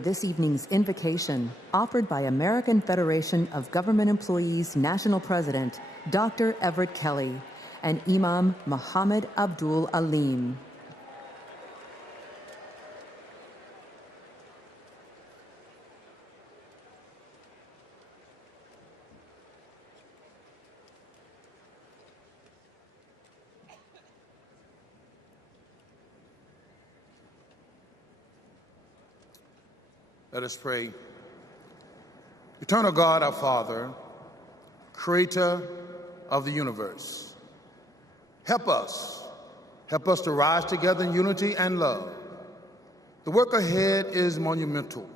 This evening's invocation, offered by American Federation of Government Employees National President, Dr. Everett Kelly, and Imam Muhammad Abdul Alim. Let us pray. Eternal God, our Father, creator of the universe, help us to rise together in unity and love. The work ahead is monumental.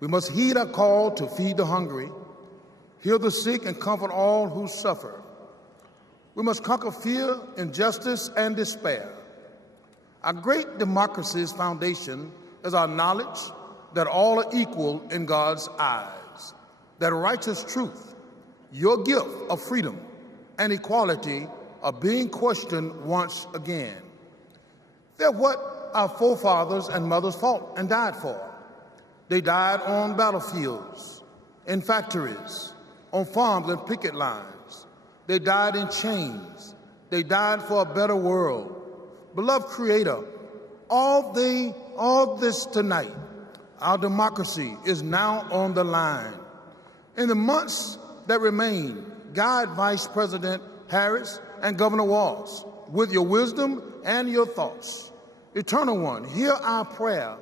We must heed our call to feed the hungry, heal the sick, and comfort all who suffer. We must conquer fear, injustice, and despair. Our great democracy's foundation is our knowledge that all are equal in God's eyes, that righteous truth, your gift of freedom and equality, are being questioned once again. They're what our forefathers and mothers fought and died for. They died on battlefields, in factories, on farms and picket lines. They died in chains. They died for a better world. Beloved Creator, all this tonight, our democracy is now on the line. In the months that remain, guide Vice President Harris and Governor Walz with your wisdom and your thoughts. Eternal One, hear our prayer.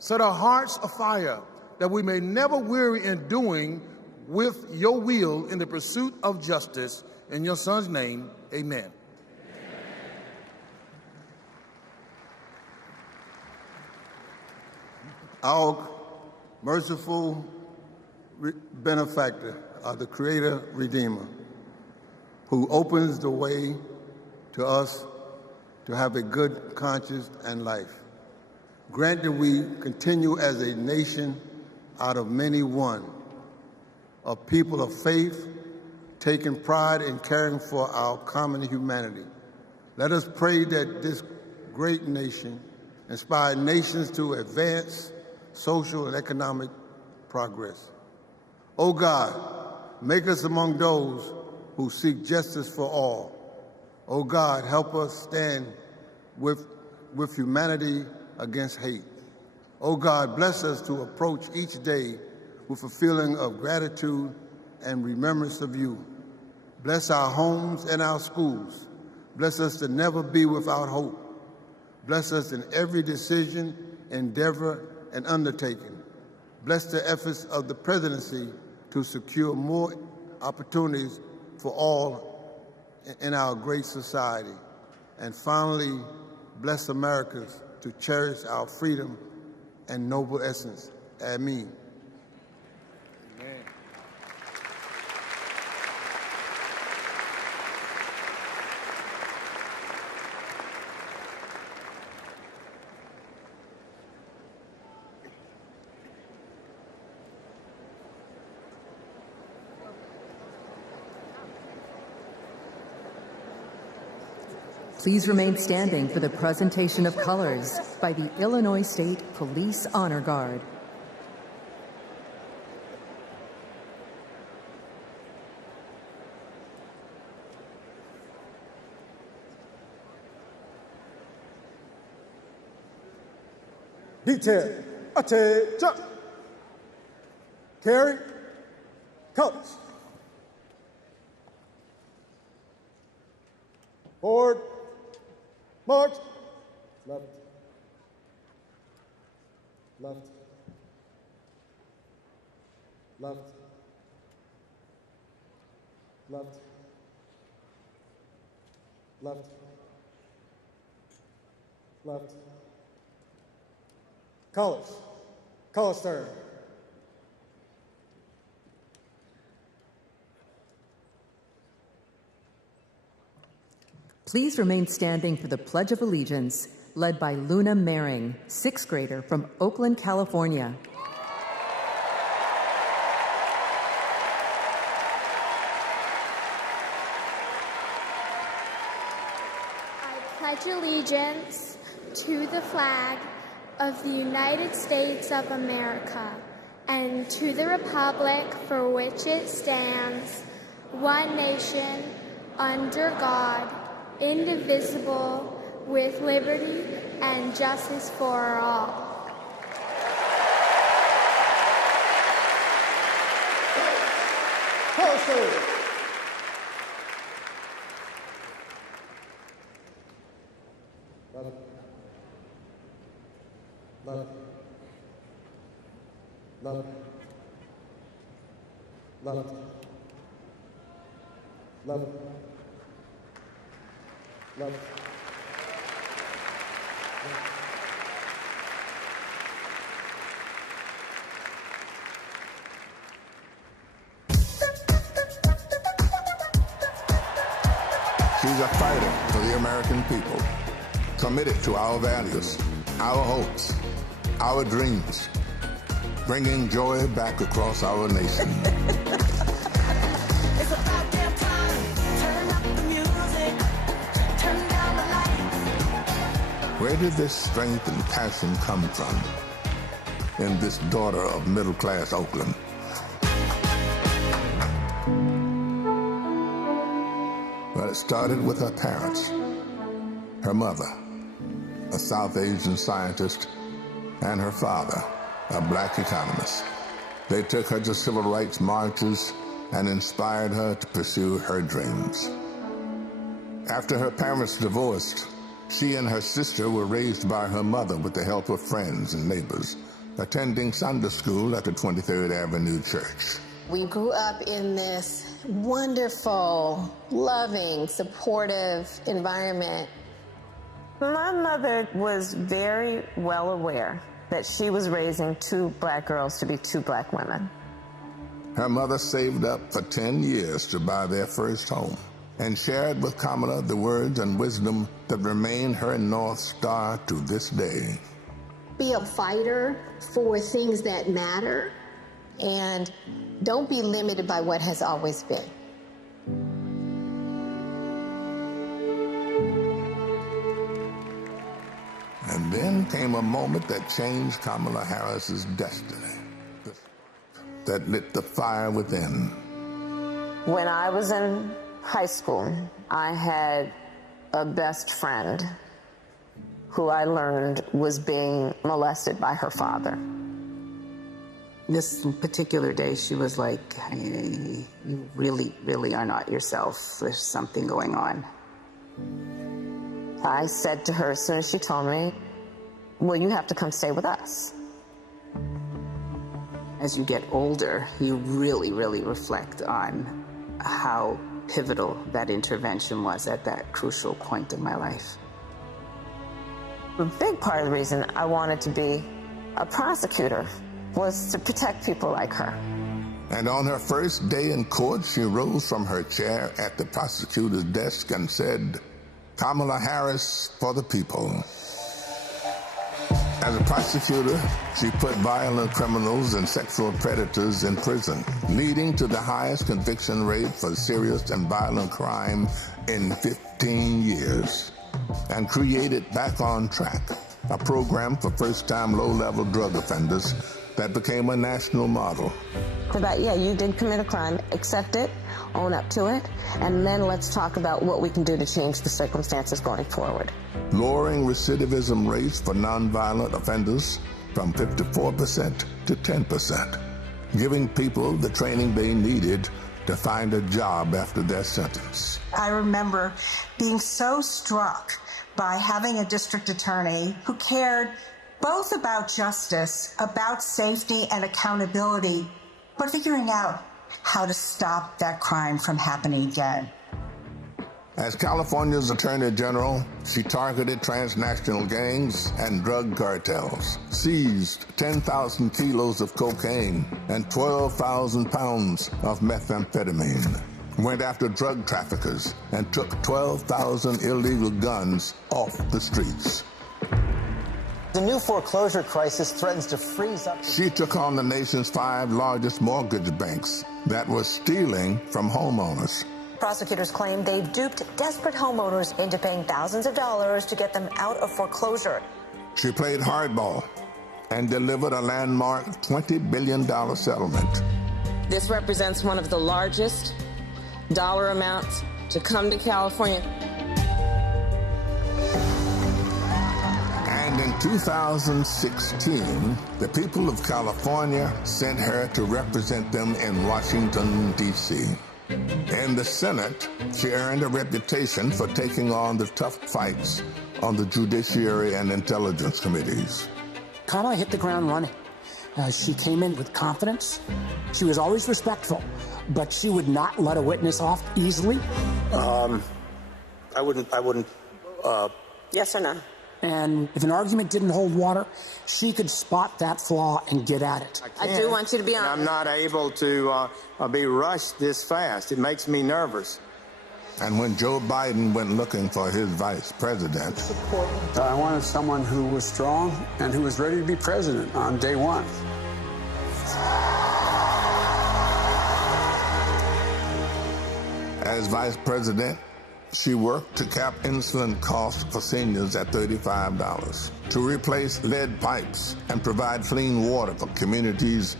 Set our hearts afire that we may never weary in doing with your will in the pursuit of justice. In your Son's name, amen. Our merciful benefactor, the Creator Redeemer, who opens the way to us to have a good conscience and life. Grant that we continue as a nation out of many one, a people of faith, taking pride in caring for our common humanity. Let us pray that this great nation inspire nations to advance social and economic progress. O God, make us among those who seek justice for all. O God, help us stand with humanity against hate. O God, bless us to approach each day with a feeling of gratitude and remembrance of you. Bless our homes and our schools. Bless us to never be without hope. Bless us in every decision, endeavor, and undertaking. Bless the efforts of the presidency to secure more opportunities for all in our great society. And finally, bless Americans to cherish our freedom and noble essence. Amen. Please remain standing for the presentation of colors by the Illinois State Police Honor Guard. Detail, attention. Carry, colors. Forward, march. Left, left, left, left, left, left. Colors, color stern. Please remain standing for the Pledge of Allegiance, led by Luna Mehring, 6th grader from Oakland, California. I pledge allegiance to the flag of the United States of America, and to the republic for which it stands, one nation, under God, indivisible, with liberty and justice for all. Posters. Left. Left. Left. Left. Left. She's a fighter for the American people, committed to our values, our hopes, our dreams, bringing joy back across our nation. It's about damn time. Turn up the music. Turn down the lights. Where did this strength and passion come from in this daughter of middle-class Oakland? Well, it started with her parents, her mother, a South Asian scientist, and her father, a black economist. They took her to civil rights marches and inspired her to pursue her dreams. After her parents divorced, she and her sister were raised by her mother with the help of friends and neighbors, attending Sunday school at the 23rd Avenue Church. We grew up in this wonderful, loving, supportive environment. My mother was very well aware that she was raising two black girls to be two black women. Her mother saved up for 10 years to buy their first home and shared with Kamala the words and wisdom that remain her North Star to this day. Be a fighter for things that matter, and don't be limited by what has always been. And then came a moment that changed Kamala Harris's destiny, that lit the fire within. When I was in high school, I had a best friend who I learned was being molested by her father. This particular day, she was like, hey, you really, really are not yourself. There's something going on. I said to her as soon as she told me, well, you have to come stay with us. As you get older, you really, really reflect on how pivotal that intervention was at that crucial point in my life. A big part of the reason I wanted to be a prosecutor was to protect people like her. And on her first day in court, she rose from her chair at the prosecutor's desk and said, Kamala Harris for the people. As a prosecutor, she put violent criminals and sexual predators in prison, leading to the highest conviction rate for serious and violent crime in 15 years, and created Back on Track, a program for first-time low-level drug offenders that became a national model. About, yeah, you did commit a crime, accept it, own up to it, and then let's talk about what we can do to change the circumstances going forward. Lowering recidivism rates for nonviolent offenders from 54% to 10%, giving people the training they needed to find a job after their sentence. I remember being so struck by having a district attorney who cared both about justice, about safety and accountability, but figuring out how to stop that crime from happening again. As California's Attorney General, she targeted transnational gangs and drug cartels, seized 10,000 kilos of cocaine and 12,000 pounds of methamphetamine, went after drug traffickers, and took 12,000 illegal guns off the streets. The new foreclosure crisis threatens to freeze up. She took on the nation's 5 largest mortgage banks that were stealing from homeowners. Prosecutors claim they duped desperate homeowners into paying thousands of dollars to get them out of foreclosure. She played hardball and delivered a landmark $20 billion settlement. This represents one of the largest dollar amounts to come to California. And in 2016, the people of California sent her to represent them in Washington, D.C. In the Senate, she earned a reputation for taking on the tough fights on the Judiciary and Intelligence Committees. Kamala hit the ground running. She came in with confidence. She was always respectful, but she would not let a witness off easily. I wouldn't. Yes or no? And if an argument didn't hold water, she could spot that flaw and get at it. I do want you to be honest. I'm not able to be rushed this fast. It makes me nervous. And when Joe Biden went looking for his vice president, I wanted someone who was strong and who was ready to be president on day one. as vice president, she worked to cap insulin costs for seniors at $35, to replace lead pipes and provide clean water for communities,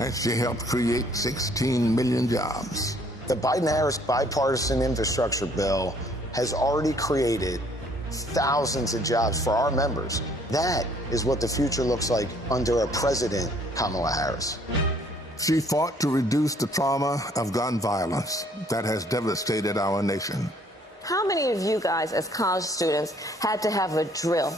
and she helped create 16 million jobs. The Biden-Harris bipartisan infrastructure bill has already created thousands of jobs for our members. That is what the future looks like under a President Kamala Harris. She fought to reduce the trauma of gun violence that has devastated our nation. How many of you guys, as college students, had to have a drill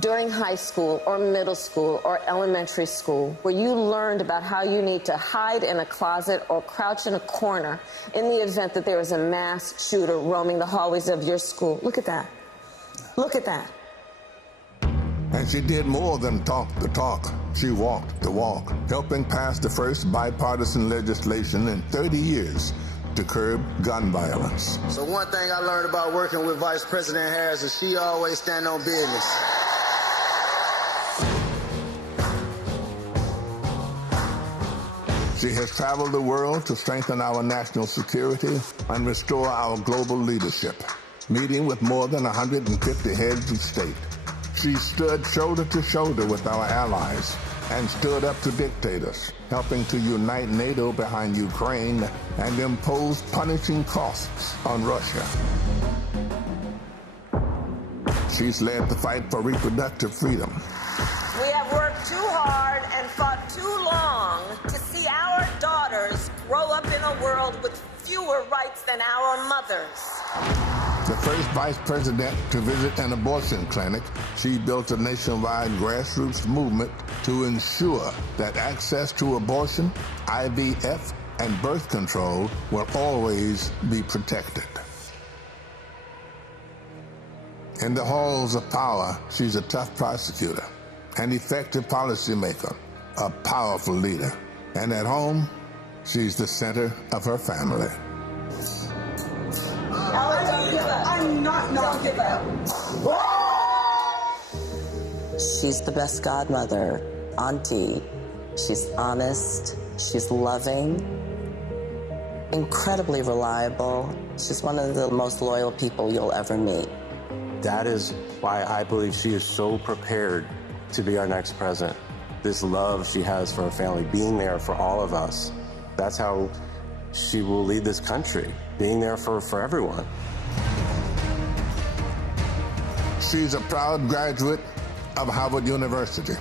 during high school or middle school or elementary school where you learned about how you need to hide in a closet or crouch in a corner in the event that there is a mass shooter roaming the hallways of your school? Look at that. Look at that. And she did more than talk the talk. She walked the walk, helping pass the first bipartisan legislation in 30 years to curb gun violence. So one thing I learned about working with Vice President Harris is she always stand on business. She has traveled the world to strengthen our national security and restore our global leadership, meeting with more than 150 heads of state. She stood shoulder to shoulder with our allies and stood up to dictators, helping to unite NATO behind Ukraine and impose punishing costs on Russia. She's led the fight for reproductive freedom. We have worked too hard and fought too long to see our daughters grow up in a world with fewer rights than our mothers. The first vice president to visit an abortion clinic, she built a nationwide grassroots movement to ensure that access to abortion, IVF, and birth control will always be protected. In the halls of power, she's a tough prosecutor, an effective policymaker, a powerful leader. And at home, she's the center of her family. I'm not knocking out. She's the best godmother, auntie. She's honest, she's loving, incredibly reliable. She's one of the most loyal people you'll ever meet. That is why I believe she is so prepared to be our next president. This love she has for her family, being there for all of us, that's how she will lead this country, being there for everyone. She's a proud graduate of Harvard University.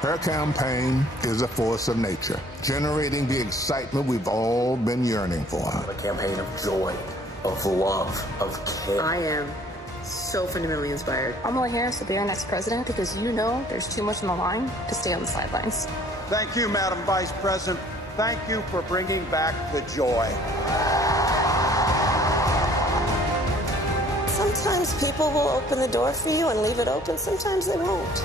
Her campaign is a force of nature, generating the excitement we've all been yearning for. A campaign of joy, of love, of care. I am so fundamentally inspired. Kamala Harris will be our next president because you know there's too much on the line to stay on the sidelines. Thank you, Madam Vice President. Thank you for bringing back the joy. Sometimes people will open the door for you and leave it open. Sometimes they won't.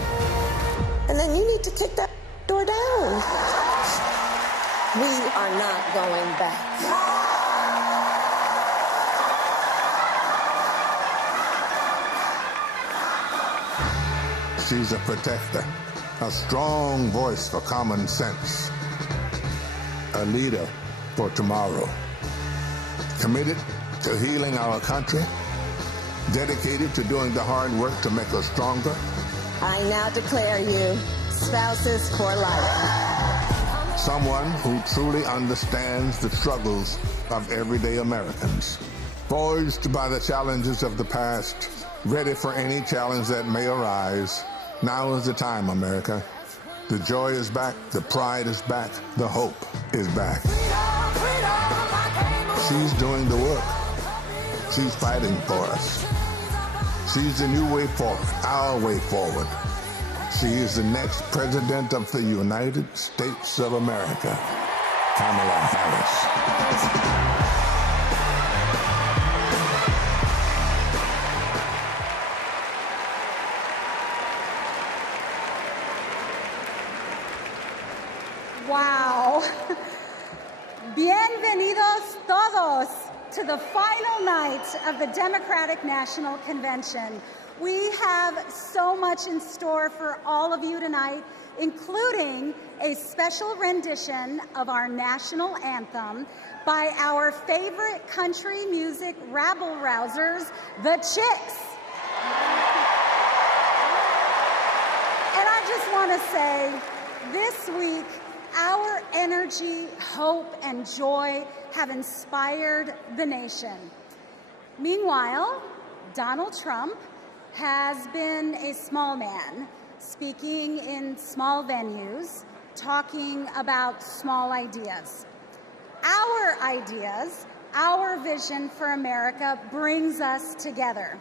And then you need to kick that door down. We are not going back. She's a protector, a strong voice for common sense, a leader for tomorrow, committed to healing our country dedicated to doing the hard work to make us stronger. I now declare you spouses for life. Someone who truly understands the struggles of everyday Americans. Forged by the challenges of the past, ready for any challenge that may arise. Now is the time, America. The joy is back, the pride is back, the hope is back. She's doing the work. She's fighting for us. She's the new way forward, our way forward. She is the next President of the United States of America, Kamala Harris. Wow. Bienvenidos todos to the final night of the Democratic National Convention. We have so much in store for all of you tonight, including a special rendition of our national anthem by our favorite country music rabble-rousers, the Chicks. And I just want to say, this week, our energy, hope, and joy have inspired the nation. Meanwhile, Donald Trump has been a small man, speaking in small venues, talking about small ideas. Our ideas, our vision for America brings us together.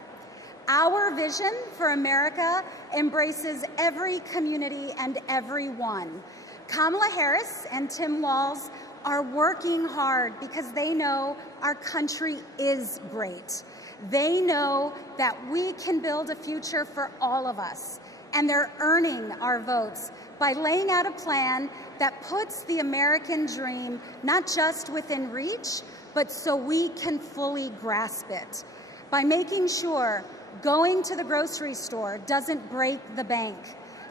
Our vision for America embraces every community and everyone. Kamala Harris and Tim Walz are working hard because they know our country is great. They know that we can build a future for all of us, and they're earning our votes by laying out a plan that puts the American dream not just within reach, but so we can fully grasp it. By making sure going to the grocery store doesn't break the bank,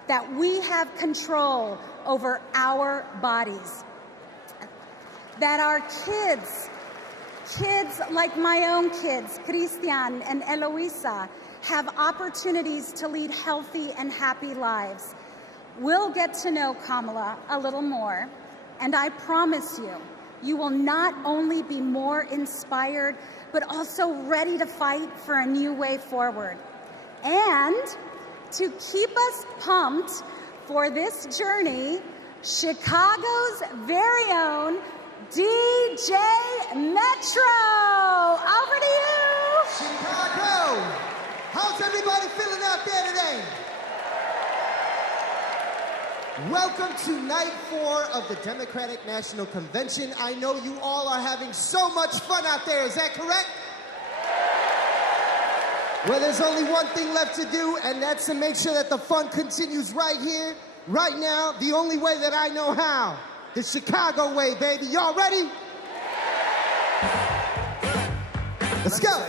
that we have control over our bodies, that our kids like my own kids, Christian and Eloisa, have opportunities to lead healthy and happy lives. We'll get to know Kamala a little more, and I promise you, you will not only be more inspired, but also ready to fight for a new way forward. And to keep us pumped for this journey, Chicago's very own DJ Metro. Over to you. Chicago, how's everybody feeling out there today? Welcome to night 4 of the Democratic National Convention. I know you all are having so much fun out there, is that correct? Well, there's only one thing left to do, and that's to make sure that the fun continues right here, right now, the only way that I know how. The Chicago way, baby. Y'all ready? Let's go.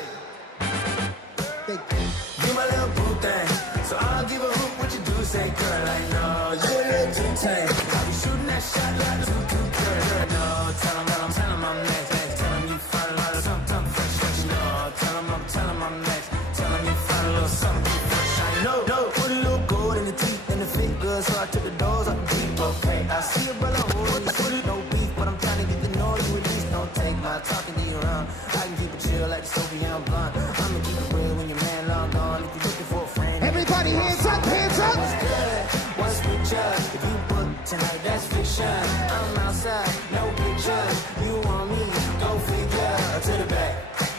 Thank you. You my little boo thing, so I'll give a hoot what you do. Say, girl, I know you're a little too tame. I'll be shooting that shot like too girl. No, tell 'em I'm next. Tell 'em you find a lot of something fresh. No, tell 'em I'm next. Tell 'em you find a little something fresh. I know. Put a little gold in the teeth and the fit good, so I took the doors up deep. Okay, I see a brother holding you put it no beef, but I'm trying to get to know you at least. Don't take my talking to you around. I can keep it chill like the Soviet blunt. I'ma keep it real when your man long gone. If you're looking for a friend, everybody hands up, hands up. What's good? What's with you? If you book tonight, that's fiction. I'm outside, no pictures. You want me? Go figure. To the back,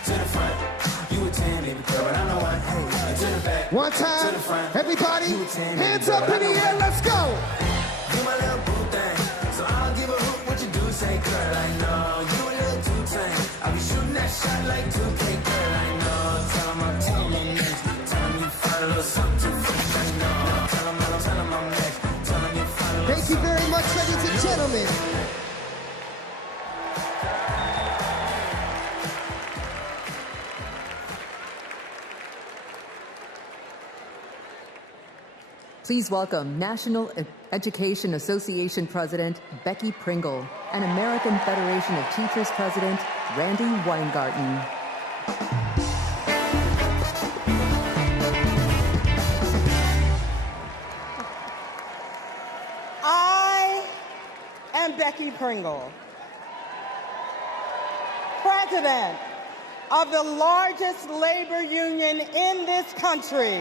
to the front. You a 10, baby girl, but I'm the one. Hey, to the back, one time, to the front. everybody, 10, hands up in the air, let's go. You my little boo thing, so I'll give a hoot what you do. Say, girl, I know you a little too tame. I'll be shooting that shot like 2K, girl, I know. Tell 'em I'm next. Tell 'em you find a little something fresh, I know. Tell 'em I'm next. Tell 'em you find a little. Thank you very much, ladies and gentlemen. Please welcome National Education Association President Becky Pringle and American Federation of Teachers President Randy Weingarten. am Becky Pringle, president of the largest labor union in this country,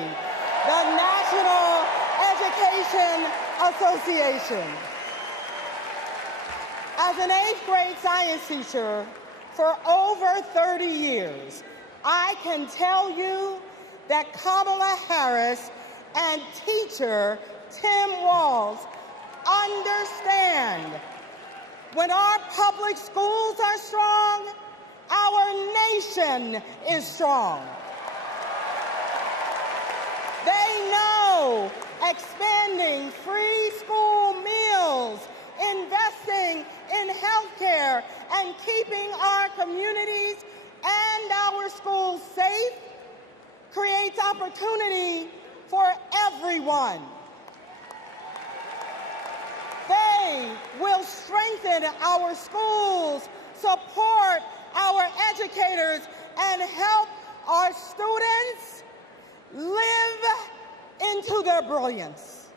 the National Education Association. As an 8th grade science teacher for over 30 years, I can tell you that Kamala Harris and teacher Tim Walz understand when our public schools are strong, our nation is strong. They know expanding free school meals, investing in health care, and keeping our communities and our schools safe creates opportunity for everyone. They will strengthen our schools, support our educators, and help our students live into their brilliance.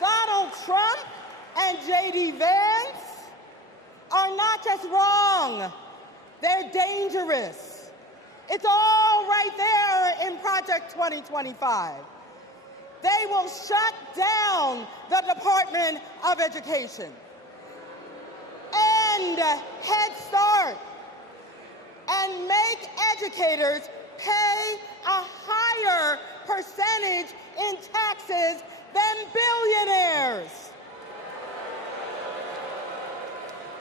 Donald Trump and J.D. Vance are not just wrong, they're dangerous. It's all right there in Project 2025. They will shut down the Department of Education, end Head Start, and make educators pay a higher percentage in taxes than billionaires.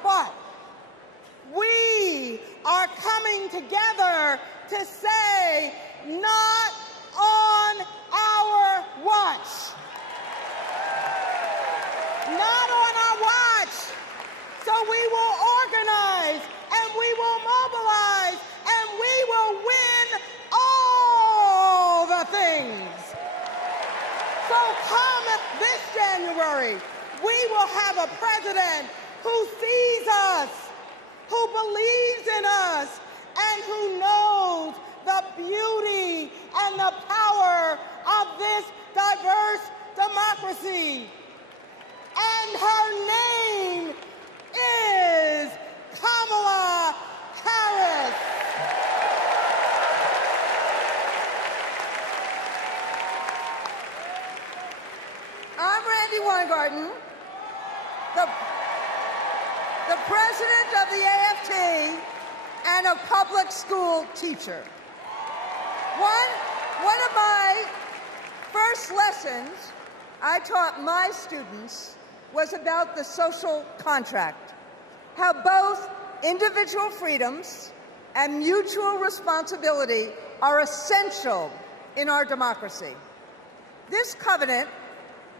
But we are coming together to say, not on our watch. Not on our watch. So we will organize, and we will mobilize, and we will win all the things. So come this January, we will have a president who sees us, who believes in us, and who knows the beauty and the power of this diverse democracy. And her name is Kamala Harris. I'm Randy Weingarten, the president of the AFT and a public school teacher. One of my first lessons I taught my students was about the social contract, how both individual freedoms and mutual responsibility are essential in our democracy. This covenant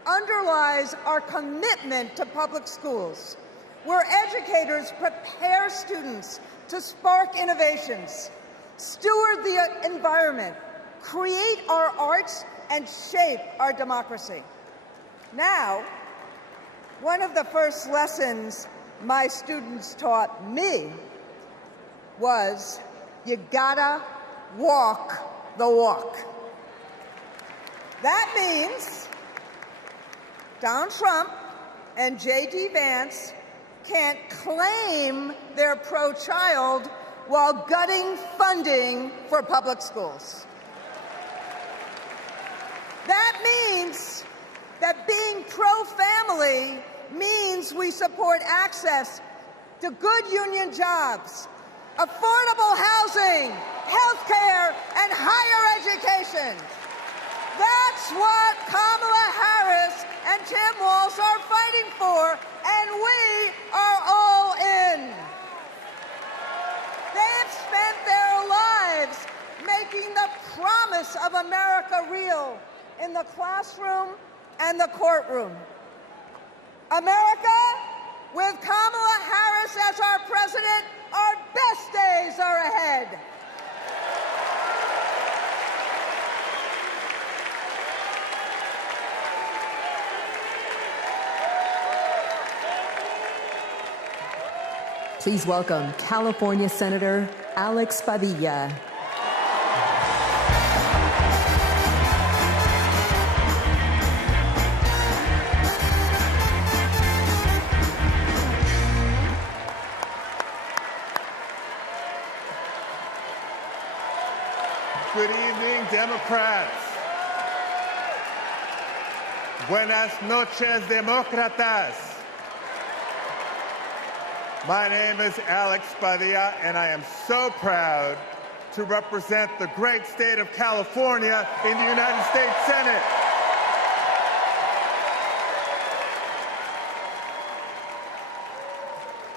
underlies our commitment to public schools, where educators prepare students to spark innovations, steward the environment, create our arts, and shape our democracy. Now, one of the first lessons my students taught me was, you gotta walk the walk. That means Donald Trump and J.D. Vance can't claim they're pro-child while gutting funding for public schools. That means that being pro-family means we support access to good union jobs, affordable housing, health care, and higher education. That's what Kamala Harris and Tim Walz are fighting for, and we are all in. They've spent their lives making the promise of America real in the classroom and the courtroom. America, with Kamala Harris as our president, our best days are ahead. Please welcome California Senator Alex Padilla. Democrats. Buenas noches, demócratas. My name is Alex Padilla, and I am so proud to represent the great state of California in the United States Senate.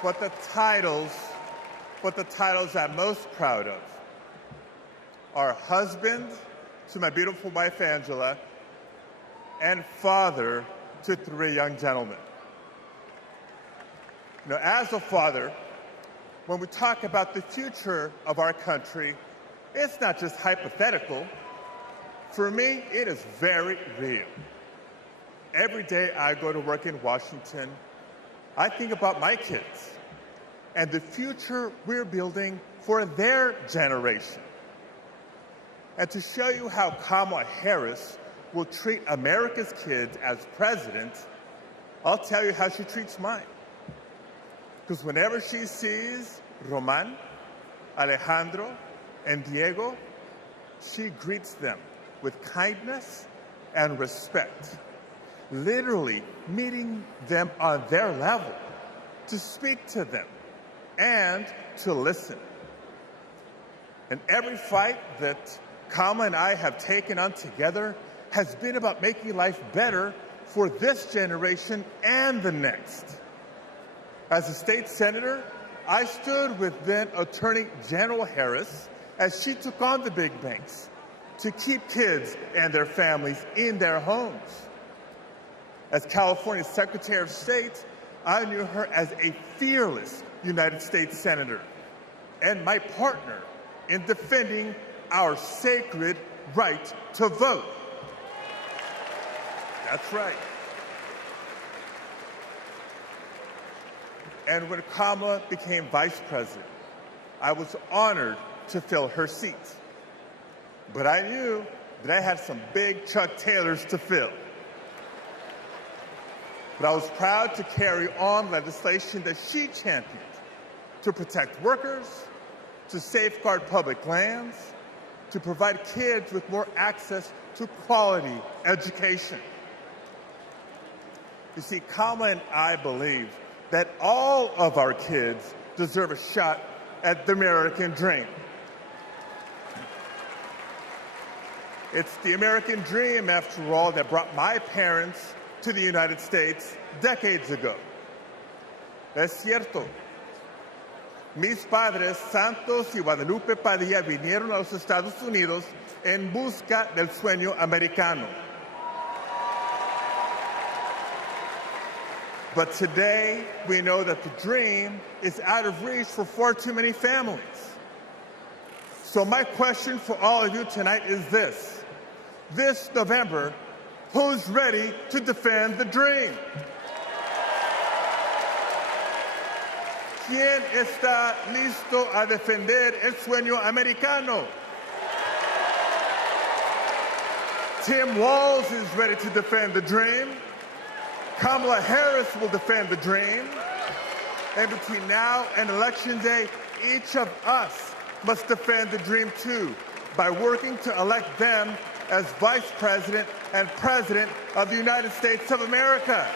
But the titles I'm most proud of are husband to my beautiful wife, Angela, and father to 3 young gentlemen. You know, as a father, when we talk about the future of our country, it's not just hypothetical. For me, it is very real. Every day I go to work in Washington, I think about my kids and the future we're building for their generation. And to show you how Kamala Harris will treat America's kids as president, I'll tell you how she treats mine. Because whenever she sees Roman, Alejandro, and Diego, she greets them with kindness and respect, literally meeting them on their level, to speak to them and to listen. And every fight that Kamala and I have taken on together has been about making life better for this generation and the next. As a state senator, I stood with then Attorney General Harris as she took on the big banks to keep kids and their families in their homes. As California's Secretary of State, I knew her as a fearless United States Senator and my partner in defending our sacred right to vote. That's right. And when Kamala became vice president, I was honored to fill her seat. But I knew that I had some big Chuck Taylors to fill. But I was proud to carry on legislation that she championed to protect workers, to safeguard public lands, to provide kids with more access to quality education. You see, Kamala and I believe that all of our kids deserve a shot at the American dream. It's the American dream, after all, that brought my parents to the United States decades ago. Es cierto. Mis padres, Santos y Guadalupe Padilla, vinieron a los Estados Unidos en busca del sueño americano. But today, we know that the dream is out of reach for far too many families. So my question for all of you tonight is this. This November, who's ready to defend the dream? ¿Quién está listo a defender el sueño americano? Tim Walz is ready to defend the dream. Kamala Harris will defend the dream. And between now and Election Day, each of us must defend the dream too, by working to elect them as Vice President and President of the United States of America.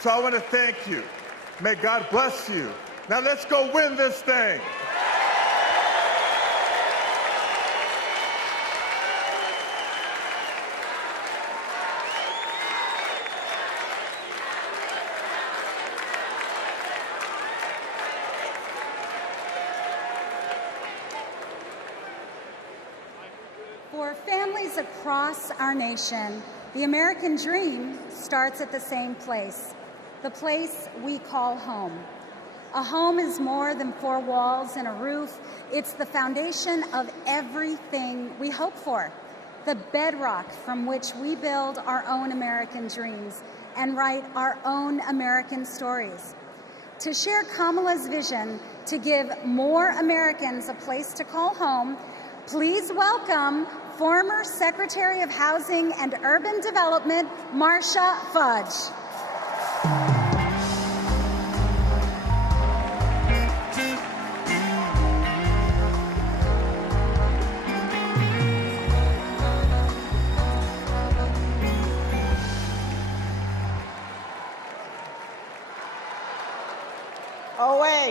So I want to thank you. May God bless you. Now let's go win this thing. For families across our nation, the American dream starts at the same place, the place we call home. A home is more than 4 walls and a roof. It's the foundation of everything we hope for, the bedrock from which we build our own American dreams and write our own American stories. To share Kamala's vision to give more Americans a place to call home, please welcome former Secretary of Housing and Urban Development, Marcia Fudge.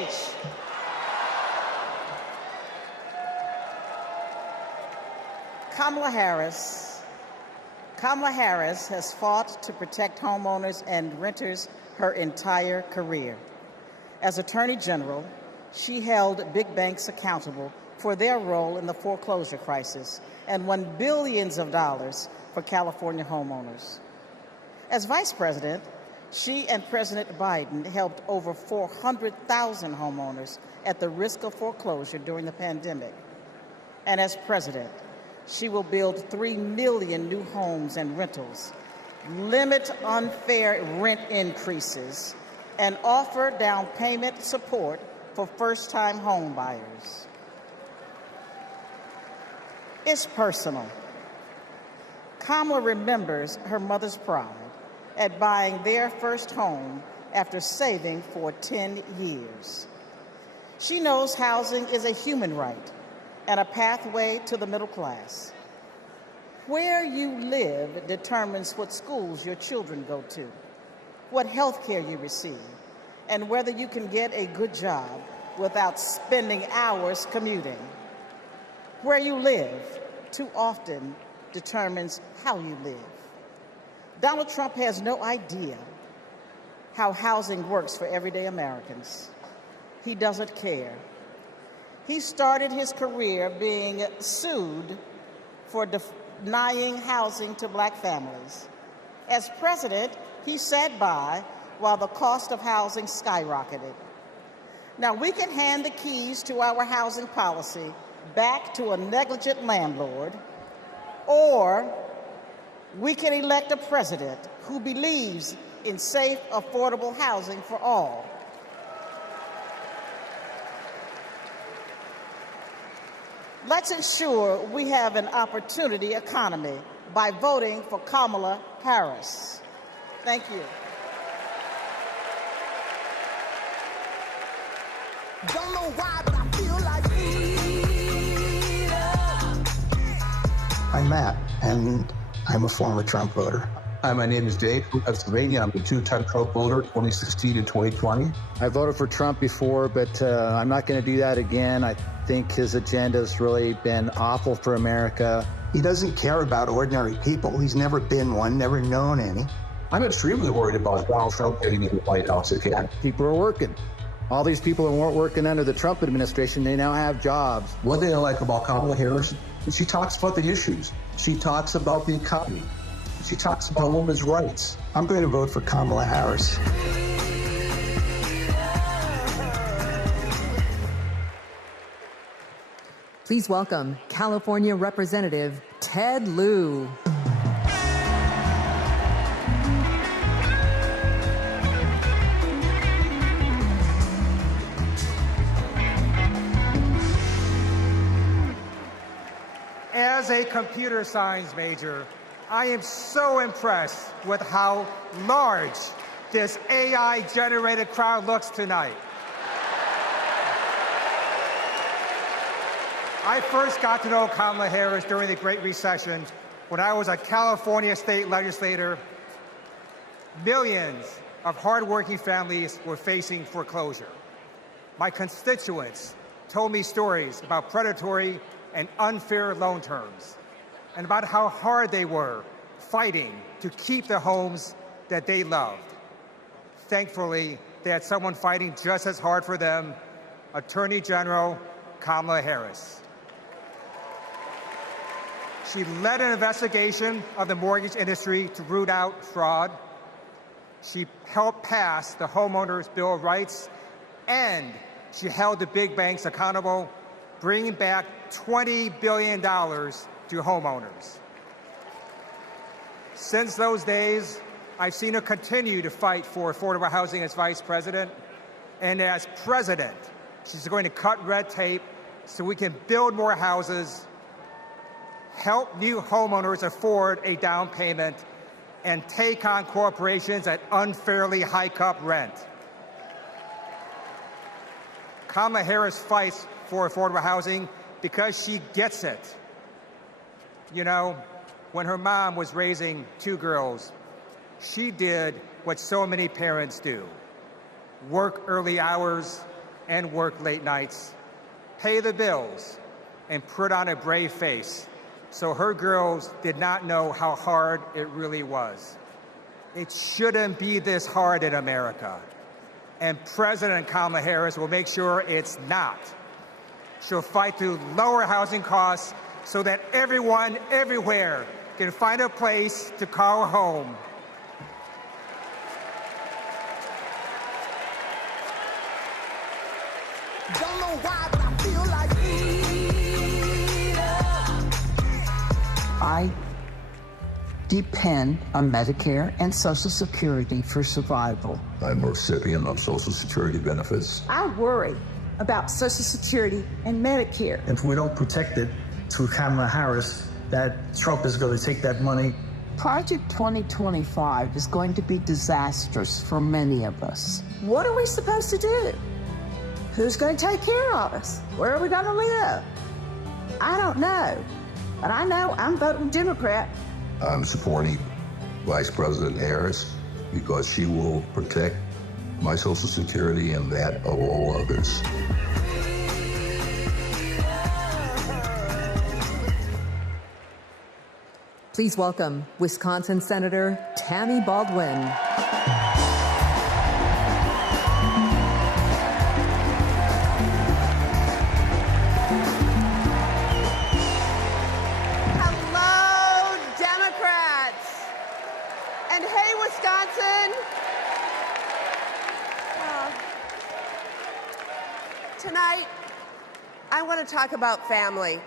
stage. Kamala Harris has fought to protect homeowners and renters her entire career. As Attorney General, she held big banks accountable for their role in the foreclosure crisis and won billions of dollars for California homeowners. As Vice President, she and President Biden helped over 400,000 homeowners at the risk of foreclosure during the pandemic. And as President, she will build 3 million new homes and rentals, limit unfair rent increases, and offer down payment support for first-time home buyers. It's personal. Kamala remembers her mother's pride at buying their first home after saving for 10 years. She knows housing is a human right and a pathway to the middle class. Where you live determines what schools your children go to, what health care you receive, and whether you can get a good job without spending hours commuting. Where you live too often determines how you live. Donald Trump has no idea how housing works for everyday Americans. He doesn't care. He started his career being sued for denying housing to Black families. As president, he sat by while the cost of housing skyrocketed. Now, we can hand the keys to our housing policy back to a negligent landlord, or we can elect a president who believes in safe, affordable housing for all. Let's ensure we have an opportunity economy by voting for Kamala Harris. Thank you. Don't know why, but I feel like I'm Matt, and I'm a former Trump voter. Hi, my name is Dave from Pennsylvania. I'm a two-time Trump voter, 2016 to 2020. I voted for Trump before, but I'm not going to do that again. I think his agenda has really been awful for America. He doesn't care about ordinary people. He's never been one, never known any. I'm extremely worried about Donald Trump getting into the White House again. People are working. All these people who weren't working under the Trump administration, they now have jobs. One thing I like about Kamala Harris is she talks about the issues. She talks about the economy. She talks about women's rights. I'm going to vote for Kamala Harris. Please welcome California Representative Ted Lieu. As a computer science major, I am so impressed with how large this AI-generated crowd looks tonight. I first got to know Kamala Harris during the Great Recession when I was a California state legislator. Millions of hardworking families were facing foreclosure. My constituents told me stories about predatory and unfair loan terms, and about how hard they were fighting to keep the homes that they loved. Thankfully, they had someone fighting just as hard for them, Attorney General Kamala Harris. She led an investigation of the mortgage industry to root out fraud. She helped pass the Homeowners Bill of Rights, and she held the big banks accountable, bringing back $20 billion to homeowners. Since those days, I've seen her continue to fight for affordable housing as vice president. And as president, she's going to cut red tape so we can build more houses, help new homeowners afford a down payment, and take on corporations that unfairly hike up rent. Kamala Harris fights for affordable housing because she gets it. You know, when her mom was raising 2 girls, she did what so many parents do: work early hours, and work late nights, pay the bills, and put on a brave face so her girls did not know how hard it really was. It shouldn't be this hard in America, and President Kamala Harris will make sure it's not. She'll fight to lower housing costs so that everyone, everywhere, can find a place to call home. Don't know why, but I feel like I depend on Medicare and Social Security for survival. I'm a recipient of Social Security benefits. I worry about Social Security and Medicare. If we don't protect it through Kamala Harris, that Trump is going to take that money. Project 2025 is going to be disastrous for many of us. What are we supposed to do? Who's going to take care of us? Where are we going to live? I don't know, but I know I'm voting Democrat. I'm supporting Vice President Harris because she will protect my Social Security and that of all others. Please welcome Wisconsin Senator Tammy Baldwin. Tonight, I want to talk about family.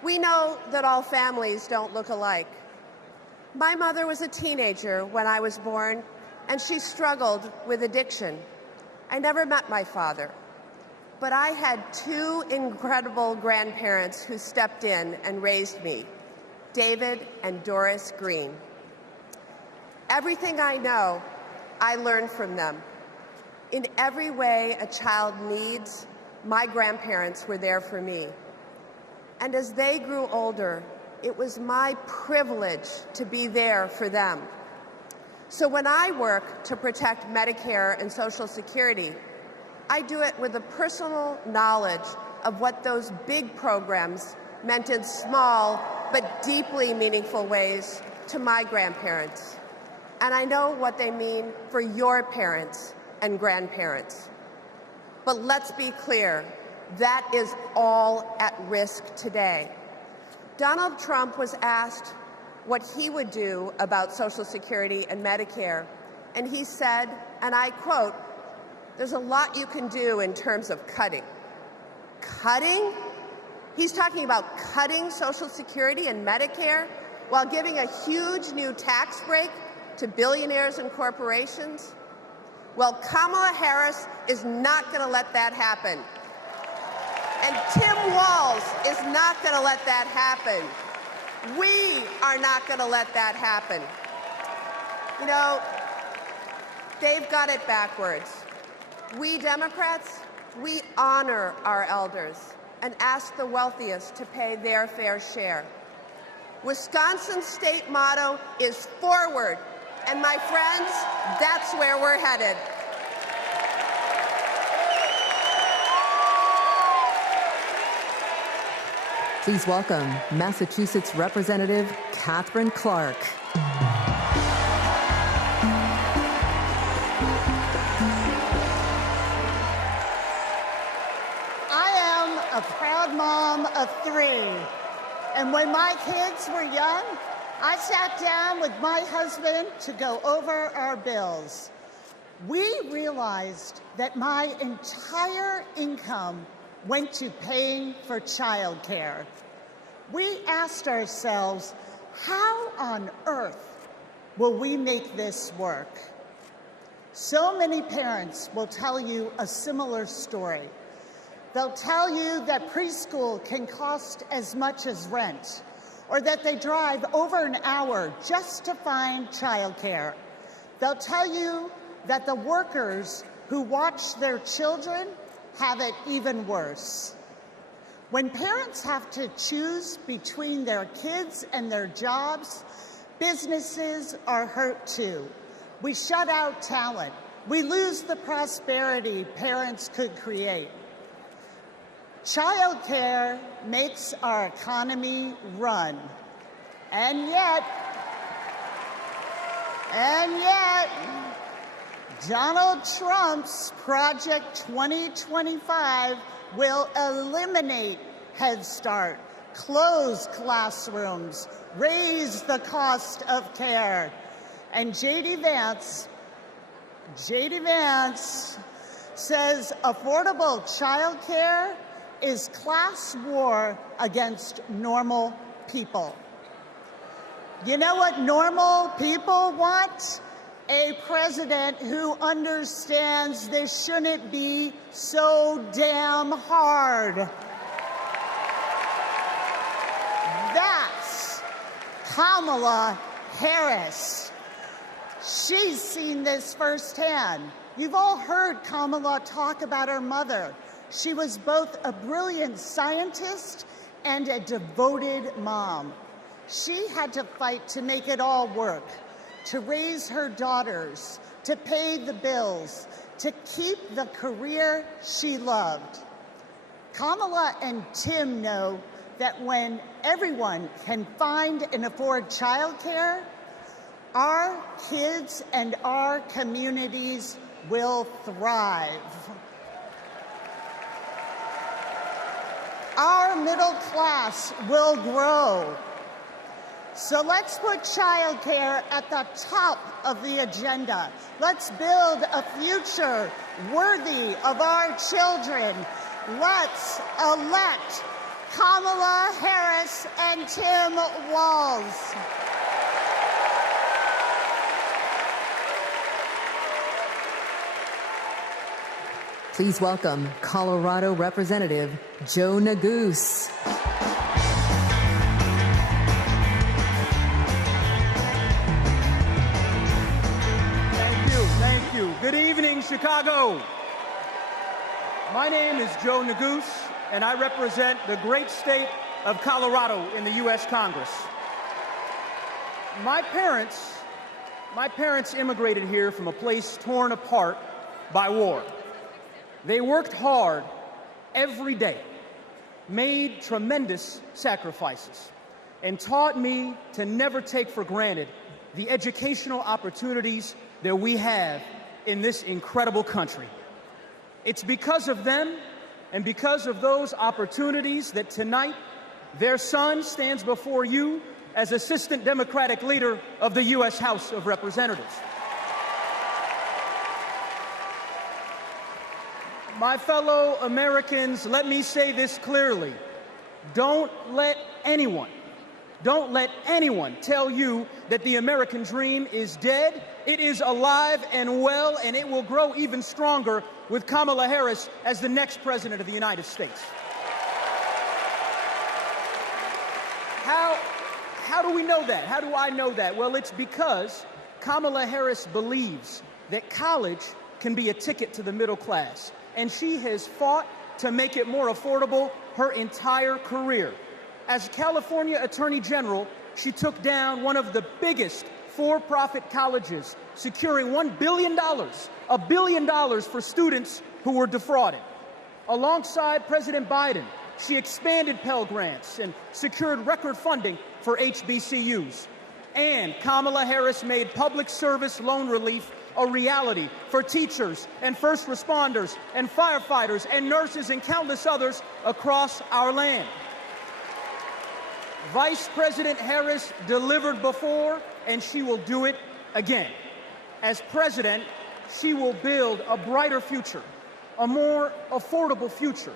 We know that all families don't look alike. My mother was a teenager when I was born, and she struggled with addiction. I never met my father, but I had two incredible grandparents who stepped in and raised me, David and Doris Green. Everything I know, I learned from them. In every way a child needs, my grandparents were there for me. And as they grew older, it was my privilege to be there for them. So when I work to protect Medicare and Social Security, I do it with a personal knowledge of what those big programs meant in small but deeply meaningful ways to my grandparents. And I know what they mean for your parents and grandparents. But let's be clear, that is all at risk today. Donald Trump was asked what he would do about Social Security and Medicare, and he said, and I quote, "There's a lot you can do in terms of cutting." Cutting? He's talking about cutting Social Security and Medicare while giving a huge new tax break to billionaires and corporations? Well, Kamala Harris is not going to let that happen. And Tim Walz is not going to let that happen. We are not going to let that happen. You know, they've got it backwards. We Democrats, we honor our elders and ask the wealthiest to pay their fair share. Wisconsin's state motto is forward. And my friends, that's where we're headed. Please welcome Massachusetts Representative Catherine Clark. I am a proud mom of 3. And when my kids were young, I sat down with my husband to go over our bills. We realized that my entire income went to paying for childcare. We asked ourselves, how on earth will we make this work? So many parents will tell you a similar story. They'll tell you that preschool can cost as much as rent, or that they drive over an hour just to find childcare. They'll tell you that the workers who watch their children have it even worse. When parents have to choose between their kids and their jobs, businesses are hurt too. We shut out talent. we lose the prosperity parents could create. Childcare makes our economy run. And yet, Donald Trump's Project 2025 will eliminate Head Start, close classrooms, raise the cost of care. And J.D. Vance says affordable childcare is class war against normal people. You know what normal people want? A president who understands this shouldn't be so damn hard. That's Kamala Harris. She's seen this firsthand. You've all heard Kamala talk about her mother. She was both a brilliant scientist and a devoted mom. She had to fight to make it all work, to raise her daughters, to pay the bills, to keep the career she loved. Kamala and Tim know that when everyone can find and afford childcare, our kids and our communities will thrive. Our middle class will grow. So let's put childcare at the top of the agenda. Let's build a future worthy of our children. Let's elect Kamala Harris and Tim Walz. Please welcome Colorado Representative Joe Neguse. Thank you. Good evening, Chicago. My name is Joe Neguse, and I represent the great state of Colorado in the U.S. Congress. My parents immigrated here from a place torn apart by war. They worked hard every day, made tremendous sacrifices, and taught me to never take for granted the educational opportunities that we have in this incredible country. It's because of them and because of those opportunities that tonight their son stands before you as Assistant Democratic Leader of the U.S. House of Representatives. My fellow Americans, let me say this clearly. Don't let anyone tell you that the American dream is dead. It is alive and well, and it will grow even stronger with Kamala Harris as the next president of the United States. How do we know that? How do I know that? Well, it's because Kamala Harris believes that college can be a ticket to the middle class, and she has fought to make it more affordable her entire career. As California Attorney General, she took down one of the biggest for-profit colleges, securing $1 billion, $1 billion for students who were defrauded. Alongside President Biden, she expanded Pell Grants and secured record funding for HBCUs. And Kamala Harris made public service loan relief a reality for teachers and first responders and firefighters and nurses and countless others across our land. Vice President Harris delivered before, and she will do it again. As president, she will build a brighter future, a more affordable future,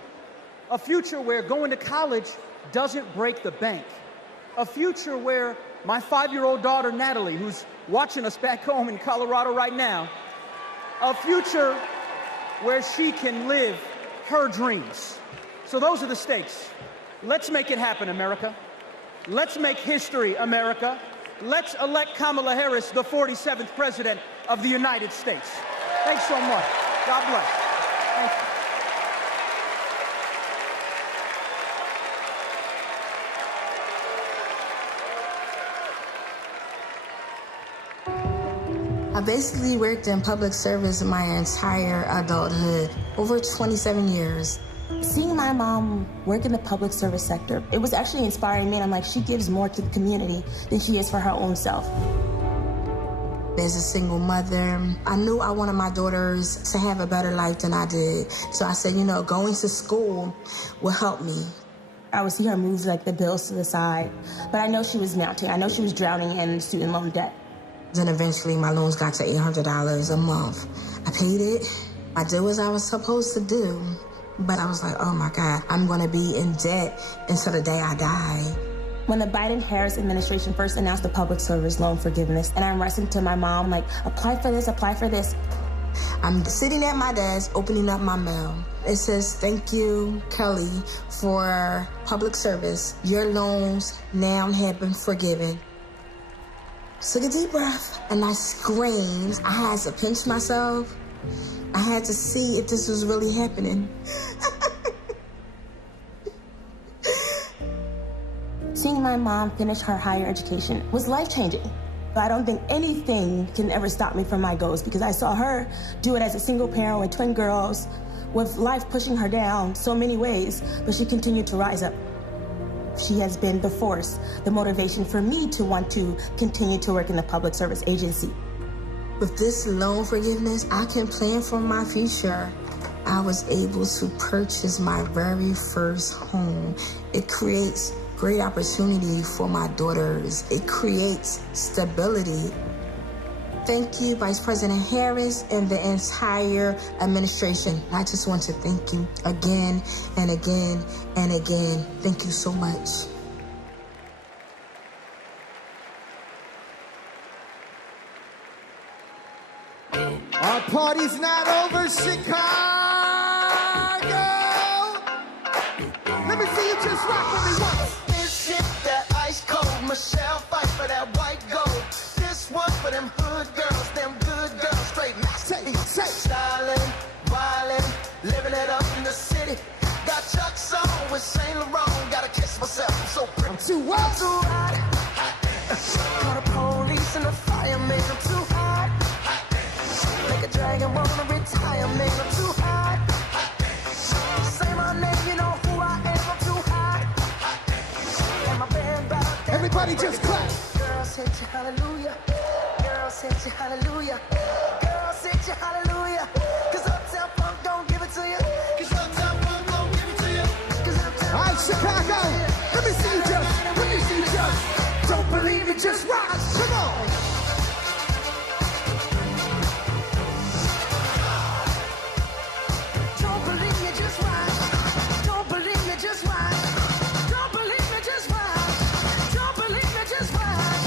a future where going to college doesn't break the bank, a future where my 5-year-old daughter, Natalie, who's watching us back home in Colorado right now, a future where she can live her dreams. So those are the stakes. Let's make it happen, America. Let's make history, America. Let's elect Kamala Harris, the 47th President of the United States. Thanks so much. God bless. Thank you. I basically worked in public service my entire adulthood, over 27 years. Seeing my mom work in the public service sector, it was actually inspiring me, and I'm like, she gives more to the community than she is for her own self. As a single mother, I knew I wanted my daughters to have a better life than I did. So I said, you know, going to school will help me. I would see her move like the bills to the side, but I know she was mounting. I know she was drowning in student loan debt. Then eventually my loans got to $800 a month. I paid it. I did what I was supposed to do. But I was like, oh my God, I'm gonna be in debt until the day I die. When the Biden-Harris administration first announced the public service loan forgiveness, and I'm rushing to my mom, like, apply for this, apply for this. I'm sitting at my desk, opening up my mail. It says, thank you, Kelly, for public service. Your loans now have been forgiven. Took a deep breath, and I screamed. I had to pinch myself. I had to see if this was really happening. Seeing my mom finish her higher education was life-changing. I don't think anything can ever stop me from my goals, because I saw her do it as a single parent with twin girls, with life pushing her down so many ways, but she continued to rise up. She has been the force, the motivation for me to want to continue to work in the public service agency. With this loan forgiveness, I can plan for my future. I was able to purchase my very first home. It creates great opportunity for my daughters. It creates stability. Thank you, Vice President Harris and the entire administration. I just want to thank you again and again and again. Thank you so much. Our party's not over, Chicago! Let me see you just rock with me once. This shit, that ice cold. Michelle fight for that white gold. This one for them hood girls, them good girls, straight nasty. Styling, wildin', living it up in the city. Got Chuck's on with Saint Laurent. Gotta kiss myself, I'm so pretty. I'm too what? I'm too hot. Call the police and the fireman, I'm too hot. Make a dragon wanna retire, man, I'm too hot. Say my name, you know who I am, I'm too hot. And my band back there. Everybody just clap. Girls hit you, hallelujah. Girls hit you, hallelujah. Girls hit you, hallelujah. Cause Uptown Funk don't give it to you. Cause Uptown Funk don't give it to you. All right, Chicago, let me see you just. Let me see you just. Don't believe it, just rock. Come on. Don't believe me, just watch. Don't believe me, just watch. Don't believe me, just watch. Don't believe me, just watch.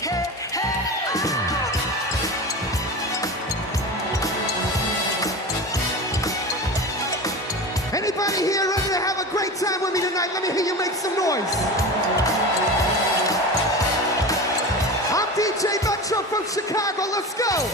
Hey, hey, Anybody here ready to have a great time with me tonight? Let me hear you make some noise. I'm DJ Metro from Chicago. Let's go.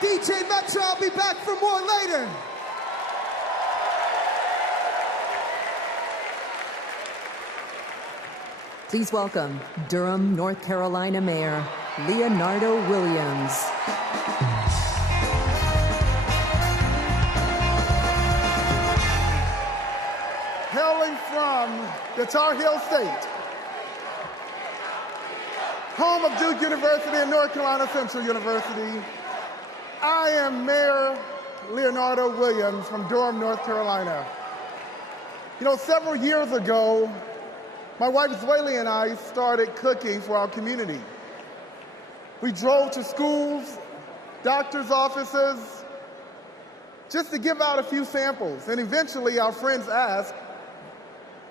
DJ Metro, I'll be back for more later. Please welcome Durham, North Carolina Mayor Leonardo Williams. Hailing from the Tar Heel State, home of Duke University and North Carolina Central University, I am Mayor Leonardo Williams from Durham, North Carolina. You know, several years ago, my wife Zweli and I started cooking for our community. We drove to schools, doctors' offices, just to give out a few samples. And eventually our friends asked,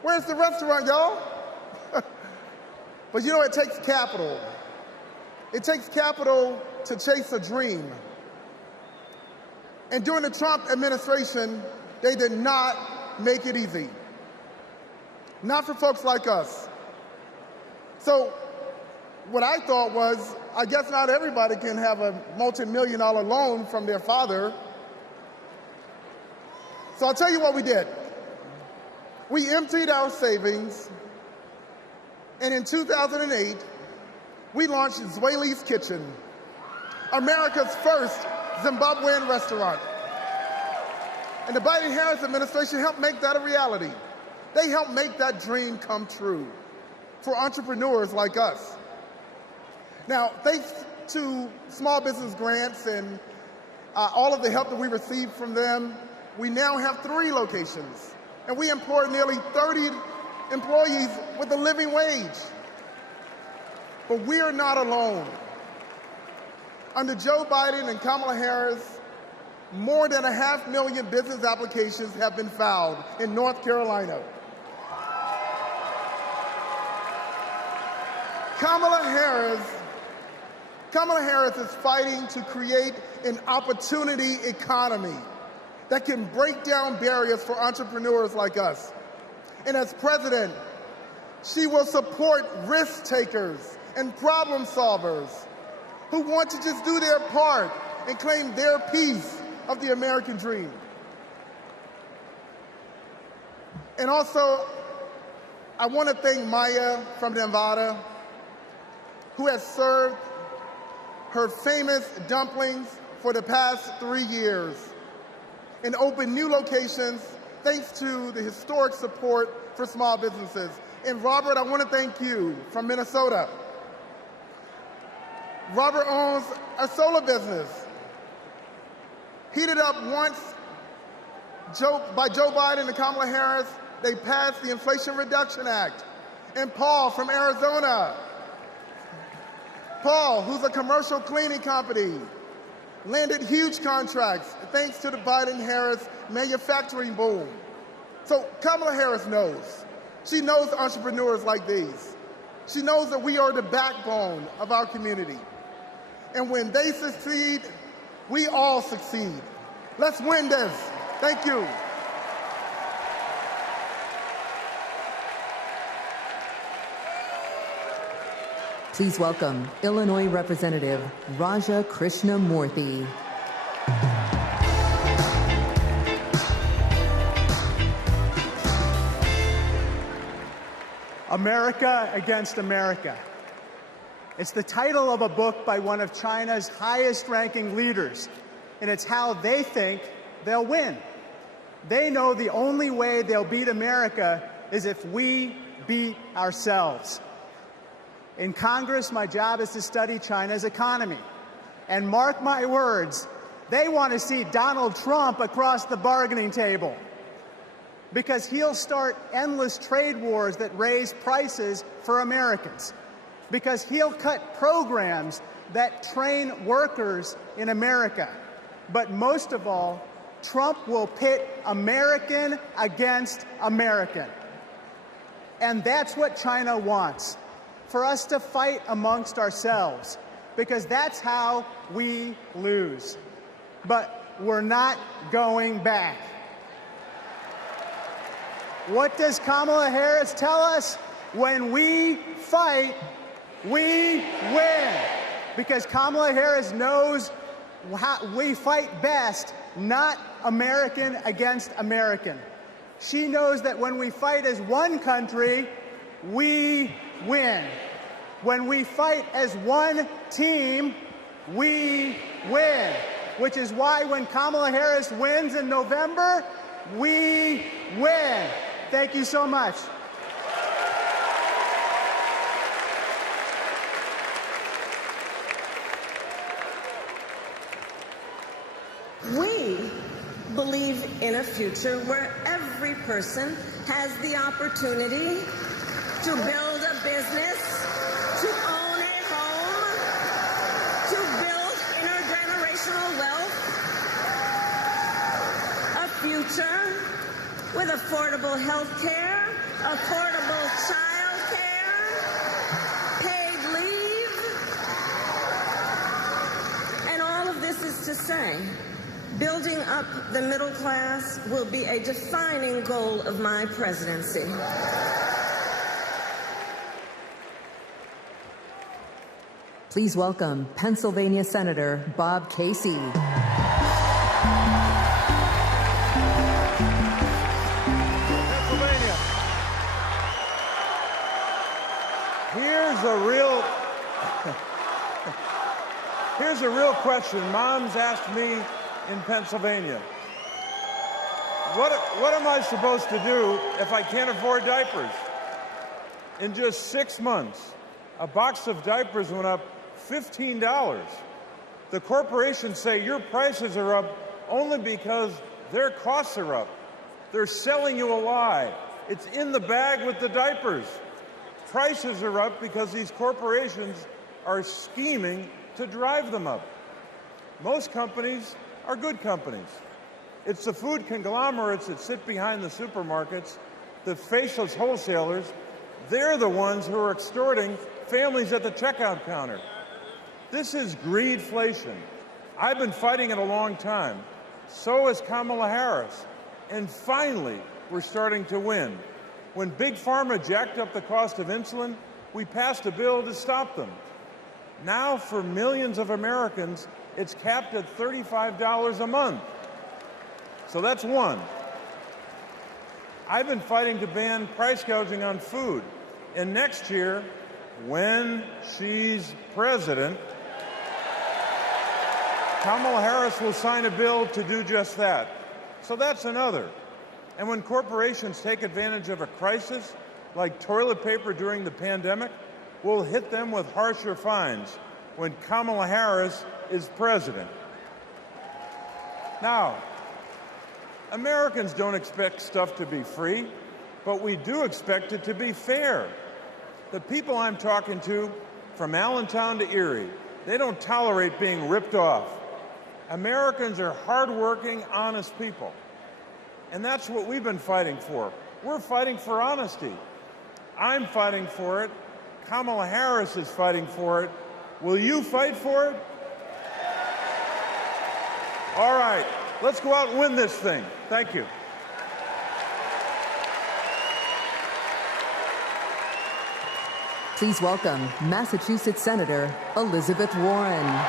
"Where's the restaurant, y'all?" But you know, it takes capital. It takes capital to chase a dream. And during the Trump administration, they did not make it easy. Not for folks like us. So what I thought was, I guess not everybody can have a multi-million-dollar loan from their father. So I'll tell you what we did. We emptied our savings, and in 2008, we launched Zweli's Kitchen, America's first Zimbabwean restaurant. And the Biden-Harris administration helped make that a reality. They helped make that dream come true for entrepreneurs like us. Now, thanks to small business grants and all of the help that we received from them, we now have 3 locations. And we employ nearly 30 employees with a living wage. But we are not alone. Under Joe Biden and Kamala Harris, more than 500,000 business applications have been filed in North Carolina. Kamala Harris is fighting to create an opportunity economy that can break down barriers for entrepreneurs like us. And as president, she will support risk takers and problem solvers who want to just do their part and claim their piece of the American dream. And also, I want to thank Maya from Nevada, who has served her famous dumplings for the past 3 years and opened new locations thanks to the historic support for small businesses. And Robert, I want to thank you from Minnesota. Robert owns a solar business, heated up once by Joe Biden and Kamala Harris. They passed the Inflation Reduction Act. And Paul from Arizona. Paul, who's a commercial cleaning company, landed huge contracts thanks to the Biden-Harris manufacturing boom. So Kamala Harris knows. She knows entrepreneurs like these. She knows that we are the backbone of our community. And when they succeed, we all succeed. Let's win this. Thank you. Please welcome Illinois Representative Raja Krishnamurthy. America Against America. It's the title of a book by one of China's highest-ranking leaders, and it's how they think they'll win. They know the only way they'll beat America is if we beat ourselves. In Congress, my job is to study China's economy. And mark my words, they want to see Donald Trump across the bargaining table, because he'll start endless trade wars that raise prices for Americans, because he'll cut programs that train workers in America. But most of all, Trump will pit American against American. And that's what China wants, for us to fight amongst ourselves, because that's how we lose. But we're not going back. What does Kamala Harris tell us? When we fight, we win. Because Kamala Harris knows how we fight best, not American against American. She knows that when we fight as one country, we win. When we fight as one team, we win. Which is why when Kamala Harris wins in November, we win. Thank you so much. We believe in a future where every person has the opportunity to build a business, to own a home, to build intergenerational wealth, a future with affordable health care, affordable child care, paid leave. And all of this is to say, building up the middle class will be a defining goal of my presidency. Please welcome Pennsylvania Senator Bob Casey. Pennsylvania. Here's a real question Mom's asked me in Pennsylvania. What am I supposed to do if I can't afford diapers? In just 6 months, a box of diapers went up $15. The corporations say your prices are up only because their costs are up. They're selling you a lie. It's in the bag with the diapers. Prices are up because these corporations are scheming to drive them up. Most companies are good companies. It's the food conglomerates that sit behind the supermarkets, the faceless wholesalers. They're the ones who are extorting families at the checkout counter. This is greedflation. I've been fighting it a long time. So has Kamala Harris. And finally, we're starting to win. When Big Pharma jacked up the cost of insulin, we passed a bill to stop them. Now, for millions of Americans, it's capped at $35 a month. So that's one. I've been fighting to ban price gouging on food. And next year, when she's president, Kamala Harris will sign a bill to do just that. So that's another. And when corporations take advantage of a crisis, like toilet paper during the pandemic, we'll hit them with harsher fines when Kamala Harris is president. Now, Americans don't expect stuff to be free, but we do expect it to be fair. The people I'm talking to, from Allentown to Erie, they don't tolerate being ripped off. Americans are hardworking, honest people. And that's what we've been fighting for. We're fighting for honesty. I'm fighting for it. Kamala Harris is fighting for it. Will you fight for it? All right, let's go out and win this thing. Thank you. Please welcome Massachusetts Senator Elizabeth Warren.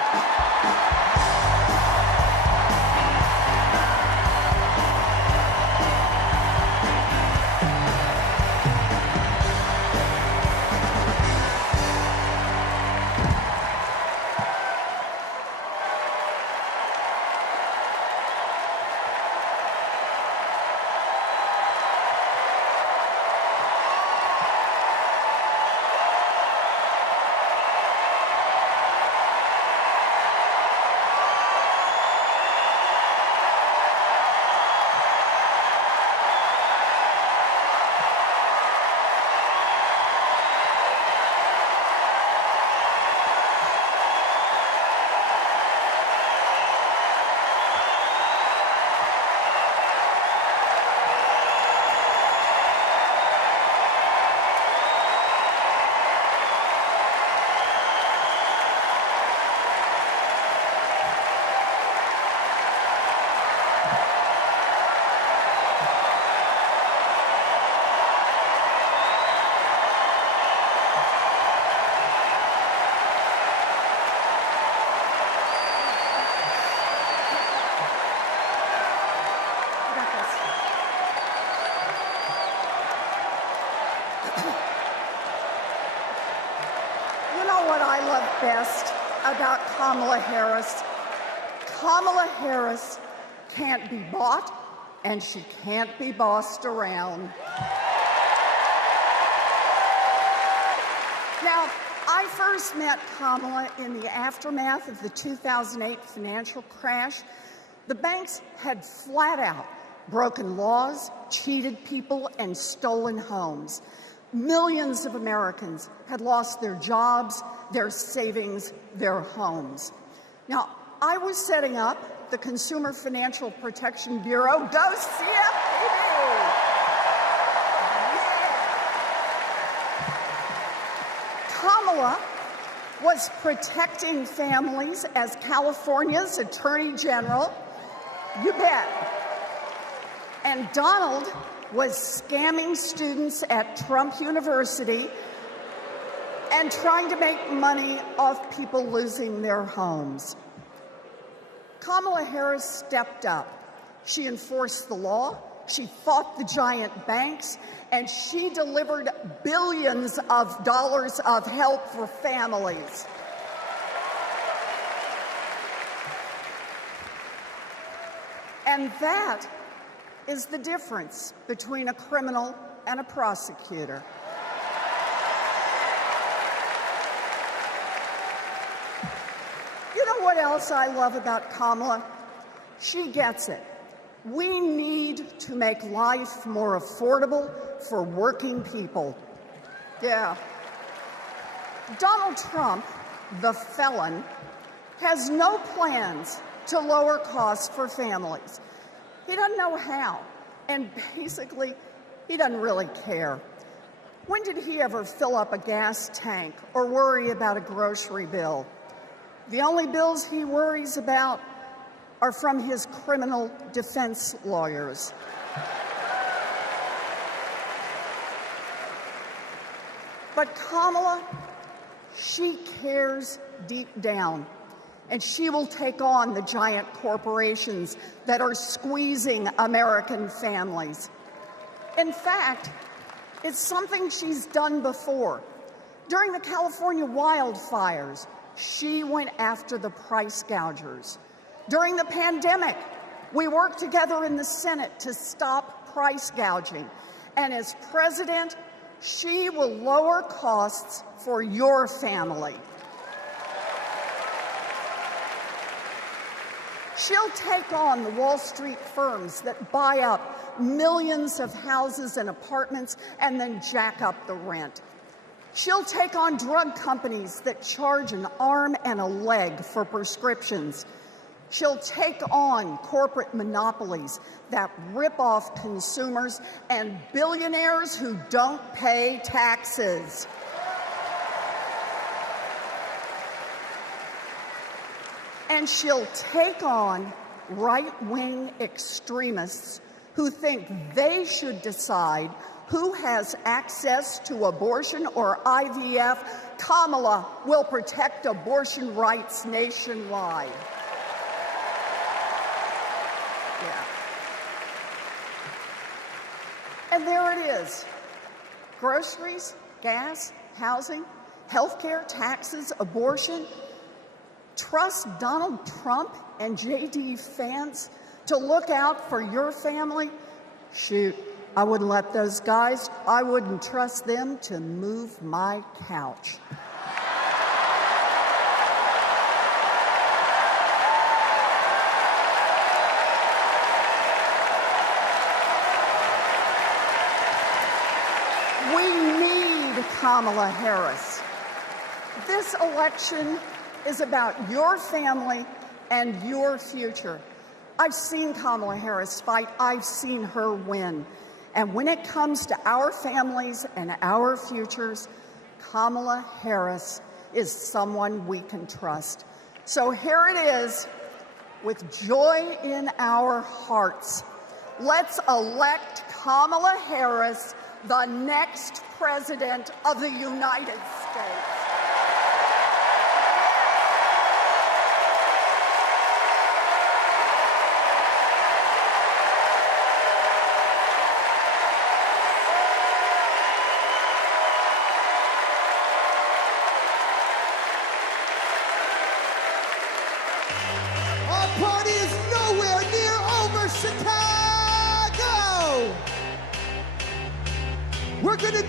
know what I love best about Kamala Harris? Kamala Harris can't be bought, and she can't be bossed around. Now, I first met Kamala in the aftermath of the 2008 financial crash. The banks had flat out broken laws, cheated people, and stolen homes. Millions of Americans had lost their jobs, their savings, their homes. Now, I was setting up the Consumer Financial Protection Bureau. Go CFPB! Kamala was protecting families as California's Attorney General. You bet. And Donald was scamming students at Trump University and trying to make money off people losing their homes. Kamala Harris stepped up. She enforced the law, she fought the giant banks, and she delivered billions of dollars of help for families. And that is the difference between a criminal and a prosecutor. You know what else I love about Kamala? She gets it. We need to make life more affordable for working people. Yeah. Donald Trump, the felon, has no plans to lower costs for families. He doesn't know how, and basically, he doesn't really care. When did he ever fill up a gas tank or worry about a grocery bill? The only bills he worries about are from his criminal defense lawyers. But Kamala, she cares deep down. And she will take on the giant corporations that are squeezing American families. In fact, it's something she's done before. During the California wildfires, she went after the price gougers. During the pandemic, we worked together in the Senate to stop price gouging. And as president, she will lower costs for your family. She'll take on the Wall Street firms that buy up millions of houses and apartments and then jack up the rent. She'll take on drug companies that charge an arm and a leg for prescriptions. She'll take on corporate monopolies that rip off consumers and billionaires who don't pay taxes. And she'll take on right-wing extremists who think they should decide who has access to abortion or IVF. Kamala will protect abortion rights nationwide. Yeah. And there it is. Groceries, gas, housing, healthcare, taxes, abortion. Trust Donald Trump and J.D. Vance to look out for your family? Shoot, I wouldn't let those guys, I wouldn't trust them to move my couch. We need Kamala Harris. This election is about your family and your future. I've seen Kamala Harris fight. I've seen her win. And when it comes to our families and our futures, Kamala Harris is someone we can trust. So here it is, with joy in our hearts. Let's elect Kamala Harris the next President of the United States.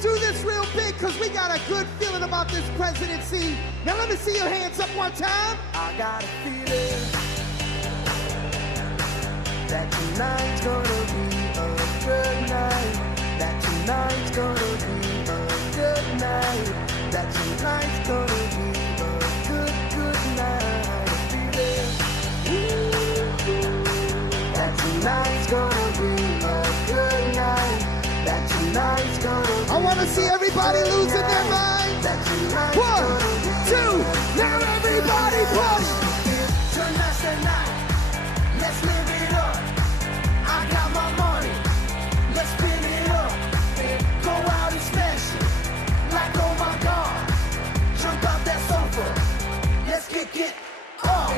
do this real big because we got a good feeling about this presidency. Now let me see your hands up one time. I got a feeling that tonight's gonna be a good night. That tonight's gonna be a good night. That tonight's gonna be a good night. A feeling that tonight's gonna be a good night. That tonight's gonna be I want to see everybody losing their mind. 1, 2, now everybody party. Tonight's the night. Let's live it up. I got my money. Let's spin it up. Go out and smash it. Like, oh my God. Jump out that sofa. Let's kick it up.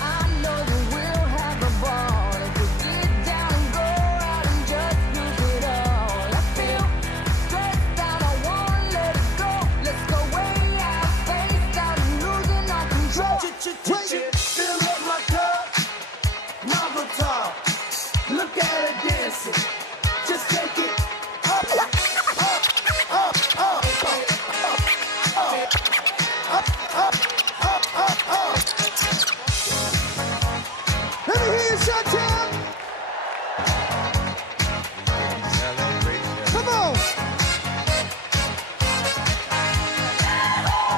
I know that we'll have a ball. If we get down and go out and just lose it all. I feel stressed out. I wanna let it go. Let's go way out, face out, and losing our control. Fill up my cup. Marble top. Look at her dancing. Just take it up, up, up, up, up, up, up, up, up. Let me hear you shut down. Come on.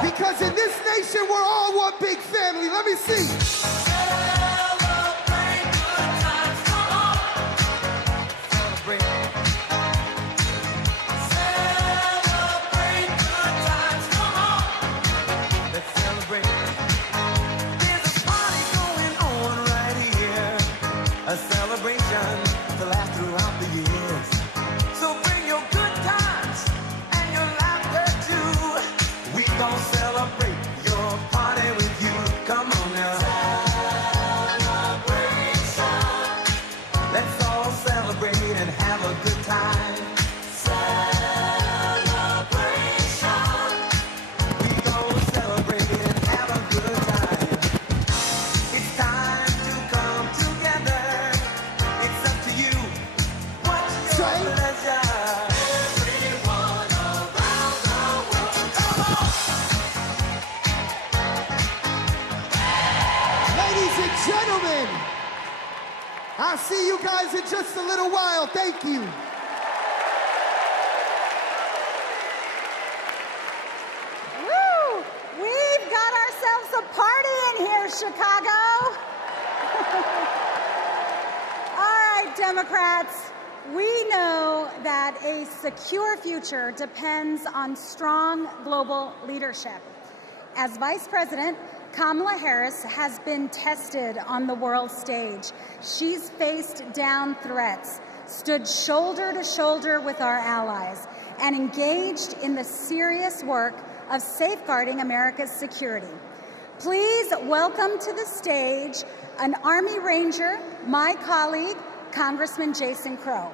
Because in this nation, we're all one big family. Let me see. A celebration to last throughout the years. So bring your good times and your laughter too. We gon' celebrate your party with you. Come on now. Celebration. Let's all celebrate and have a good time. Celebration. We gon' celebrate and have a good time. It's time to come together. It's up to you. What's your pleasure? Everyone around the world. Come on! Ladies and gentlemen, I'll see you guys in just a little while. Thank you. Woo! We've got ourselves a party in here, Chicago. All right, Democrats, we know that a secure future depends on strong global leadership. As Vice President, Kamala Harris has been tested on the world stage. She's faced down threats, stood shoulder to shoulder with our allies, and engaged in the serious work of safeguarding America's security. Please welcome to the stage an Army Ranger, my colleague, Congressman Jason Crow.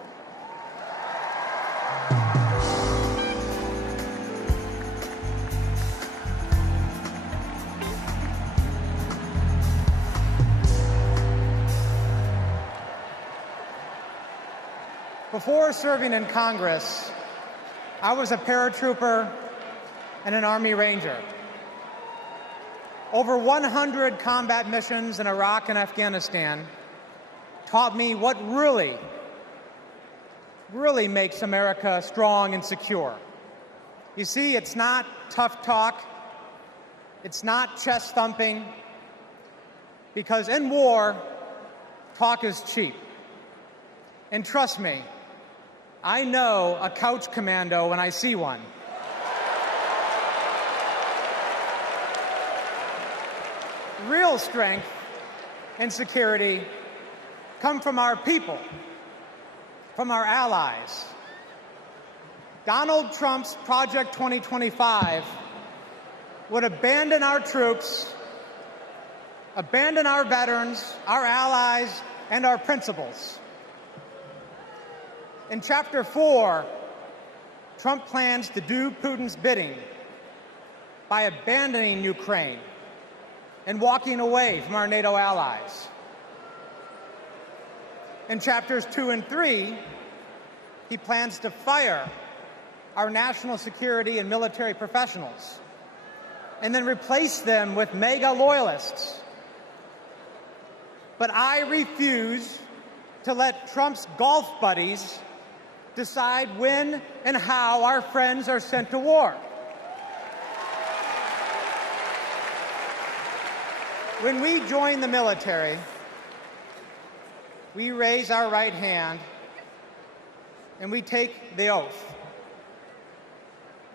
Before serving in Congress, I was a paratrooper and an Army Ranger. Over 100 combat missions in Iraq and Afghanistan taught me what really makes America strong and secure. You see, it's not tough talk, it's not chest thumping, because in war, talk is cheap. And trust me, I know a couch commando when I see one. Real strength and security come from our people, from our allies. Donald Trump's Project 2025 would abandon our troops, abandon our veterans, our allies, and our principles. In Chapter 4, Trump plans to do Putin's bidding by abandoning Ukraine and walking away from our NATO allies. In Chapters 2 and 3, he plans to fire our national security and military professionals, and then replace them with MAGA loyalists. But I refuse to let Trump's golf buddies decide when and how our friends are sent to war. When we join the military, we raise our right hand and we take the oath.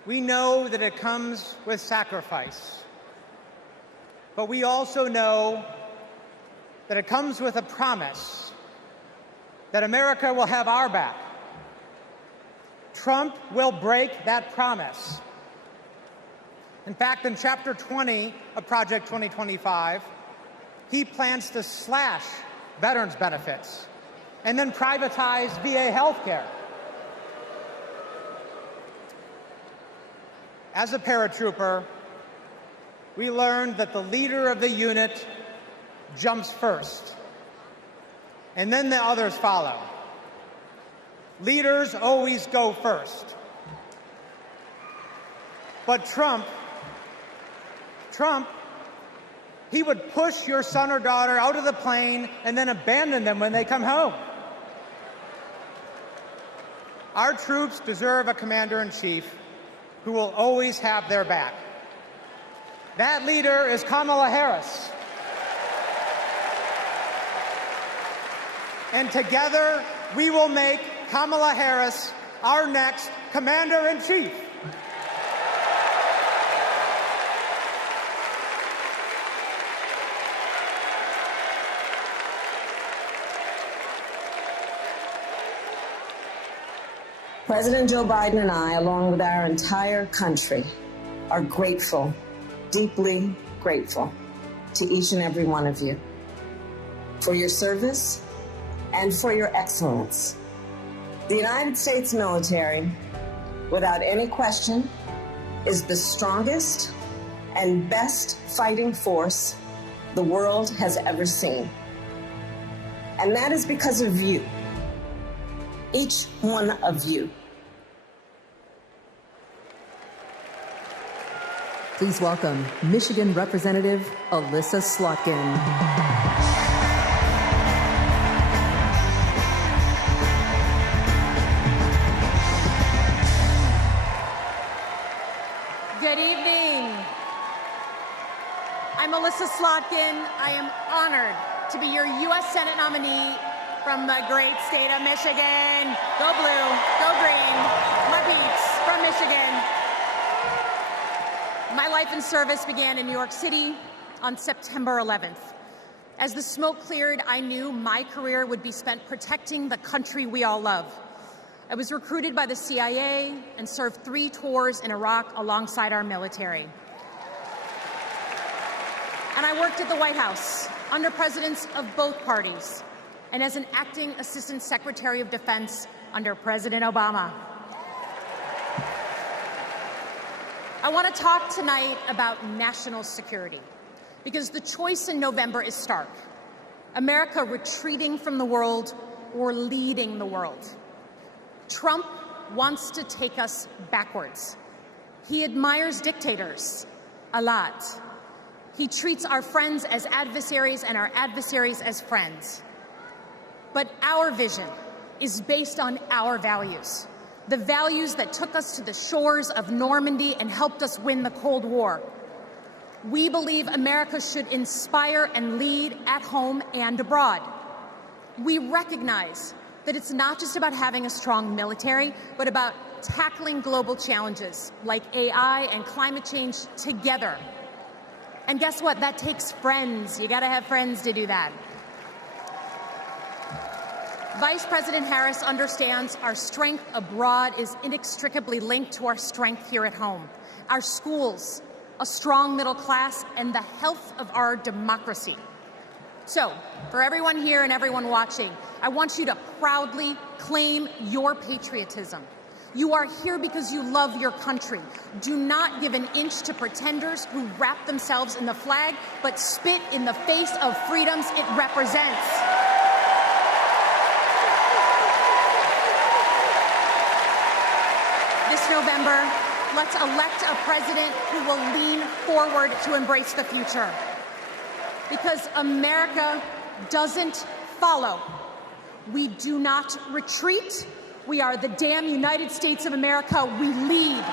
We know that it comes with sacrifice, but we also know that it comes with a promise that America will have our back. Trump will break that promise. In fact, in Chapter 20 of Project 2025, he plans to slash veterans' benefits and then privatize VA health care. As a paratrooper, we learned that the leader of the unit jumps first, and then the others follow. Leaders always go first. But Trump, he would push your son or daughter out of the plane and then abandon them when they come home. Our troops deserve a commander-in-chief who will always have their back. That leader is Kamala Harris. And together, we will make Kamala Harris our next commander-in-chief. President Joe Biden and I, along with our entire country, are grateful, deeply grateful to each and every one of you for your service and for your excellence. The United States military, without any question, is the strongest and best fighting force the world has ever seen. And that is because of you. Each one of you. Please welcome Michigan Representative Alyssa Slotkin. Good evening. I'm Alyssa Slotkin. I am honored to be your U.S. Senate nominee from the great state of Michigan. Go blue, go green, my peeps from Michigan. My life in service began in New York City on September 11th. As the smoke cleared, I knew my career would be spent protecting the country we all love. I was recruited by the CIA and served 3 tours in Iraq alongside our military. And I worked at the White House under presidents of both parties, and as an acting Assistant Secretary of Defense under President Obama. I want to talk tonight about national security, because the choice in November is stark. America retreating from the world or leading the world. Trump wants to take us backwards. He admires dictators a lot. He treats our friends as adversaries and our adversaries as friends. But our vision is based on our values, the values that took us to the shores of Normandy and helped us win the Cold War. We believe America should inspire and lead at home and abroad. We recognize that it's not just about having a strong military, but about tackling global challenges like AI and climate change together. And guess what? That takes friends. You gotta have friends to do that. Vice President Harris understands our strength abroad is inextricably linked to our strength here at home. Our schools, a strong middle class, and the health of our democracy. So, for everyone here and everyone watching, I want you to proudly claim your patriotism. You are here because you love your country. Do not give an inch to pretenders who wrap themselves in the flag, but spit in the face of freedoms it represents. This November, let's elect a president who will lean forward to embrace the future. Because America doesn't follow. We do not retreat. We are the damn United States of America. We lead.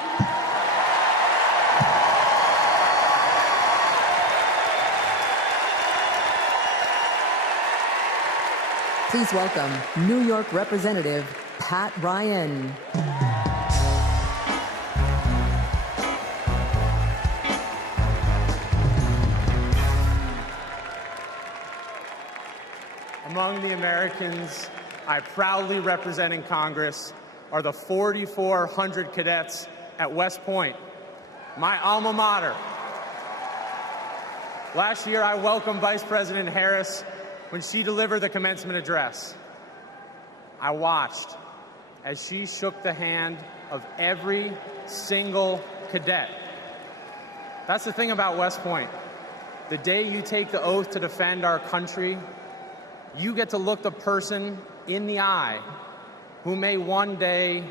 Please welcome New York Representative Pat Ryan. Among the Americans I proudly represent in Congress are the 4,400 cadets at West Point, my alma mater. Last year, I welcomed Vice President Harris when she delivered the commencement address. I watched as she shook the hand of every single cadet. That's the thing about West Point. The day you take the oath to defend our country, you get to look the person in the eye who may one day,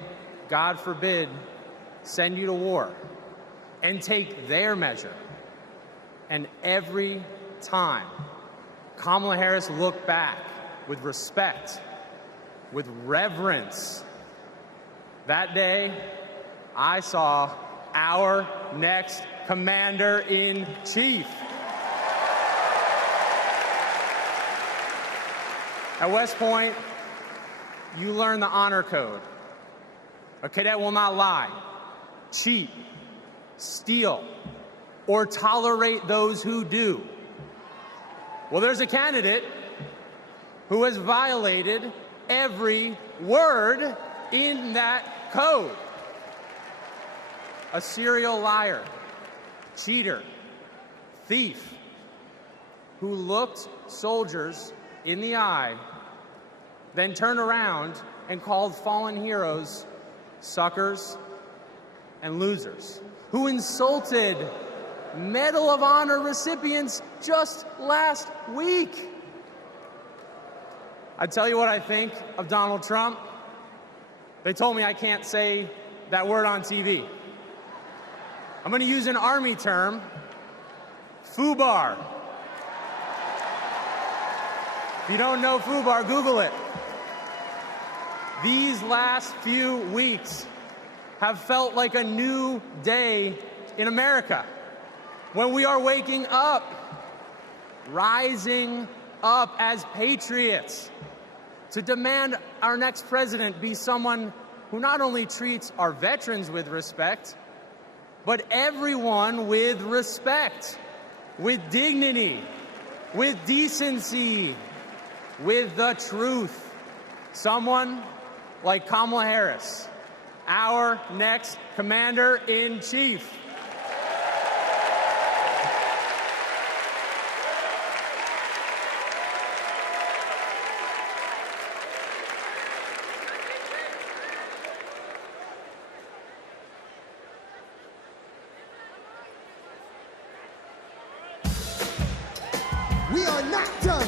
God forbid, send you to war, and take their measure. And every time, Kamala Harris looked back with respect, with reverence. That day, I saw our next commander-in-chief. At West Point, you learn the honor code. A cadet will not lie, cheat, steal, or tolerate those who do. Well, there's a candidate who has violated every word in that code. A serial liar, cheater, thief, who looked soldiers in the eye, then turned around and called fallen heroes suckers and losers, who insulted Medal of Honor recipients just last week. I tell you what I think of Donald Trump. They told me I can't say that word on TV. I'm going to use an Army term, FUBAR. If you don't know FUBAR, Google it. These last few weeks have felt like a new day in America, when we are waking up, rising up as patriots to demand our next president be someone who not only treats our veterans with respect, but everyone with respect, with dignity, with decency, with the truth. Someone like Kamala Harris, our next commander-in-chief. We are not done.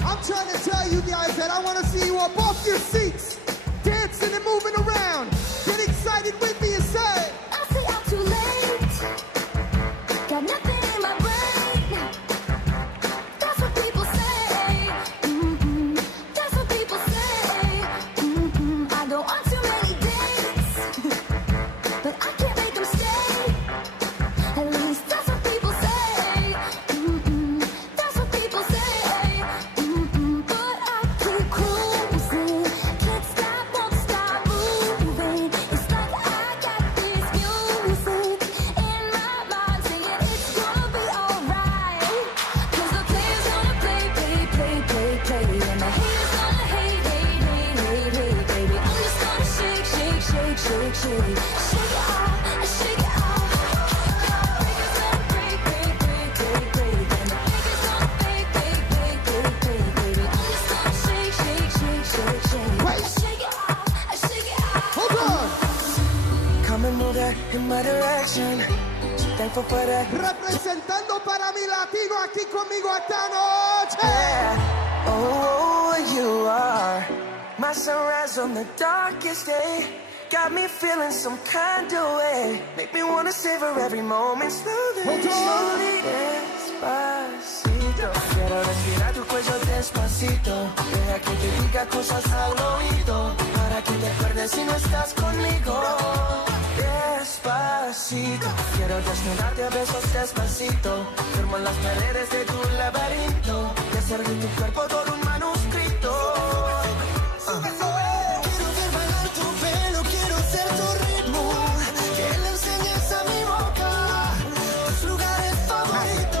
I'm trying to tell you guys that I want to see you up off your seats, dancing and moving around. Get excited with me and say, I say I'm too late. Got nothing in my brain. That's what people say. That's what people say. I go on too many dates, but I can't make them stay. At least that's what people say. That's what people say. But I keep cruising. Can't stop, won't stop moving. It's like I got this music in my mind saying it's gonna be alright. 'Cause the players gonna play, and the haters gonna hate, baby. I'm just gonna shake. Shake it off, shake it off. Breakers gonna break, and the breakers gonna fake, baby. I'm just gonna shake. Shake it off. Hold on. Come and move that in my direction. So thankful for that. Representando para mi latino aquí conmigo esta noche. Yeah. Oh, you are my sunrise on the darkest day. got me feeling some kind of way. Make me wanna savor every moment slowly, slowly. Despacito, quiero respirar tu cuello despacito. Deja que te diga cosas al oído, para que te acuerdes si no estás conmigo. Despacito, quiero desnudarte a besos despacito. Firmo en las paredes de tu laberinto y hacer de tu cuerpo todo un manuscrito. Quiero ver bailar tu pelo, quiero ser tu ritmo, que le enseñes a mi boca tus lugares favoritos.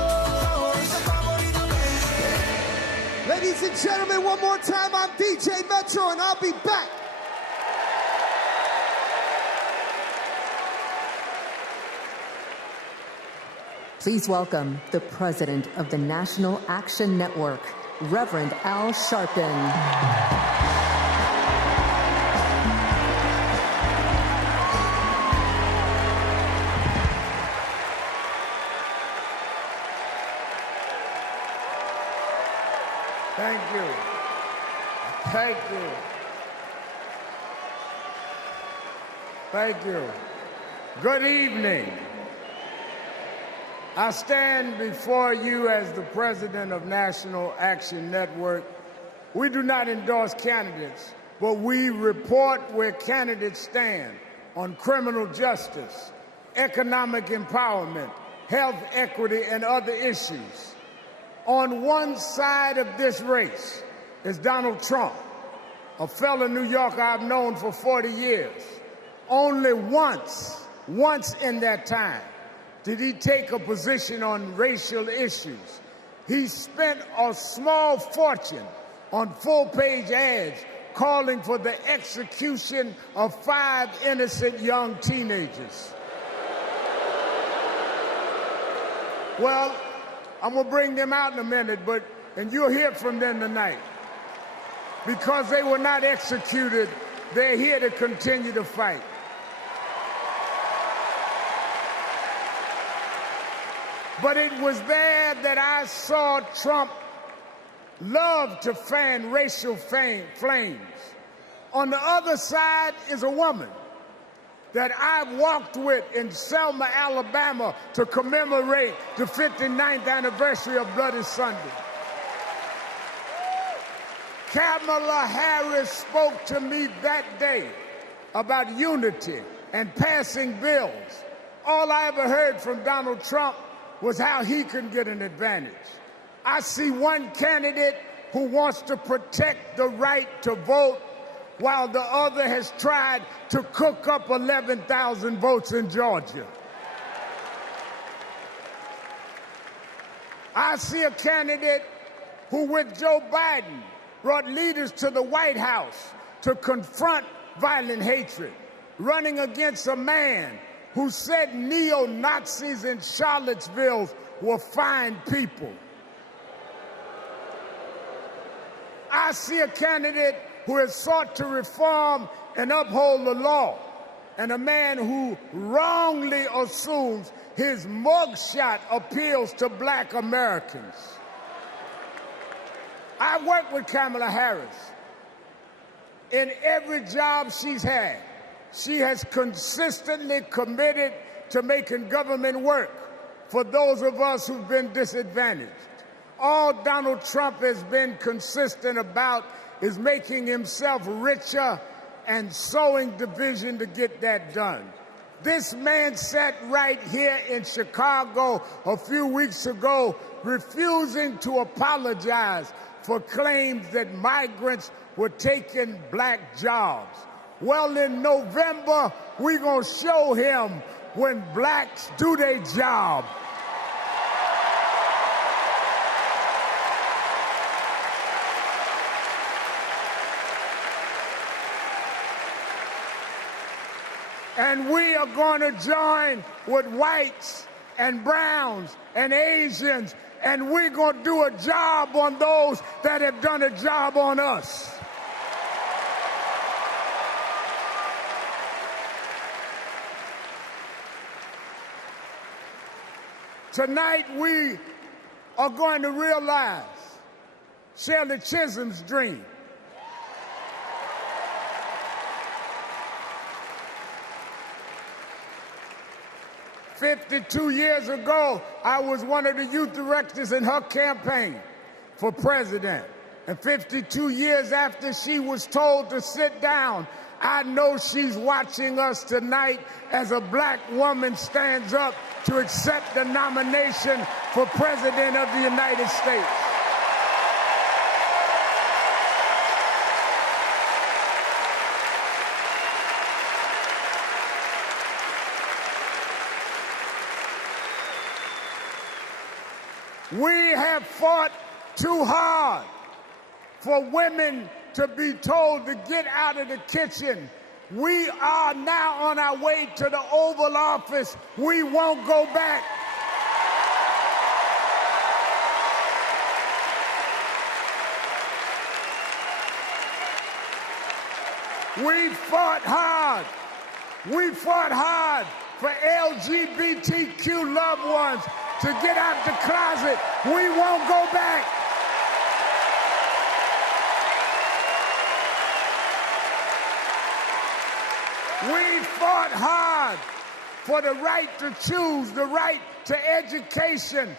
Ladies and gentlemen, one more time, I'm DJ Metro and I'll be back. Please welcome the president of the National Action Network, Reverend Al Sharpton. Thank you. Thank you. Thank you. Good evening. I stand before you as the president of National Action Network. We do not endorse candidates, but we report where candidates stand on criminal justice, economic empowerment, health equity, and other issues. On one side of this race is Donald Trump, a fellow New Yorker I've known for 40 years. Only once in that time did he take a position on racial issues. He spent a small fortune on full-page ads calling for the execution of 5 innocent young teenagers. Well, I'm gonna bring them out in a minute, and you'll hear from them tonight. Because they were not executed, they're here to continue to fight. But it was there that I saw Trump love to fan racial flames. On the other side is a woman that I walked with in Selma, Alabama to commemorate the 59th anniversary of Bloody Sunday. Kamala Harris spoke to me that day about unity and passing bills. All I ever heard from Donald Trump was how he can get an advantage. I see one candidate who wants to protect the right to vote, while the other has tried to cook up 11,000 votes in Georgia. I see a candidate who, with Joe Biden, brought leaders to the White House to confront violent hatred, running against a man who said neo-Nazis in Charlottesville were fine people. I see a candidate who has sought to reform and uphold the law, and a man who wrongly assumes his mugshot appeals to black Americans. I worked with Kamala Harris. In every job she's had, she has consistently committed to making government work for those of us who've been disadvantaged. All Donald Trump has been consistent about is making himself richer and sowing division to get that done. This man sat right here in Chicago a few weeks ago, refusing to apologize for claims that migrants were taking black jobs. Well, in November, we're gonna show him when blacks do their job. And we are going to join with whites and browns and Asians, and we're going to do a job on those that have done a job on us. Tonight, we are going to realize Shirley Chisholm's dream. 52 years ago, I was one of the youth directors in her campaign for president. And 52 years after she was told to sit down, I know she's watching us tonight as a black woman stands up to accept the nomination for President of the United States. We have fought too hard for women to be told to get out of the kitchen. We are now on our way to the Oval Office. We won't go back. We fought hard. We fought hard for LGBTQ loved ones to get out the closet. We won't go back. We fought hard for the right to choose, the right to education.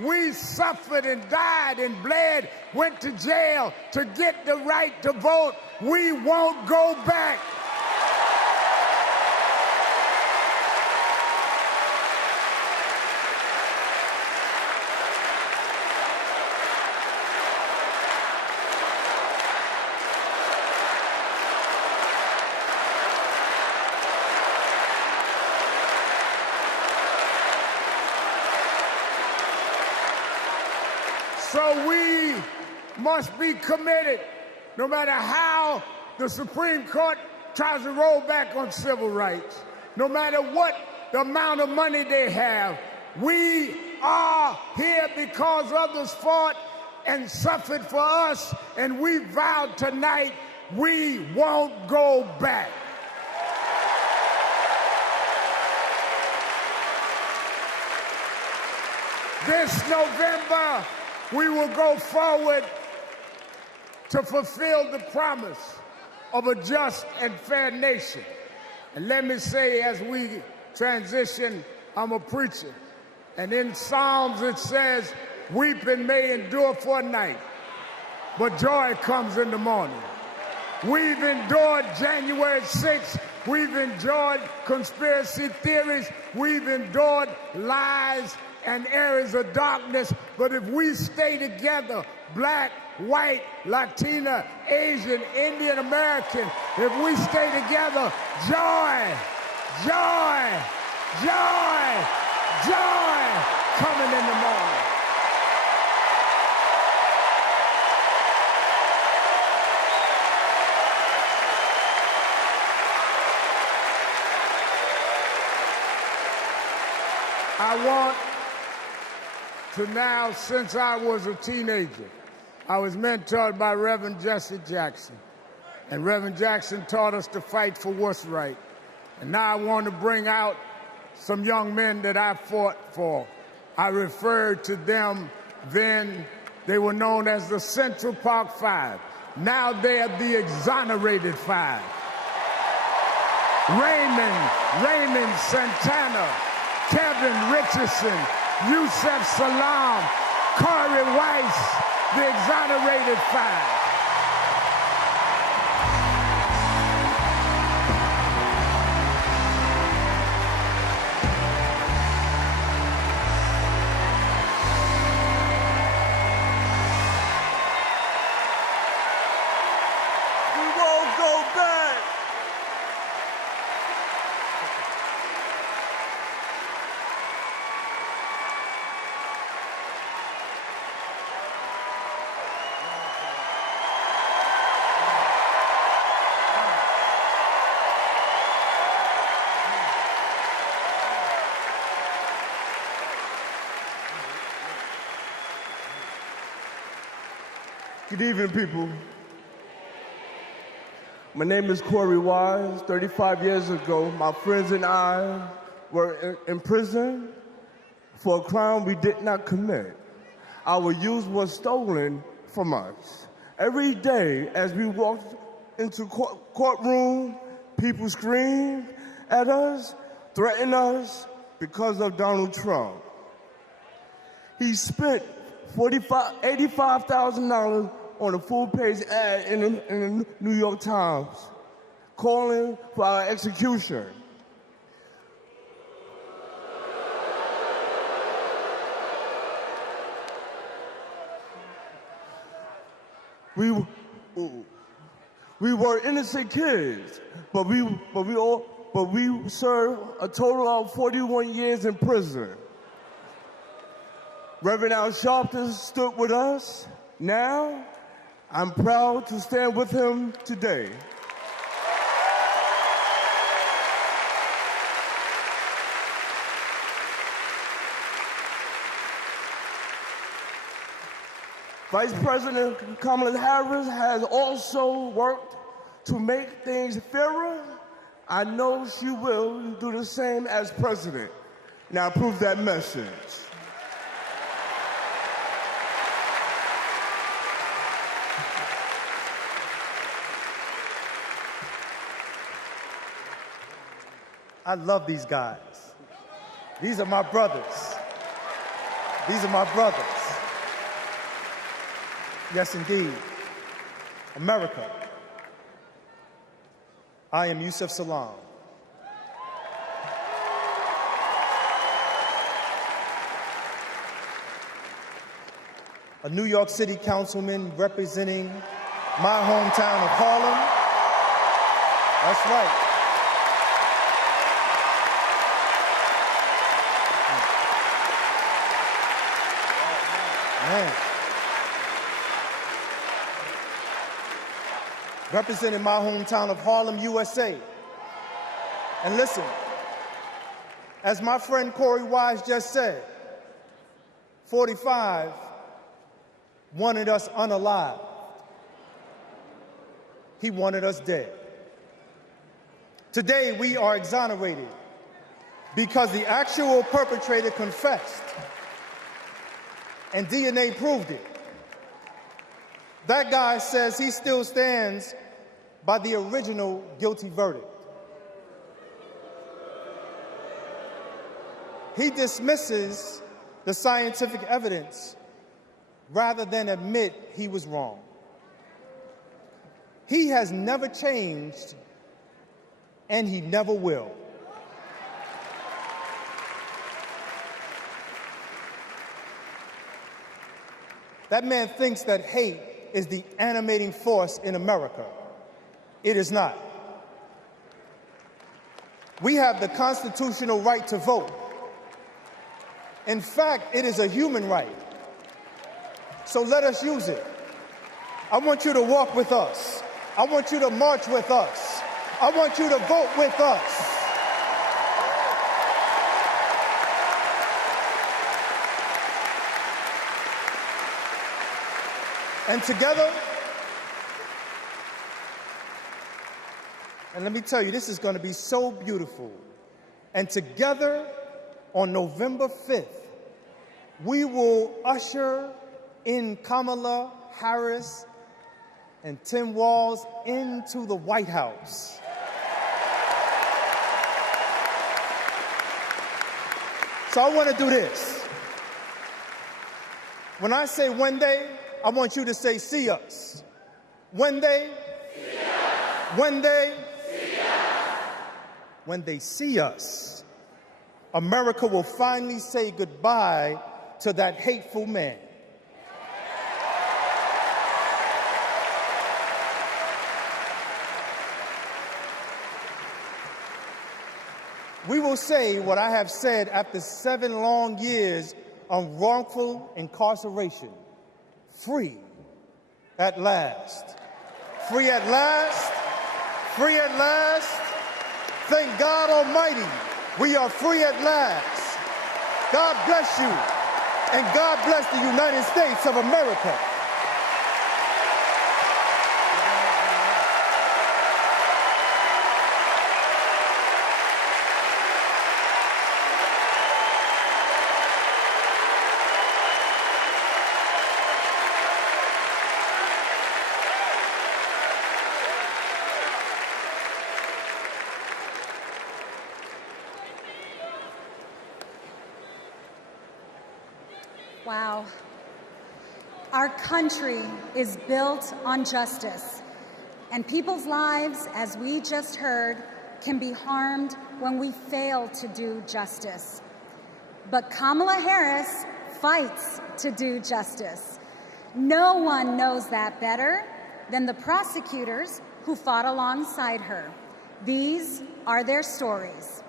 We suffered and died and bled, went to jail to get the right to vote. We won't go back. So we must be committed, no matter how the Supreme Court tries to roll back on civil rights, no matter what the amount of money they have. We are here because others fought and suffered for us, and we vowed tonight we won't go back. This November, we will go forward to fulfill the promise of a just and fair nation. And let me say, as we transition, I'm a preacher. And in Psalms it says, weeping may endure for a night, but joy comes in the morning. We've endured January 6th. We've endured conspiracy theories. We've endured lies and areas of darkness, but if we stay together, black, white, Latina, Asian, Indian American, if we stay together, joy, joy, joy, joy coming in the morning. I want to now, since I was a teenager, I was mentored by Reverend Jesse Jackson. And Reverend Jackson taught us to fight for what's right. And now I want to bring out some young men that I fought for. I referred to them then. They were known as the Central Park Five. Now they are the Exonerated Five. Raymond Santana, Kevin Richardson, Yusef Salam, Corey Weiss, the Exonerated Five. We won't go back. Good evening, people. My name is Corey Wise. 35 years ago, my friends and I were in prison for a crime we did not commit. Our youth was stolen from us. Every day, as we walked into courtroom, people screamed at us, threatened us, because of Donald Trump. He spent $85,000 on a full-page ad in the New York Times calling for our execution. We were innocent kids, but we served a total of 41 years in prison. Reverend Al Sharpton stood with us. Now, I'm proud to stand with him today. Vice President Kamala Harris has also worked to make things fairer. I know she will do the same as president. Now prove that message. I love these guys. These are my brothers. These are my brothers. Yes, indeed. America. I am Yusuf Salaam. A New York City councilman representing my hometown of Harlem. That's right. Man. Representing my hometown of Harlem, USA. And listen, as my friend Corey Wise just said, 45 wanted us unalive. He wanted us dead. Today we are exonerated because the actual perpetrator confessed and DNA proved it. That guy says he still stands by the original guilty verdict. He dismisses the scientific evidence rather than admit he was wrong. He has never changed, and he never will. That man thinks that hate is the animating force in America. It is not. We have the constitutional right to vote. In fact, it is a human right. So let us use it. I want you to walk with us. I want you to march with us. I want you to vote with us. And together, and let me tell you, this is going to be so beautiful. And together, on November 5th, we will usher in Kamala Harris and Tim Walz into the White House. So I want to do this. When I say one day, I want you to say, see us. When they see us. When they see us. When they see us, America will finally say goodbye to that hateful man. We will say what I have said after 7 long years of wrongful incarceration. Free at last. Free at last. Free at last. Thank God Almighty, we are free at last. God bless you, and God bless the United States of America. Wow. Our country is built on justice, and people's lives, as we just heard, can be harmed when we fail to do justice. But Kamala Harris fights to do justice. No one knows that better than the prosecutors who fought alongside her. These are their stories.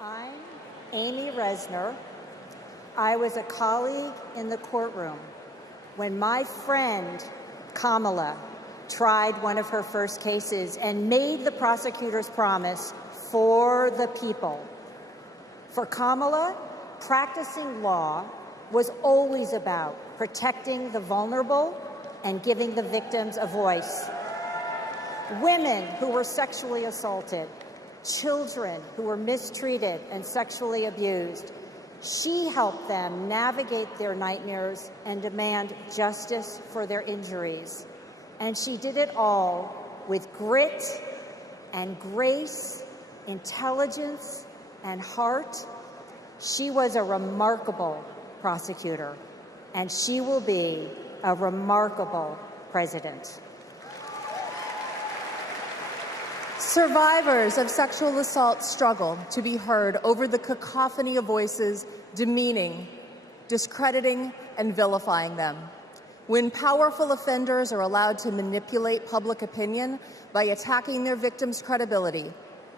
I'm Amy Resner. I was a colleague in the courtroom when my friend Kamala tried one of her first cases and made the prosecutor's promise for the people. For Kamala, practicing law was always about protecting the vulnerable and giving the victims a voice. Women who were sexually assaulted, children who were mistreated and sexually abused. She helped them navigate their nightmares and demand justice for their injuries. And she did it all with grit and grace, intelligence and heart. She was a remarkable prosecutor, and she will be a remarkable president. Survivors of sexual assault struggle to be heard over the cacophony of voices demeaning, discrediting, and vilifying them. When powerful offenders are allowed to manipulate public opinion by attacking their victims' credibility,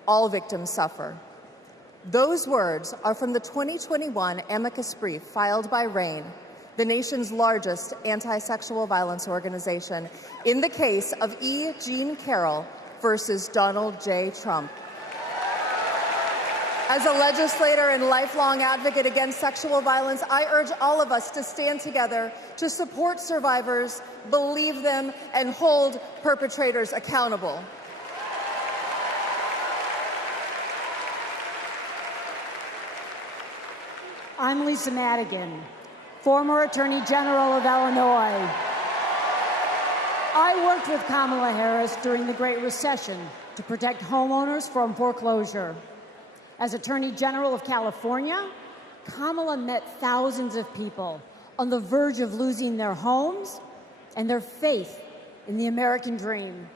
all victims suffer. Those words are from the 2021 amicus brief filed by RAINN, the nation's largest anti-sexual violence organization, in the case of E. Jean Carroll versus Donald J. Trump. As a legislator and lifelong advocate against sexual violence, I urge all of us to stand together to support survivors, believe them, and hold perpetrators accountable. I'm Lisa Madigan, former Attorney General of Illinois. I worked with Kamala Harris during the Great Recession to protect homeowners from foreclosure. As Attorney General of California, Kamala met thousands of people on the verge of losing their homes and their faith in the American dream.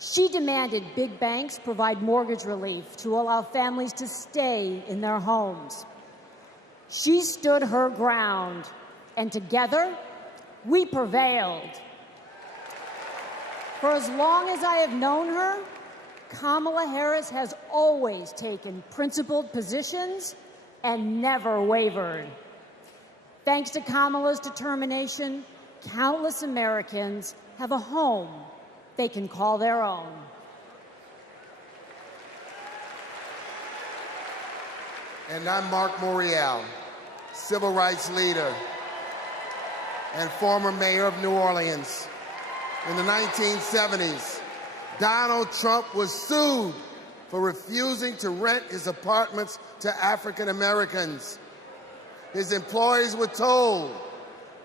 She demanded big banks provide mortgage relief to allow families to stay in their homes. She stood her ground, and together, we prevailed. For as long as I have known her, Kamala Harris has always taken principled positions and never wavered. Thanks to Kamala's determination, countless Americans have a home they can call their own. And I'm Mark Morial, civil rights leader and former mayor of New Orleans. In the 1970s, Donald Trump was sued for refusing to rent his apartments to African Americans. His employees were told,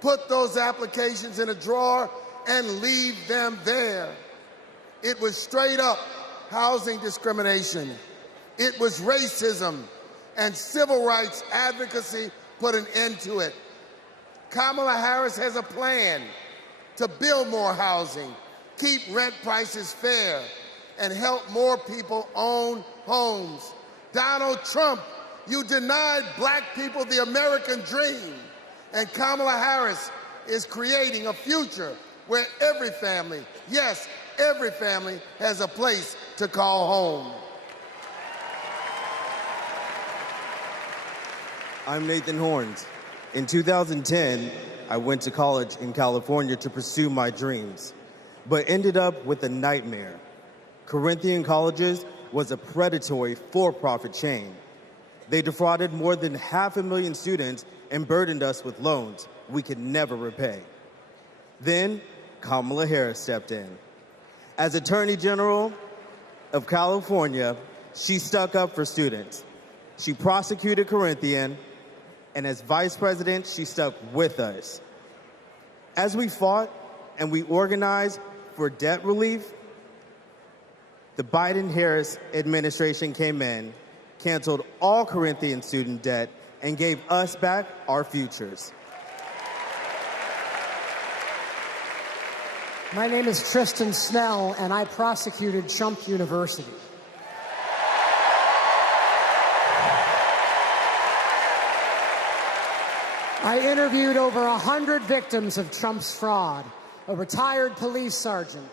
put those applications in a drawer and leave them there. It was straight up housing discrimination. It was racism, and civil rights advocacy put an end to it. Kamala Harris has a plan to build more housing, keep rent prices fair, and help more people own homes. Donald Trump, you denied black people the American dream, and Kamala Harris is creating a future where every family, yes, every family has a place to call home. I'm Nathan Horns. In 2010, I went to college in California to pursue my dreams, but ended up with a nightmare. Corinthian Colleges was a predatory for-profit chain. They defrauded more than 500,000 students and burdened us with loans we could never repay. Then Kamala Harris stepped in. As Attorney General of California, she stuck up for students. She prosecuted Corinthian, and as Vice President, she stuck with us. As we fought and we organized for debt relief, the Biden-Harris administration came in, canceled all Corinthian student debt, and gave us back our futures. My name is Tristan Snell, and I prosecuted Trump University. I interviewed over 100 victims of Trump's fraud, a retired police sergeant,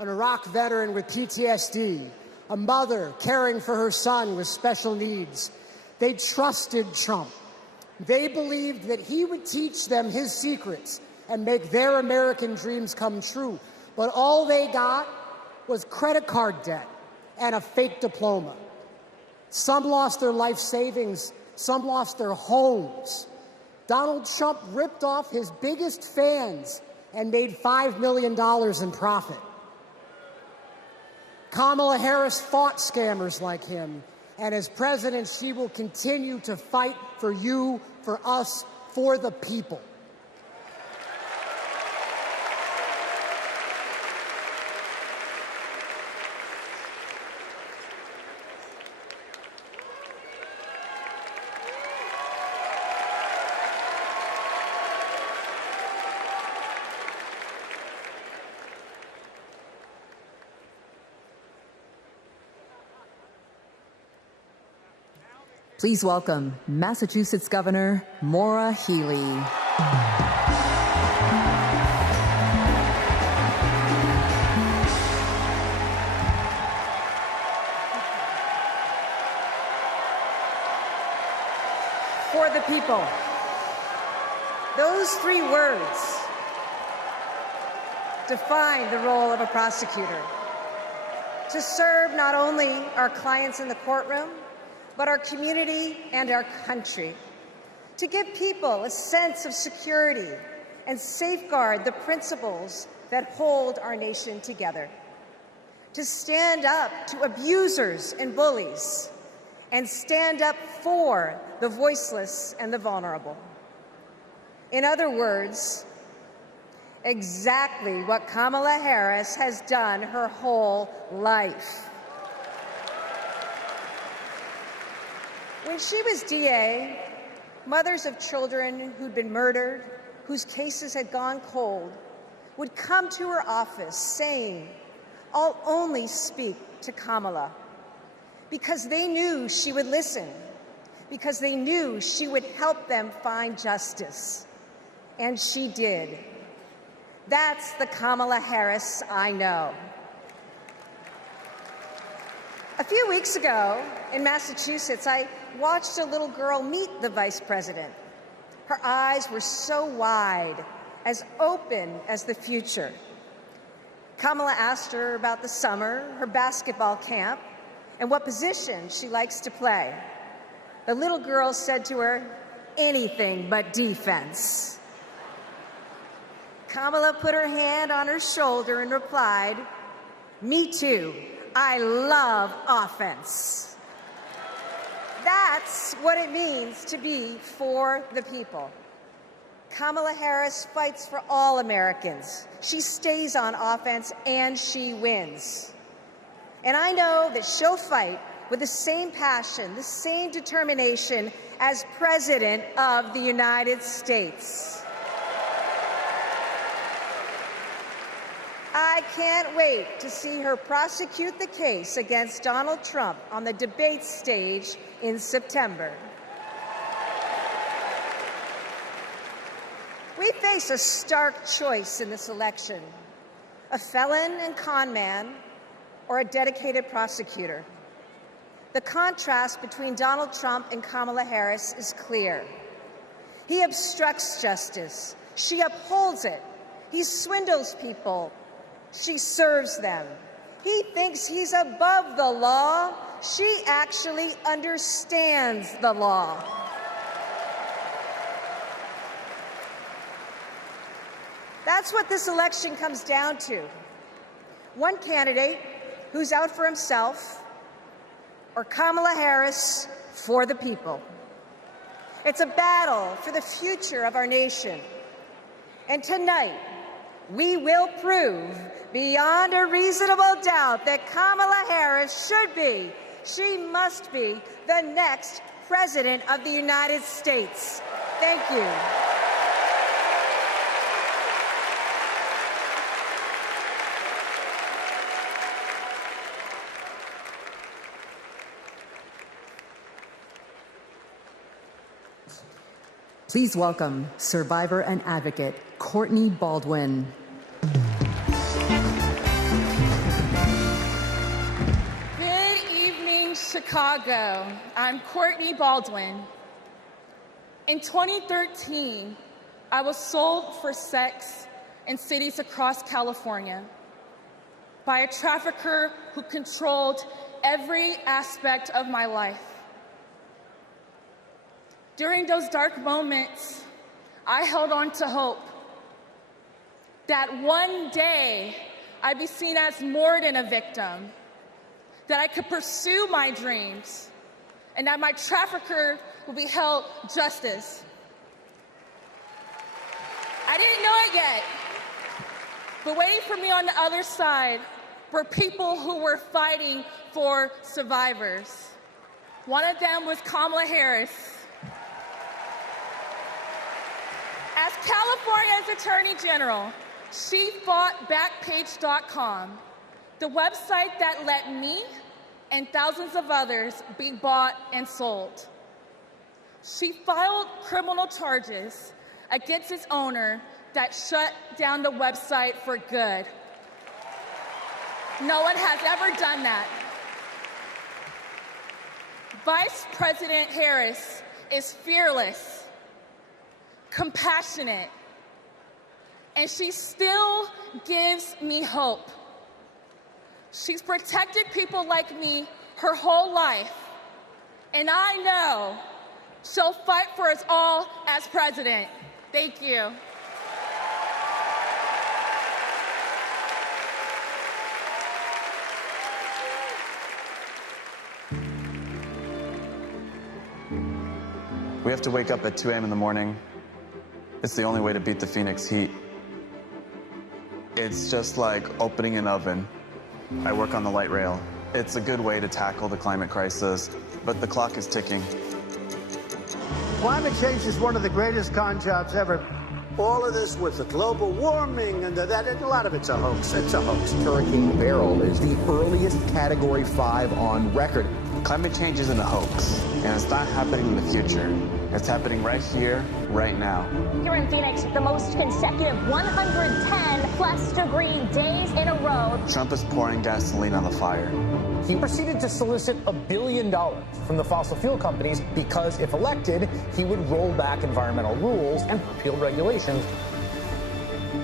an Iraq veteran with PTSD, a mother caring for her son with special needs. They trusted Trump. They believed that he would teach them his secrets and make their American dreams come true. But all they got was credit card debt and a fake diploma. Some lost their life savings, some lost their homes. Donald Trump ripped off his biggest fans and made $5 million in profit. Kamala Harris fought scammers like him, and as president, she will continue to fight for you, for us, for the people. Please welcome Massachusetts Governor Maura Healey. For the people. Those three words define the role of a prosecutor. To serve not only our clients in the courtroom, but our community and our country. To give people a sense of security and safeguard the principles that hold our nation together. To stand up to abusers and bullies, and stand up for the voiceless and the vulnerable. In other words, exactly what Kamala Harris has done her whole life. When she was DA, mothers of children who'd been murdered, whose cases had gone cold, would come to her office saying, "I'll only speak to Kamala," because they knew she would listen, because they knew she would help them find justice. And she did. That's the Kamala Harris I know. A few weeks ago in Massachusetts, I watched a little girl meet the vice president. Her eyes were so wide, as open as the future. Kamala asked her about the summer, her basketball camp, and what position she likes to play. The little girl said to her, "Anything but defense." Kamala put her hand on her shoulder and replied, "Me too. I love offense." That's what it means to be for the people. Kamala Harris fights for all Americans. She stays on offense and she wins. And I know that she'll fight with the same passion, the same determination as President of the United States. I can't wait to see her prosecute the case against Donald Trump on the debate stage in September. We face a stark choice in this election: a felon and con man or a dedicated prosecutor. The contrast between Donald Trump and Kamala Harris is clear. He obstructs justice. She upholds it. He swindles people. She serves them. He thinks he's above the law. She actually understands the law. That's what this election comes down to. One candidate who's out for himself, or Kamala Harris for the people. It's a battle for the future of our nation. And tonight, we will prove beyond a reasonable doubt that Kamala Harris should be, she must be, the next President of the United States. Thank you. Please welcome survivor and advocate Courtney Baldwin. Good evening, Chicago. I'm Courtney Baldwin. In 2013, I was sold for sex in cities across California by a trafficker who controlled every aspect of my life. During those dark moments, I held on to hope that one day I'd be seen as more than a victim, that I could pursue my dreams, and that my trafficker would be held justice. I didn't know it yet, but waiting for me on the other side were people who were fighting for survivors. One of them was Kamala Harris. As California's Attorney General, she fought Backpage.com, the website that let me and thousands of others be bought and sold. She filed criminal charges against its owner that shut down the website for good. No one has ever done that. Vice President Harris is fearless, compassionate, and she still gives me hope. She's protected people like me her whole life, and I know she'll fight for us all as president. Thank you. We have to wake up at 2 a.m. in the morning. It's the only way to beat the Phoenix heat. It's just like opening an oven. I work on the light rail. It's a good way to tackle the climate crisis, but the clock is ticking. Climate change is one of the greatest con jobs ever. All of this with the global warming and that, a lot of it's a hoax. It's a hoax. Hurricane Beryl is the earliest Category 5 on record. Climate change isn't a hoax, and it's not happening in the future. It's happening right here, right now. Here in Phoenix, the most consecutive 110-plus degree days in a row. Trump is pouring gasoline on the fire. He proceeded to solicit $1 billion from the fossil fuel companies because, if elected, he would roll back environmental rules and repeal regulations.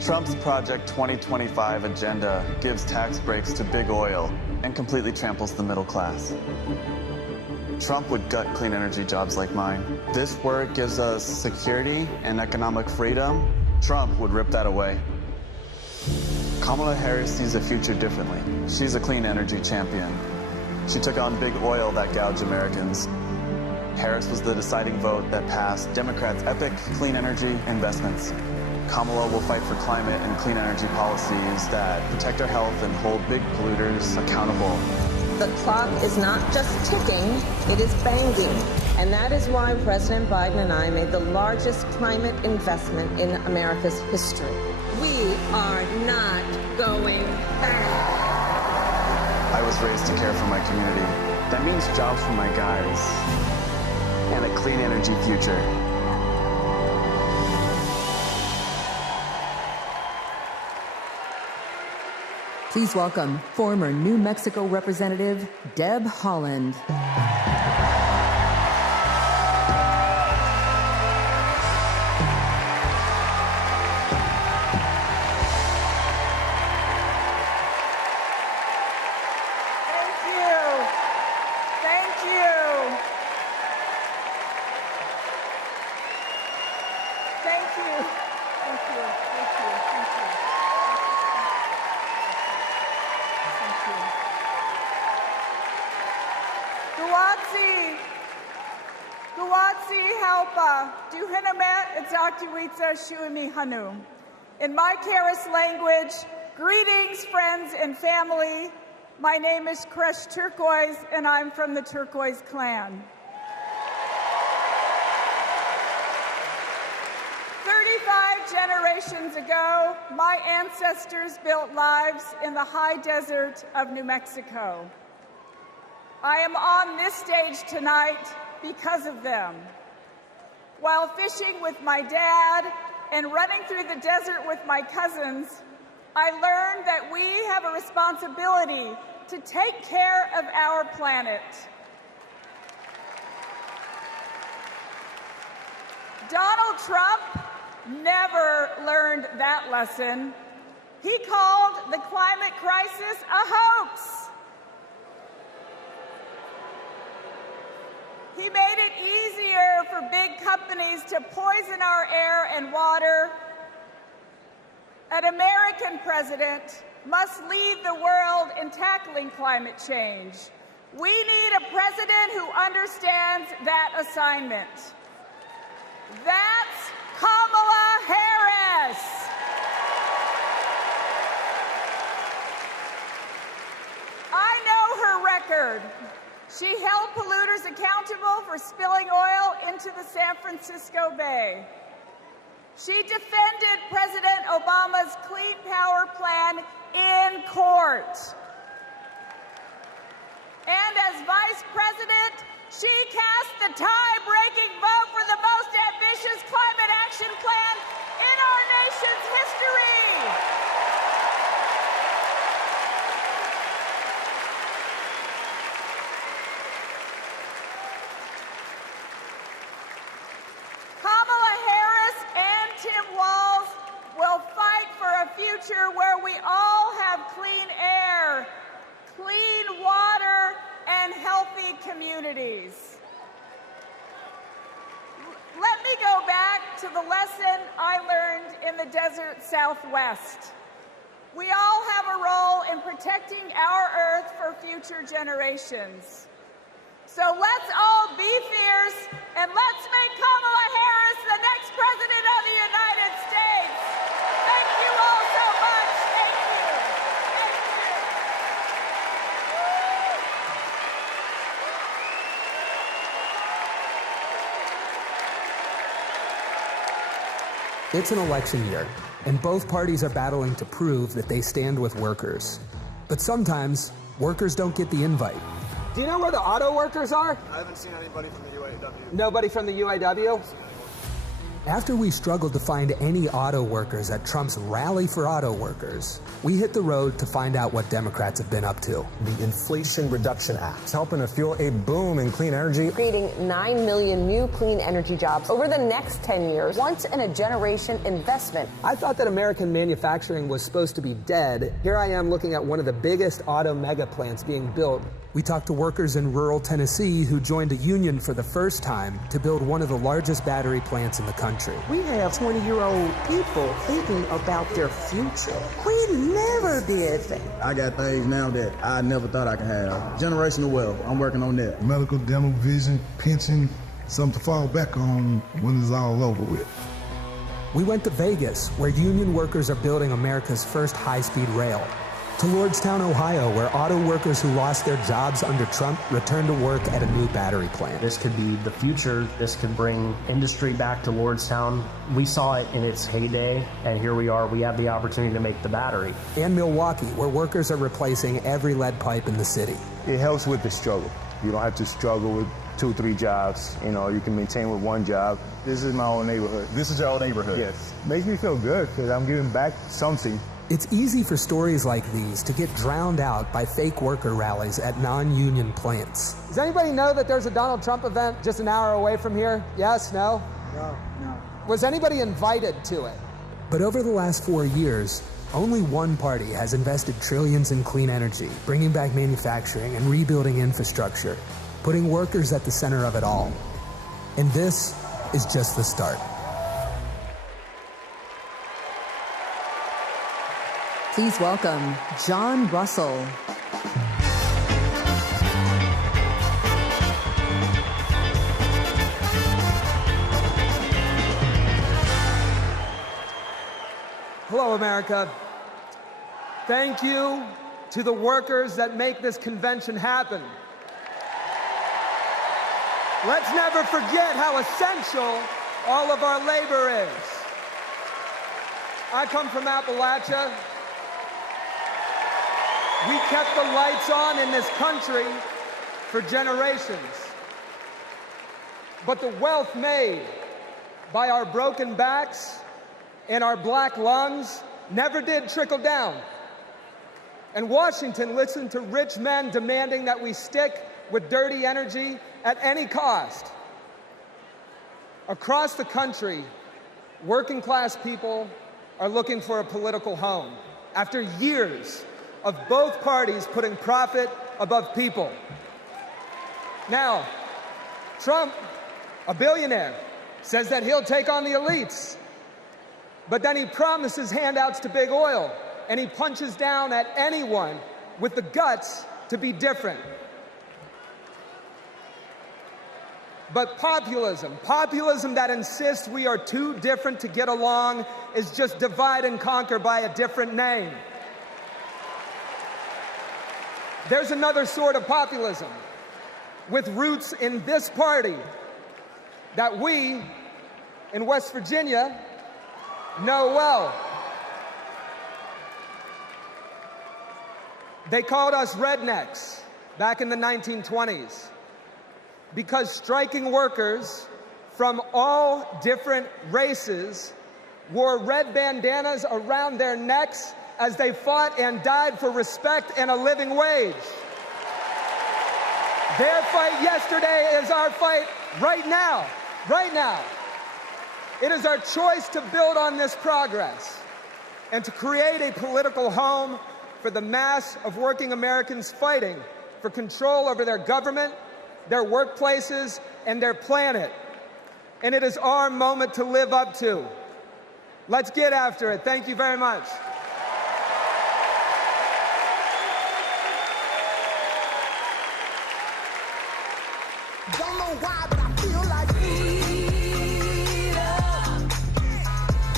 Trump's Project 2025 agenda gives tax breaks to big oil and completely tramples the middle class. Trump would gut clean energy jobs like mine. This work gives us security and economic freedom. Trump would rip that away. Kamala Harris sees the future differently. She's a clean energy champion. She took on big oil that gouged Americans. Harris was the deciding vote that passed Democrats' epic clean energy investments. Kamala will fight for climate and clean energy policies that protect our health and hold big polluters accountable. The clock is not just ticking, it is banging. And that is why President Biden and I made the largest climate investment in America's history. We are not going back. I was raised to care for my community. That means jobs for my guys and a clean energy future. Please welcome former New Mexico Representative Deb Haaland. Thank you. Guatsi helpa, duhinamet etzakiwitza shuimi hanu. In my Keres language, greetings, friends and family. My name is Kresh Turquoise, and I'm from the Turquoise clan. 35 generations ago, my ancestors built lives in the high desert of New Mexico. I am on this stage tonight because of them. While fishing with my dad and running through the desert with my cousins, I learned that we have a responsibility to take care of our planet. Donald Trump never learned that lesson. He called the climate crisis a hoax. He made it easier for big companies to poison our air and water. An American president must lead the world in tackling climate change. We need a president who understands that assignment. That's Kamala Harris. I know her record. She held polluters accountable for spilling oil into the San Francisco Bay. She defended President Obama's Clean Power Plan in court. And as vice president, she cast the tie-breaking vote for the most ambitious climate action plan in our nation's history. Will fight for a future where we all have clean air, clean water, and healthy communities. Let me go back to the lesson I learned in the desert Southwest. We all have a role in protecting our Earth for future generations. So let's all be fierce, and let's make Kamala Harris the next president of the United States. Thank you all so much. Thank you. Thank you. It's an election year, and both parties are battling to prove that they stand with workers. But sometimes, workers don't get the invite. Do you know where the auto workers are? I haven't seen anybody from the UAW. Nobody from the UAW? After we struggled to find any auto workers at Trump's Rally for Auto Workers, we hit the road to find out what Democrats have been up to. The Inflation Reduction Act is helping to fuel a boom in clean energy, creating 9 million new clean energy jobs over the next 10 years, once-in-a-generation investment. I thought that American manufacturing was supposed to be dead. Here I am looking at one of the biggest auto mega plants being built. We talked to workers in rural Tennessee who joined a union for the first time to build one of the largest battery plants in the country. We have 20-year-old people thinking about their future. We never did that. I got things now that I never thought I could have. Generational wealth, I'm working on that. Medical, dental, vision, pension, something to fall back on when it's all over with. We went to Vegas, where union workers are building America's first high-speed rail. To Lordstown, Ohio, where auto workers who lost their jobs under Trump returned to work at a new battery plant. This could be the future. This could bring industry back to Lordstown. We saw it in its heyday, and here we are. We have the opportunity to make the battery. And Milwaukee, where workers are replacing every lead pipe in the city. It helps with the struggle. You don't have to struggle with 2 or 3 jobs. You know, you can maintain with 1 job. This is my own neighborhood. This is your own neighborhood? Yes. Makes me feel good because I'm giving back something. It's easy for stories like these to get drowned out by fake worker rallies at non-union plants. Does anybody know that there's a Donald Trump event just an hour away from here? Yes? No? No. Was anybody invited to it? But over the last 4 years, only one party has invested trillions in clean energy, bringing back manufacturing and rebuilding infrastructure, putting workers at the center of it all. And this is just the start. Please welcome John Russell. Hello, America. Thank you to the workers that make this convention happen. Let's never forget how essential all of our labor is. I come from Appalachia. We kept the lights on in this country for generations. But the wealth made by our broken backs and our black lungs never did trickle down. And Washington listened to rich men demanding that we stick with dirty energy at any cost. Across the country, working class people are looking for a political home after years of both parties putting profit above people. Now, Trump, a billionaire, says that he'll take on the elites. But then he promises handouts to big oil, and he punches down at anyone with the guts to be different. But populism that insists we are too different to get along, is just divide and conquer by a different name. There's another sort of populism with roots in this party that we in West Virginia know well. They called us rednecks back in the 1920s because striking workers from all different races wore red bandanas around their necks as they fought and died for respect and a living wage. Their fight yesterday is our fight right now. Right now. It is our choice to build on this progress and to create a political home for the mass of working Americans fighting for control over their government, their workplaces, and their planet. And it is our moment to live up to. Let's get after it. Thank you very much. Don't know why, but I feel like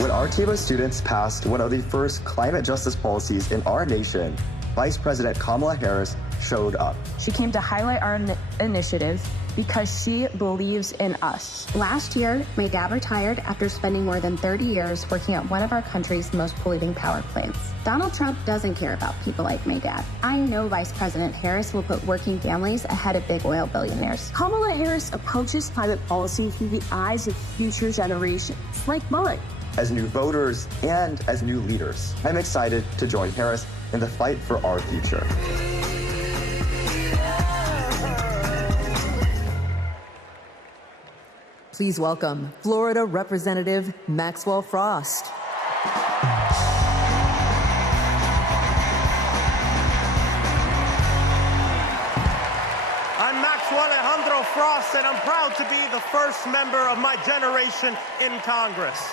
When our team of students passed one of the first climate justice policies in our nation, Vice President Kamala Harris showed up. She came to highlight our initiative because she believes in us. Last year, my dad retired after spending more than 30 years working at one of our country's most polluting power plants. Donald Trump doesn't care about people like my dad. I know Vice President Harris will put working families ahead of big oil billionaires. Kamala Harris approaches climate policy through the eyes of future generations, like mine. As new voters and as new leaders, I'm excited to join Harris in the fight for our future. Please welcome Florida Representative Maxwell Frost. I'm Maxwell Alejandro Frost, and I'm proud to be the first member of my generation in Congress.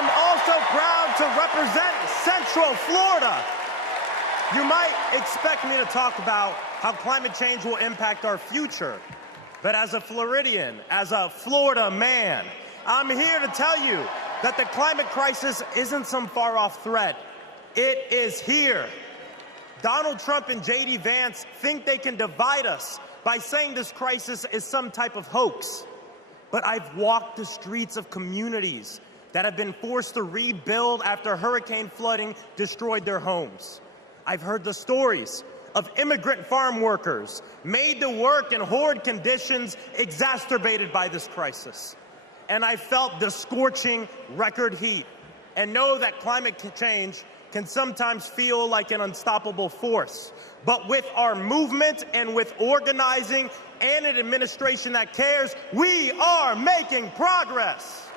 I'm also proud to represent Central Florida. You might expect me to talk about how climate change will impact our future. But as a Floridian, as a Florida man, I'm here to tell you that the climate crisis isn't some far-off threat. It is here. Donald Trump and J.D. Vance think they can divide us by saying this crisis is some type of hoax. But I've walked the streets of communities that have been forced to rebuild after hurricane flooding destroyed their homes. I've heard the stories of immigrant farm workers made to work in horrid conditions exacerbated by this crisis. And I felt the scorching record heat and know that climate change can sometimes feel like an unstoppable force. But with our movement and with organizing and an administration that cares, we are making progress.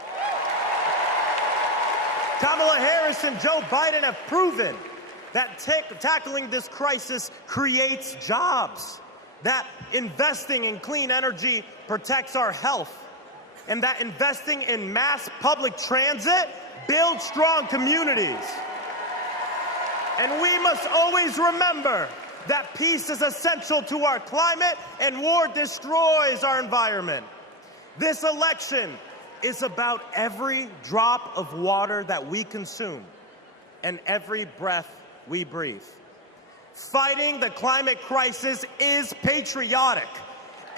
Kamala Harris and Joe Biden have proven that tackling this crisis creates jobs, that investing in clean energy protects our health, and that investing in mass public transit builds strong communities. And we must always remember that peace is essential to our climate and war destroys our environment. This election is about every drop of water that we consume and every breath we breathe. Fighting the climate crisis is patriotic.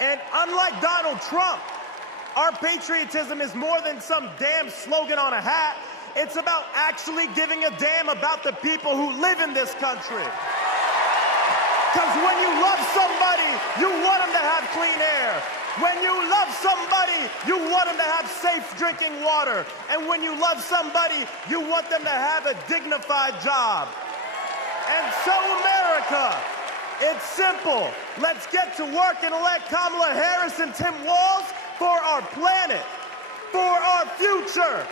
And unlike Donald Trump, our patriotism is more than some damn slogan on a hat. It's about actually giving a damn about the people who live in this country. Because when you love somebody, you want them to have clean air. When you love somebody, you want them to have safe drinking water. And when you love somebody, you want them to have a dignified job. And so, America, it's simple. Let's get to work and elect Kamala Harris and Tim Walz for our planet, for our future,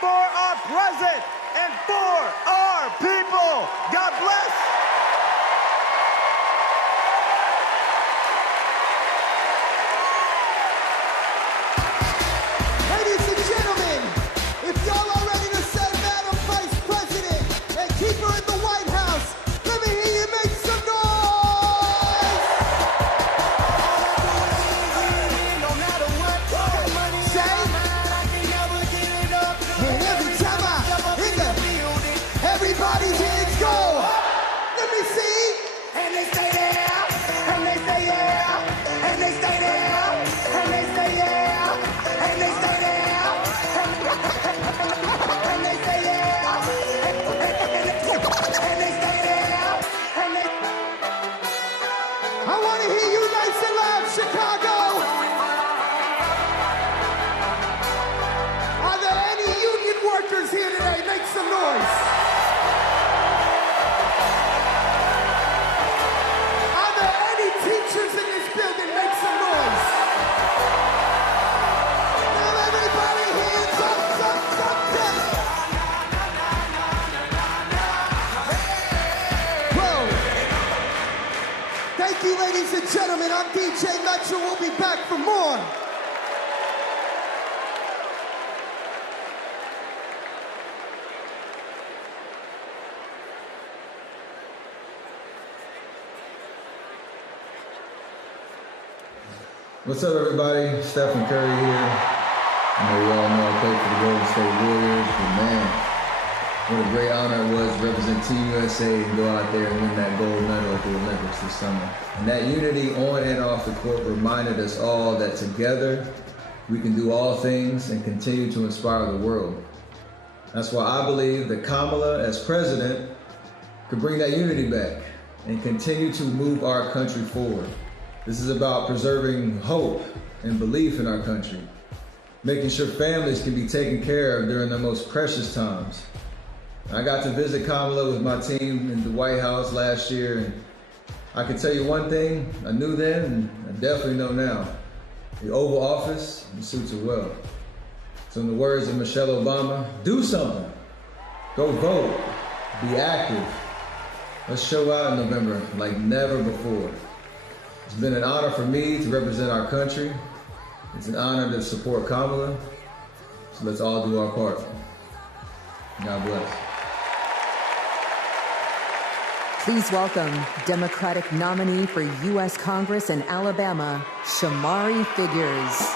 for our present, and for our people. God bless. Ladies and gentlemen, if y'all are ready to send Madam Vice President and keep her in the White House, let me hear you make some noise! No matter what, say, and every time I hit the, everybody's hands go. Let me see. And they stay there, and they stay there, and they stay there, and they stay there, and they stay there, and they stay there, and they stay there, and they. I want to hear you nice and loud, Chicago. Are there any union workers here today? Make some noise. Are there any teachers in this building? Make some noise. Now everybody hands up. Whoa. Thank you, ladies and gentlemen. I'm DJ Metro. We'll be back for more. What's up, everybody? Stephen Curry here. I know you all know I play for the Golden State Warriors, but man, what a great honor it was to represent Team USA and go out there and win that gold medal at the Olympics this summer. And that unity on and off the court reminded us all that together we can do all things and continue to inspire the world. That's why I believe that Kamala, as president, could bring that unity back and continue to move our country forward. This is about preserving hope and belief in our country, making sure families can be taken care of during their most precious times. I got to visit Kamala with my team in the White House last year, and I can tell you one thing I knew then, and I definitely know now. The Oval Office suits her well. So in the words of Michelle Obama, do something. Go vote. Be active. Let's show out in November like never before. It's been an honor for me to represent our country. It's an honor to support Kamala. So let's all do our part. God bless. Please welcome Democratic nominee for U.S. Congress in Alabama, Shamari Figures.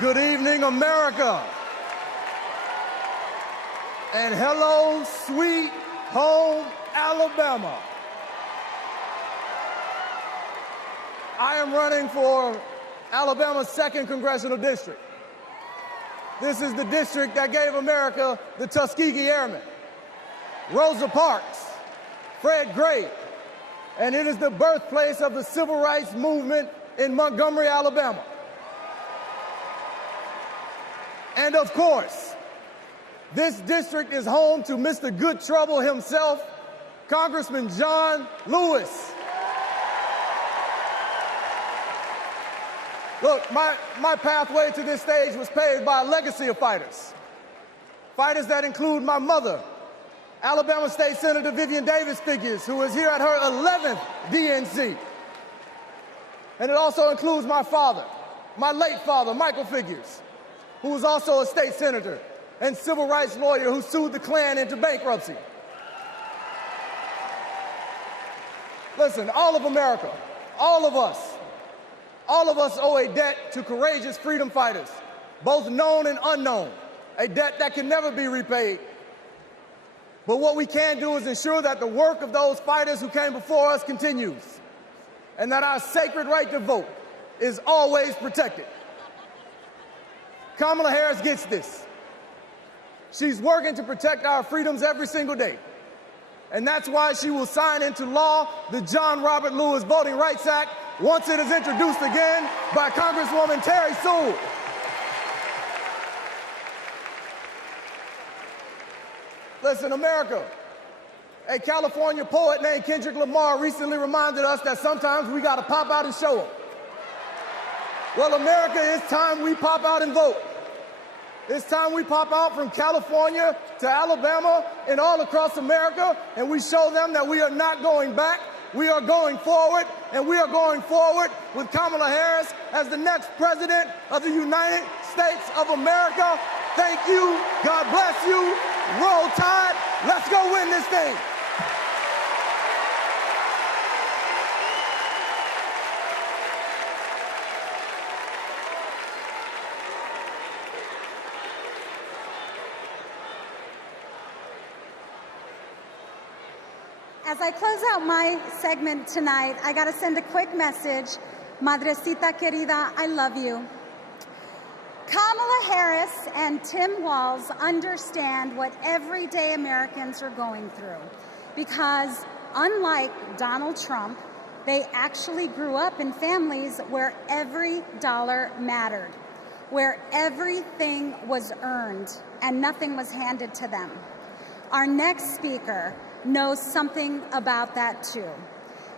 Good evening, America. And hello, sweet home Alabama. I am running for Alabama's 2nd Congressional District. This is the district that gave America the Tuskegee Airmen, Rosa Parks, Fred Gray, and it is the birthplace of the civil rights movement in Montgomery, Alabama. And of course, this district is home to Mr. Good Trouble himself, Congressman John Lewis. Look, my pathway to this stage was paved by a legacy of fighters. Fighters that include my mother, Alabama State Senator Vivian Davis Figures, who is here at her 11th DNC. And it also includes my father, my late father, Michael Figures, who was also a state senator and civil rights lawyer who sued the Klan into bankruptcy. Listen, all of America, all of us owe a debt to courageous freedom fighters, both known and unknown, a debt that can never be repaid. But what we can do is ensure that the work of those fighters who came before us continues, and that our sacred right to vote is always protected. Kamala Harris gets this. She's working to protect our freedoms every single day. And that's why she will sign into law the John Robert Lewis Voting Rights Act once it is introduced again by Congresswoman Terry Sewell. Listen, America, a California poet named Kendrick Lamar recently reminded us that sometimes we gotta pop out and show them. Well, America, it's time we pop out and vote. It's time we pop out from California to Alabama and all across America, and we show them that we are not going back. We are going forward, and we are going forward with Kamala Harris as the next president of the United States of America. Thank you. God bless you. Roll Tide. Let's go win this thing. As I close out my segment tonight, I got to send a quick message. Madrecita querida, I love you. Kamala Harris and Tim Walz understand what everyday Americans are going through because, unlike Donald Trump, they actually grew up in families where every dollar mattered, where everything was earned and nothing was handed to them. Our next speaker knows something about that too.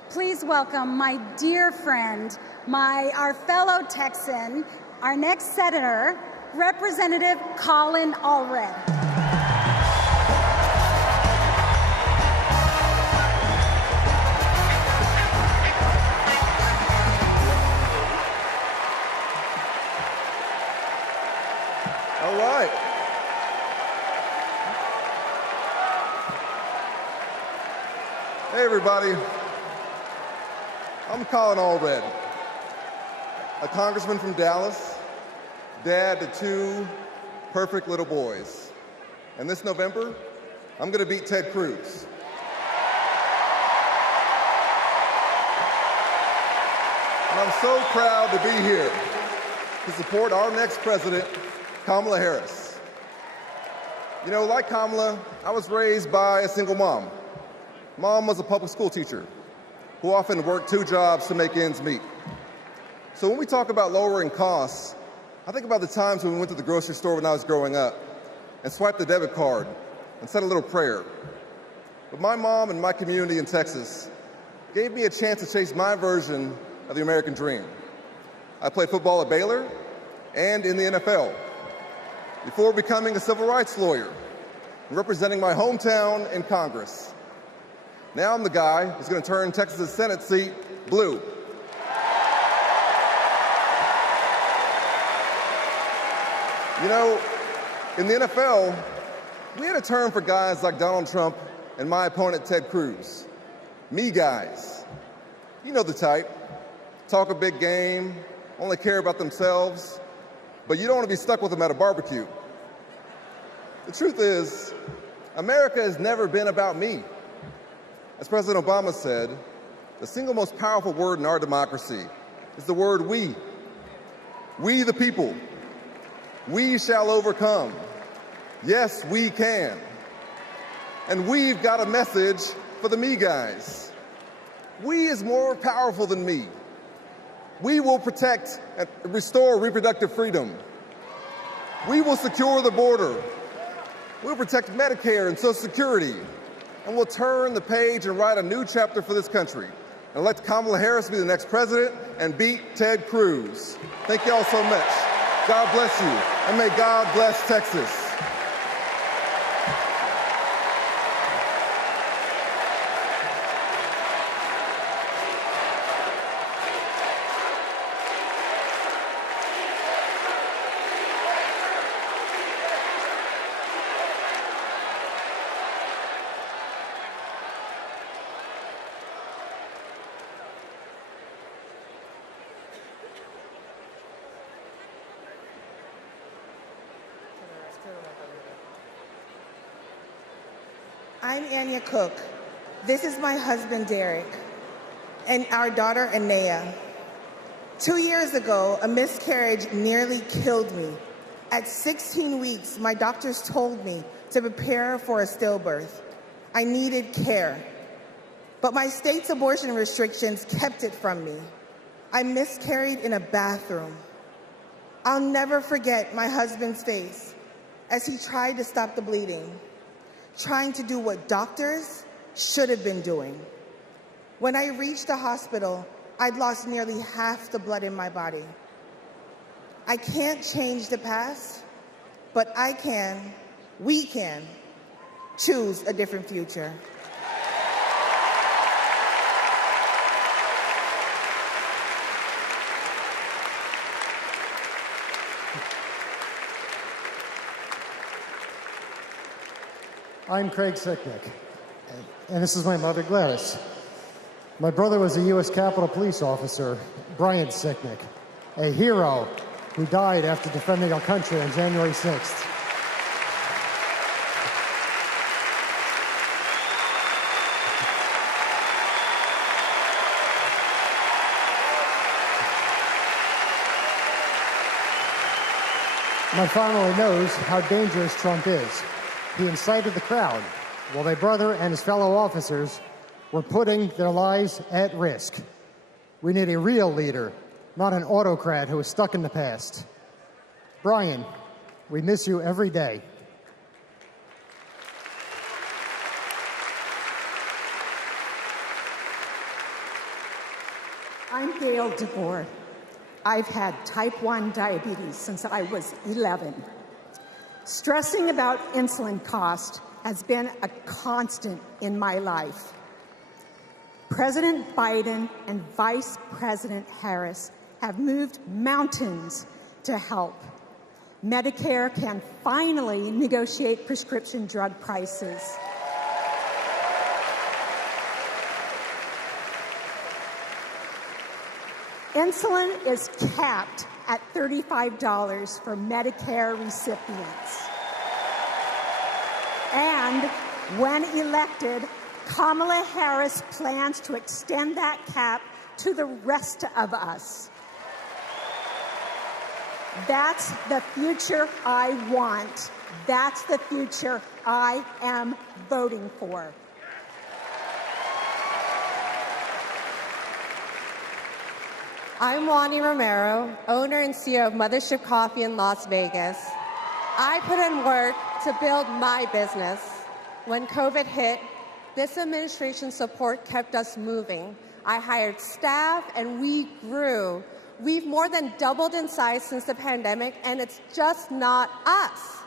Please welcome my dear friend, our fellow Texan, our next senator, Representative Colin Allred. All right. Hey, everybody. I'm Colin Allred, a congressman from Dallas, dad to two perfect little boys. And this November, I'm going to beat Ted Cruz. And I'm so proud to be here to support our next president, Kamala Harris. You know, like Kamala, I was raised by a single mom. Mom was a public school teacher who often worked two jobs to make ends meet. So when we talk about lowering costs, I think about the times when we went to the grocery store when I was growing up and swiped the debit card and said a little prayer. But my mom and my community in Texas gave me a chance to chase my version of the American dream. I played football at Baylor and in the NFL before becoming a civil rights lawyer and representing my hometown in Congress. Now I'm the guy who's going to turn Texas' Senate seat blue. You know, in the NFL, we had a term for guys like Donald Trump and my opponent Ted Cruz. Me guys. You know the type. Talk a big game, only care about themselves, but you don't want to be stuck with them at a barbecue. The truth is, America has never been about me. As President Obama said, the single most powerful word in our democracy is the word we. We the people. We shall overcome. Yes, we can. And we've got a message for the me guys. We is more powerful than me. We will protect and restore reproductive freedom. We will secure the border. We'll protect Medicare and Social Security. And we'll turn the page and write a new chapter for this country and elect Kamala Harris to be the next president and beat Ted Cruz. Thank you all so much. God bless you, and may God bless Texas. I'm Anya Cook. This is my husband, Derek, and our daughter, Anaya. 2 years ago, a miscarriage nearly killed me. At 16 weeks, my doctors told me to prepare for a stillbirth. I needed care. But my state's abortion restrictions kept it from me. I miscarried in a bathroom. I'll never forget my husband's face as he tried to stop the bleeding, trying to do what doctors should have been doing. When I reached the hospital, I'd lost nearly half the blood in my body. I can't change the past, but we can choose a different future. I'm Craig Sicknick, and this is my mother, Gladys. My brother was a U.S. Capitol Police officer, Brian Sicknick, a hero who died after defending our country on January 6th. My family knows how dangerous Trump is. He incited the crowd while my brother and his fellow officers were putting their lives at risk. We need a real leader, not an autocrat who is stuck in the past. Brian, we miss you every day. I'm Gail DeBoer. I've had type 1 diabetes since I was 11. Stressing about insulin cost has been a constant in my life. President Biden and Vice President Harris have moved mountains to help. Medicare can finally negotiate prescription drug prices. Insulin is capped at $35 for Medicare recipients. And when elected, Kamala Harris plans to extend that cap to the rest of us. That's the future I want. That's the future I am voting for. I'm Wani Romero, owner and CEO of Mothership Coffee in Las Vegas. I put in work to build my business. When COVID hit, this administration's support kept us moving. I hired staff and we grew. We've more than doubled in size since the pandemic, and it's just not us.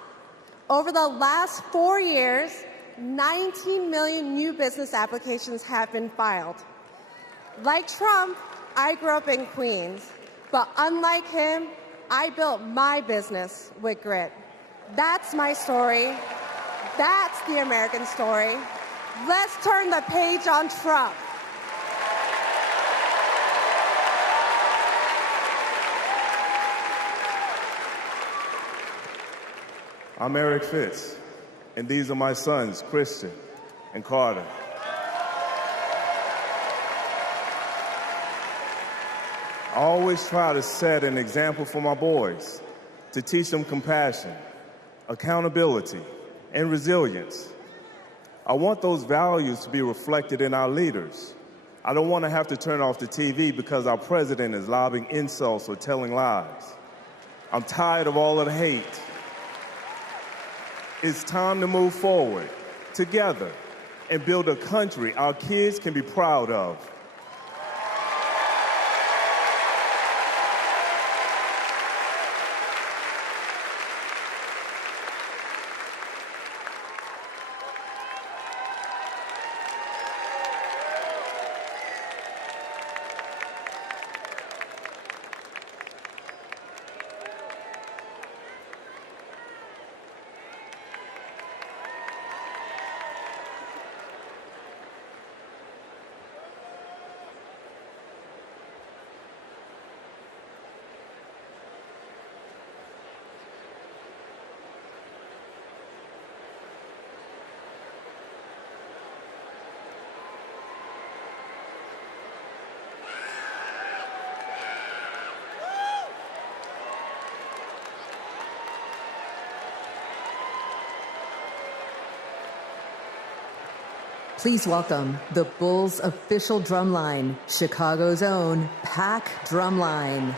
Over the last 4 years, 19 million new business applications have been filed. Like Trump, I grew up in Queens, but unlike him, I built my business with grit. That's my story. That's the American story. Let's turn the page on Trump. I'm Eric Fitz, and these are my sons, Christian and Carter. I always try to set an example for my boys, to teach them compassion, accountability, and resilience. I want those values to be reflected in our leaders. I don't want to have to turn off the TV because our president is lobbing insults or telling lies. I'm tired of all of the hate. It's time to move forward, together, and build a country our kids can be proud of. Please welcome the Bulls' official drumline, Chicago's own Pack Drumline.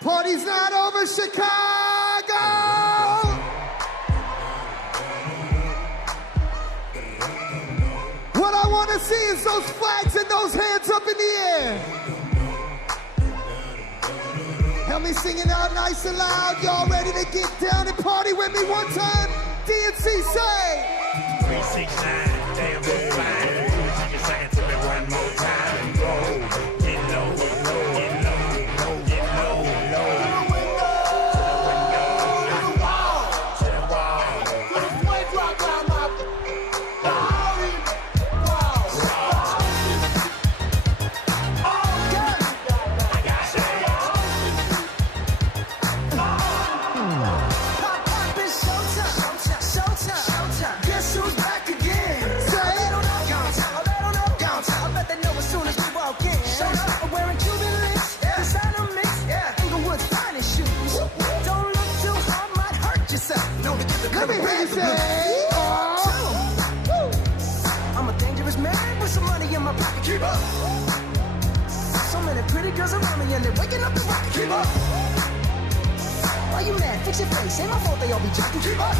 Party's not over, Chicago! What I want to see is those flags and those hands up in the air. Help me sing it out nice and loud. Y'all ready to get down and party with me one time? DNC say 369, damn good fine. Take a second to me one more time and roll. Get low, get low, get low, get low, low. To the window, to the wall, to the wall. Put the weight drop down my body. I got it. Pop, pop, it's showtime. Let me hear you say, I'm a dangerous man with some money in my pocket. Keep up. So many pretty girls around me and they're waking up the rocket. Keep up. Why you mad? Fix your face. Ain't my fault they all be jacking. Keep up.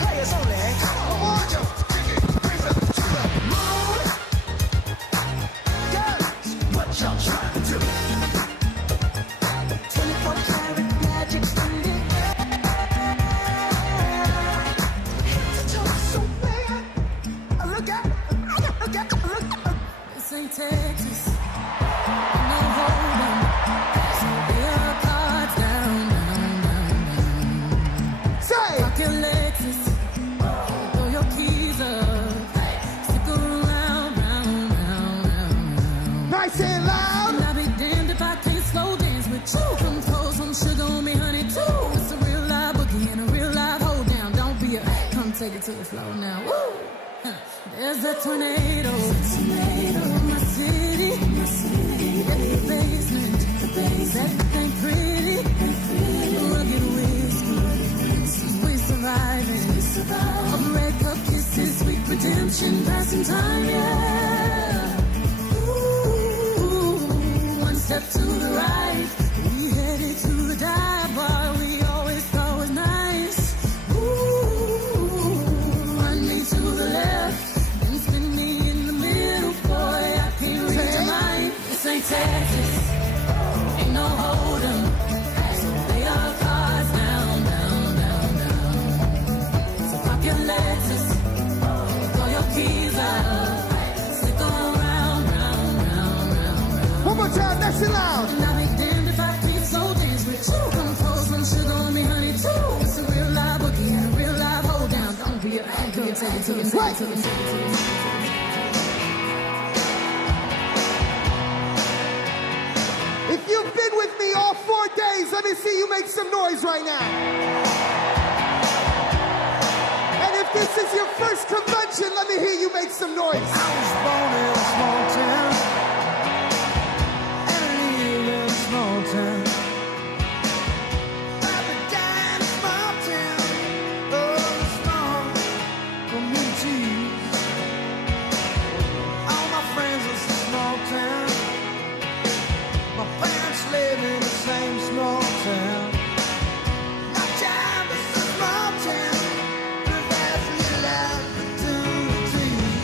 Players only. Come on, Joe. Moon. Girls, what y'all trying to do? 24 karat magic in the air. So bad. Look at. This ain't Texas. No hold'em. So lay your cards down. Say. Rock your Lexus. Throw your keys up. Stick around, round. Nice and loud. And I'll be damned if I can't slow dance with you. Come pour some sugar on me, honey, too. It's a real live boogie and a real live hold down. Don't be a come take it to the floor now. Woo! There's a tornado in my city. In the basement. That ain't pretty. Rugged whiskey. We surviving. A red cup kisses, sweet redemption, passing time, yeah. Ooh, one step to the right. We headed to the dive bar we always thought was nice. Ooh, run me to the left. Texas, ain't no hold'em, so lay your cards down. So pop your Lexus, throw your keys up, stick around. One more time, that's it loud. And I'll be damned if I can't slow dance with you. Come pour some sugar on me, honey, too. It's a real live boogie and a real live hold down. Don't be a take it to the If you've been with me all 4 days, let me see you make some noise right now. And if this is your first convention, let me hear you make some noise. I was born in a small town, and I live in a small town. Papa died in a small town, small communities. All my friends are small town. My parents live in the same small town. My town is a small town, but that's little out between the trees.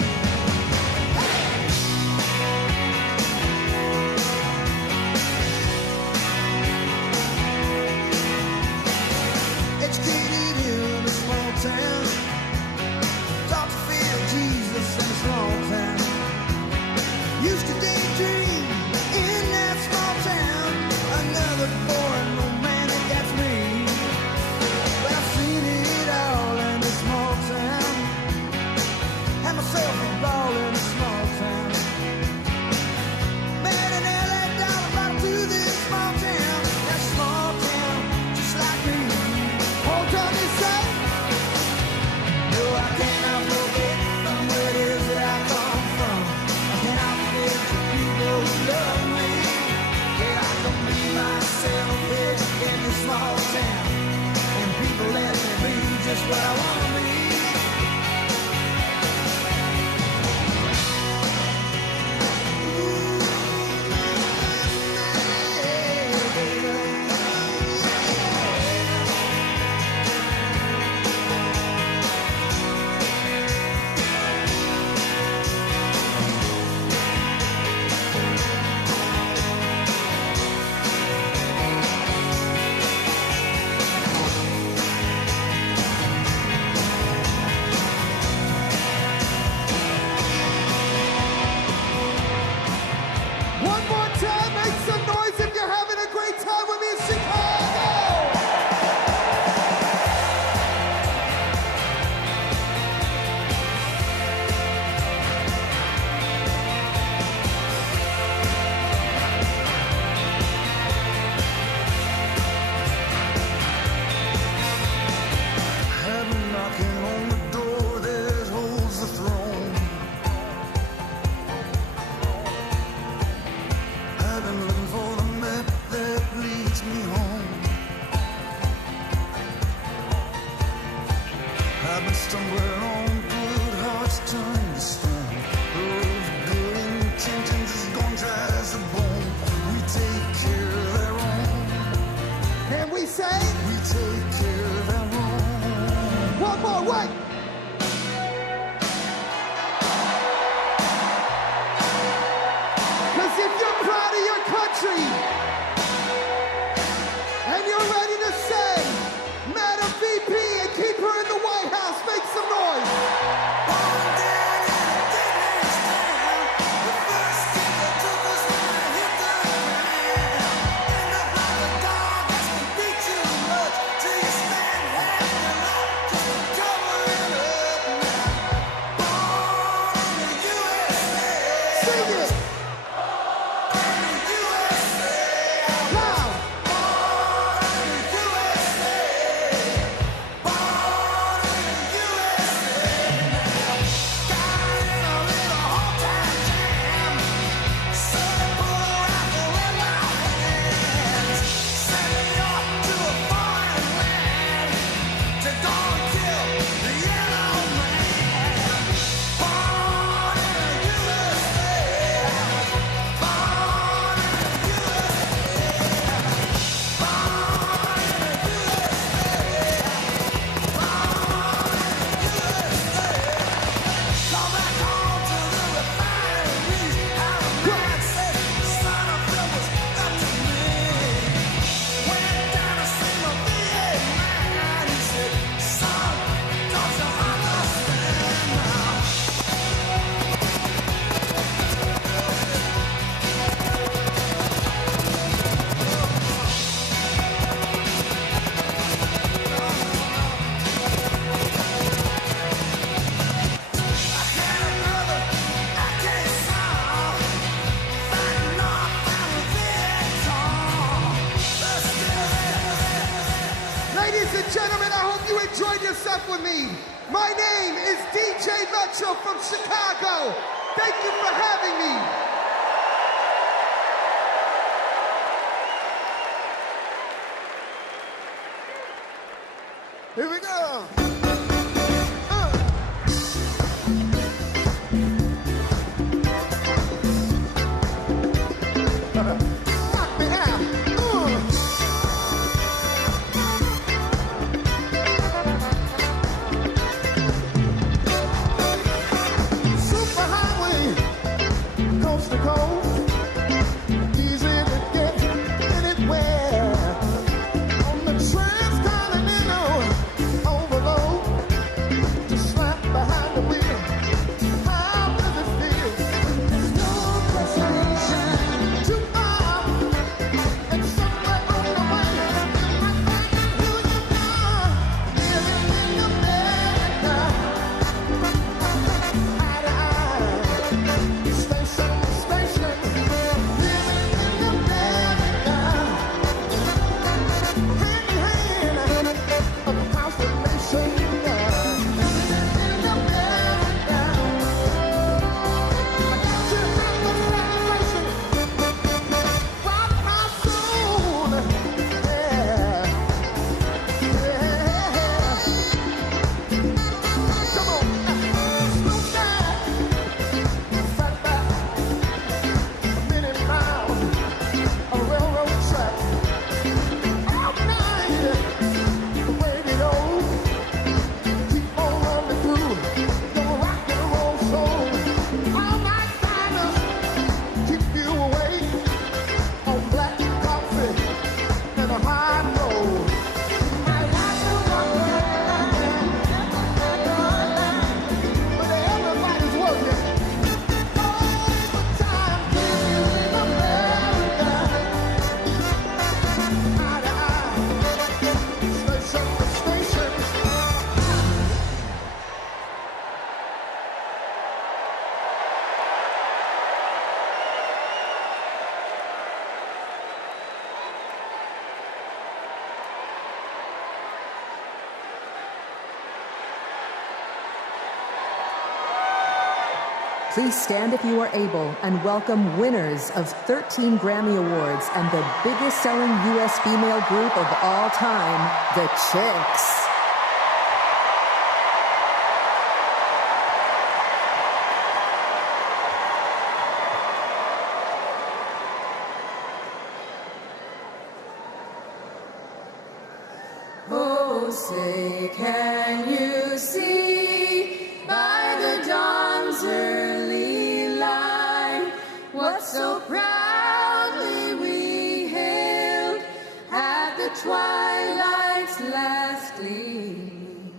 Educated in a small town, taught to feel Jesus in a small town. Used to daydream in that small town, another boring romantic, that's me. But I've seen it all in this small town, had myself a ball in a small town. Met an LA dollar brought to this small town, that small town, just like me. Hold on a sec. No, I cannot forget from where it is that I come from. I cannot forget the people who love me. Yeah, I can be myself here in this small town, and people let me be just what I want to be. I've been stumbling on good, how it's turned to stone. The road of good intentions is gone dry as a bone. We take care of our own. And we say, we take care of our own. One more, wait. Because if you're proud of your country, and you're ready to say, Madam VP, and keep her in the White House, make some noise. With me. My name is DJ Metro from Chicago. Thank you for having me. Here we go. Please stand if you are able and welcome winners of 13 Grammy Awards and the biggest selling U.S. female group of all time, the Chicks. say, can you see by the dawn's early light what so proudly we hailed at the twilight's last gleam,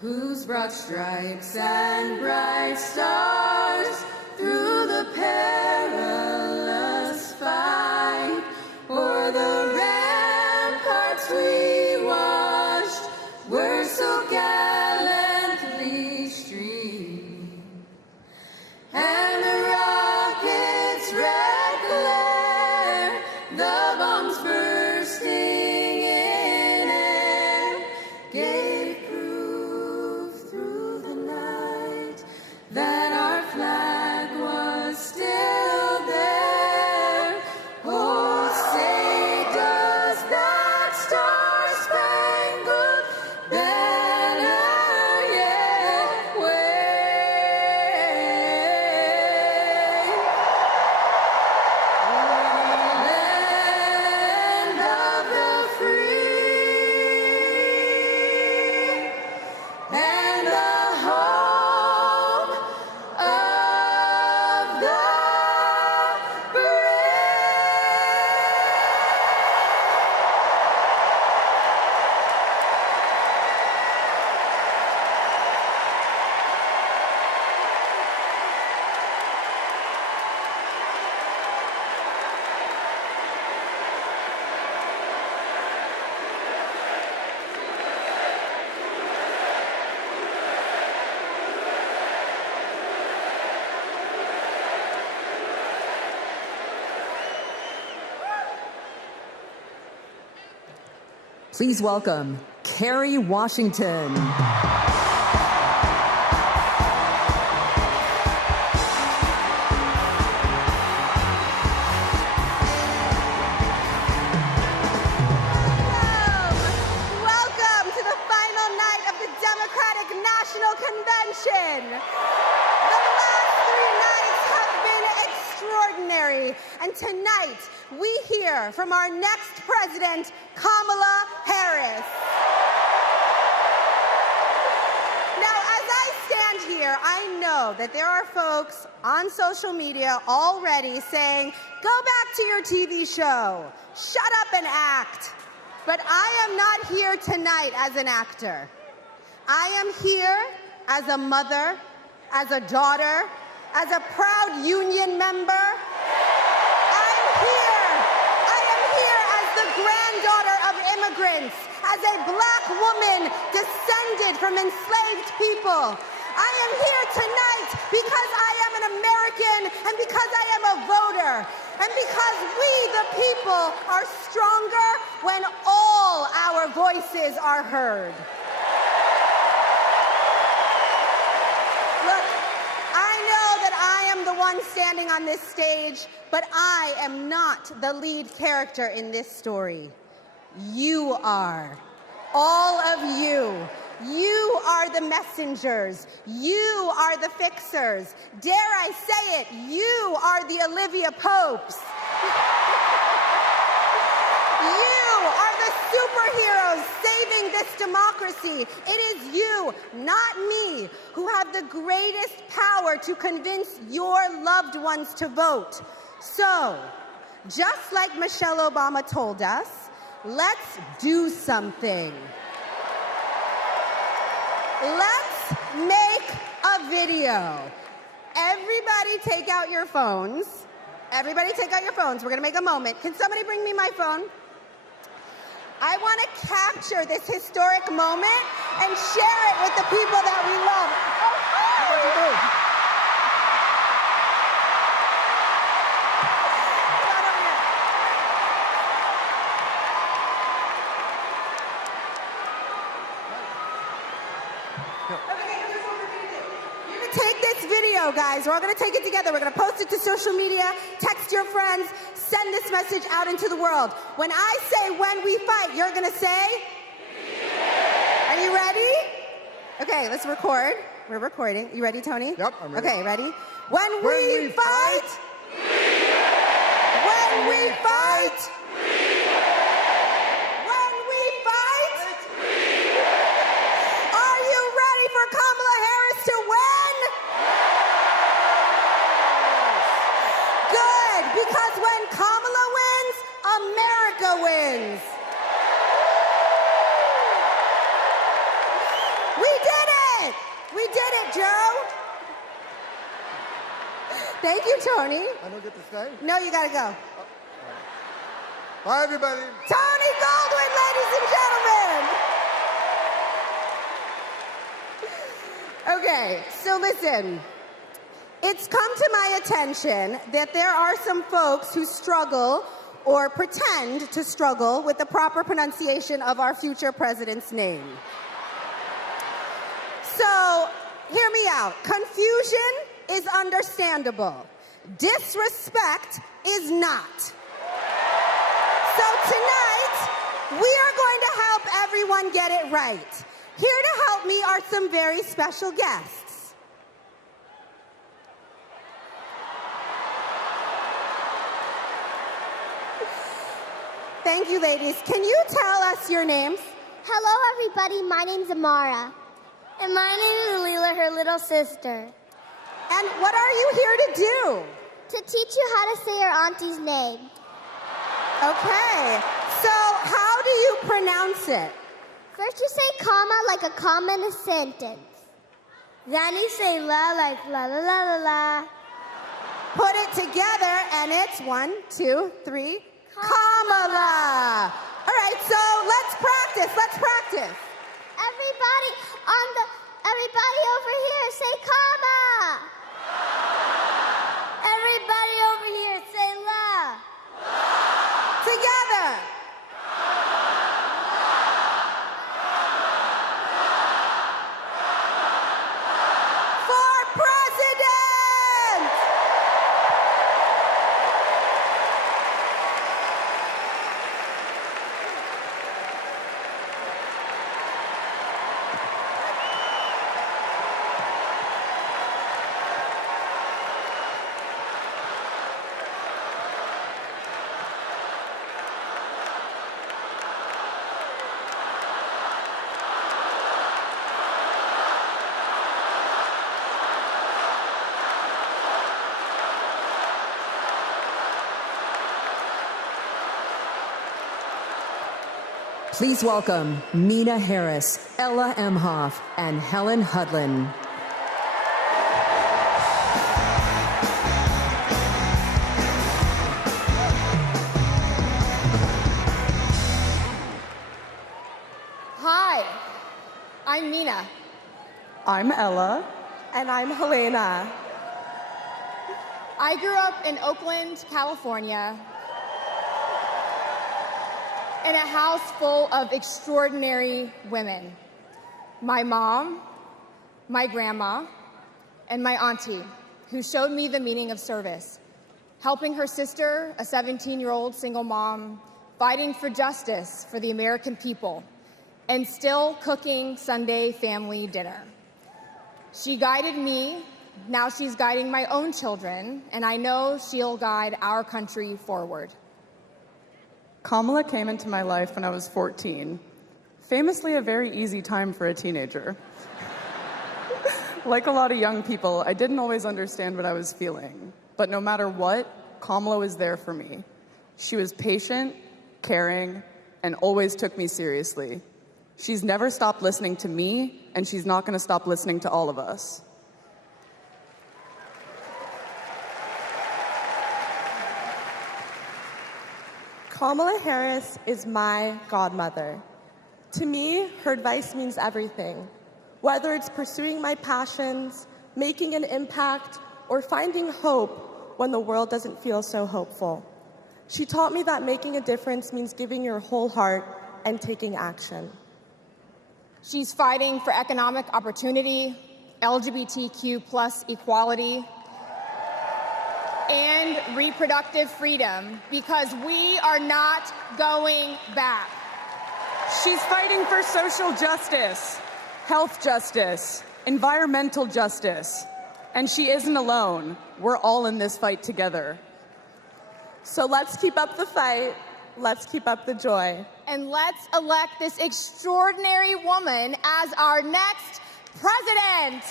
whose broad stripes and bright stars through the perilous fight o'er the ramparts we watched were so gallantly streamed, and the rocket's red glare, the bombs bursting in air, gave proof through the night that our flag was still there. Oh, say does that star-spangled banner yet wave? Land of the free and the home of the Please welcome Kerry Washington. Welcome to the final night of the Democratic National Convention. The last 3 nights have been extraordinary, and tonight we hear from our next president, Kamala Harris. Now, as I stand here, I know that there are folks on social media already saying, go back to your TV show, shut up and act. But I am not here tonight as an actor. I am here as a mother, as a daughter, as a proud union member. I am here as the granddaughter of immigrants, as a black woman descended from enslaved people. I am here tonight because I am an American and because I am a voter and because we, the people, are stronger when all our voices are heard. Look, I know that I am the one standing on this stage, but I am not the lead character in this story. You are. All of you. You are the messengers. You are the fixers. Dare I say it, you are the Olivia Popes. You are the superheroes saving this democracy. It is you, not me, who have the greatest power to convince your loved ones to vote. So, just like Michelle Obama told us, let's do something. Let's make a video. Everybody take out your phones. Everybody take out your phones. We're going to make a moment. Can somebody bring me my phone? I want to capture this historic moment and share it with the people that we love. What'd you do? Take this video, guys. We're all going to take it together. We're going to post it to social media, text your friends, send this message out into the world. When I say when we fight, you're going to say? Are you ready? Okay, let's record. We're recording. You ready, Tony? Yep, I'm ready. Okay, ready? When we fight. When we fight. When we fight. We did it, Joe. Thank you, Tony. I don't get to stay? No, you gotta go. Bye, everybody. Tony Goldwyn, ladies and gentlemen. Okay, so listen. It's come to my attention that there are some folks who struggle or pretend to struggle with the proper pronunciation of our future president's name. So, hear me out. Confusion is understandable. Disrespect is not. So tonight, we are going to help everyone get it right. Here to help me are some very special guests. Thank you, ladies. Can you tell us your names? Hello, everybody. My name's Amara. And my name is Leela, her little sister. And what are you here to do? To teach you how to say your auntie's name. Okay. So how do you pronounce it? First you say comma like a comma in a sentence. Then you say la like la la la la la. Put it together and it's 1, 2, 3, Kamala. All right, so let's practice. Everybody over here say comma. Everybody over here say la. Together. For president! Please welcome Mina Harris, Ella Emhoff, and Helen Hudlin. Hi, I'm Mina. I'm Ella. And I'm Helena. I grew up in Oakland, California, in a house full of extraordinary women. My mom, my grandma, and my auntie, who showed me the meaning of service, helping her sister, a 17-year-old single mom, fighting for justice for the American people, and still cooking Sunday family dinner. She guided me, now she's guiding my own children, and I know she'll guide our country forward. Kamala came into my life when I was 14. Famously a very easy time for a teenager. Like a lot of young people, I didn't always understand what I was feeling. But no matter what, Kamala was there for me. She was patient, caring, and always took me seriously. She's never stopped listening to me, and she's not going to stop listening to all of us. Kamala Harris is my godmother. To me, her advice means everything. Whether it's pursuing my passions, making an impact, or finding hope when the world doesn't feel so hopeful. She taught me that making a difference means giving your whole heart and taking action. She's fighting for economic opportunity, LGBTQ+ equality, and reproductive freedom, because we are not going back. She's fighting for social justice, health justice, environmental justice, and she isn't alone. We're all in this fight together. So let's keep up the fight, let's keep up the joy. And let's elect this extraordinary woman as our next president.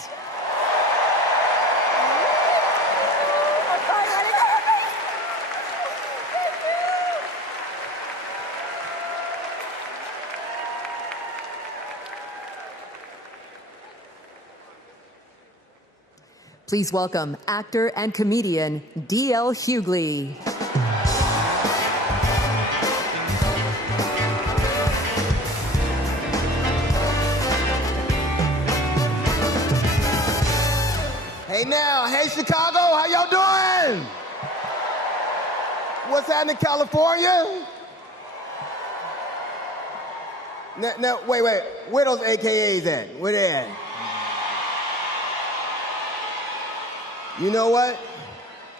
Please welcome actor and comedian D.L. Hughley. Hey now, hey Chicago, how y'all doing? What's happening, California? Now, wait, where those AKAs at? Where they at? You know what?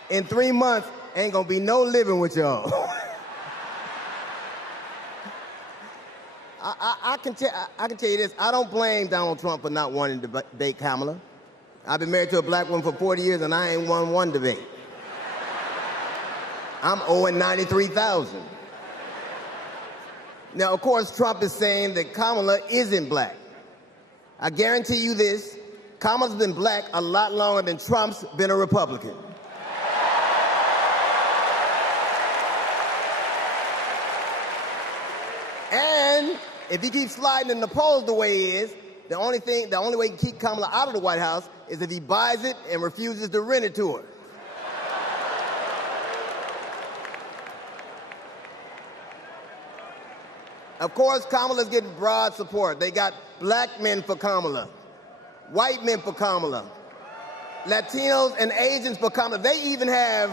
In 3 months, ain't gonna be no living with y'all. I can tell you this, I don't blame Donald Trump for not wanting to debate Kamala. I've been married to a black woman for 40 years and I ain't won one debate. I'm owing $93,000. Now, of course, Trump is saying that Kamala isn't black. I guarantee you this, Kamala's been black a lot longer than Trump's been a Republican. And if he keeps sliding in the polls the way he is, the only way he can keep Kamala out of the White House is if he buys it and refuses to rent it to her. Of course, Kamala's getting broad support. They got black men for Kamala, white men for Kamala, Latinos and Asians for Kamala. They even have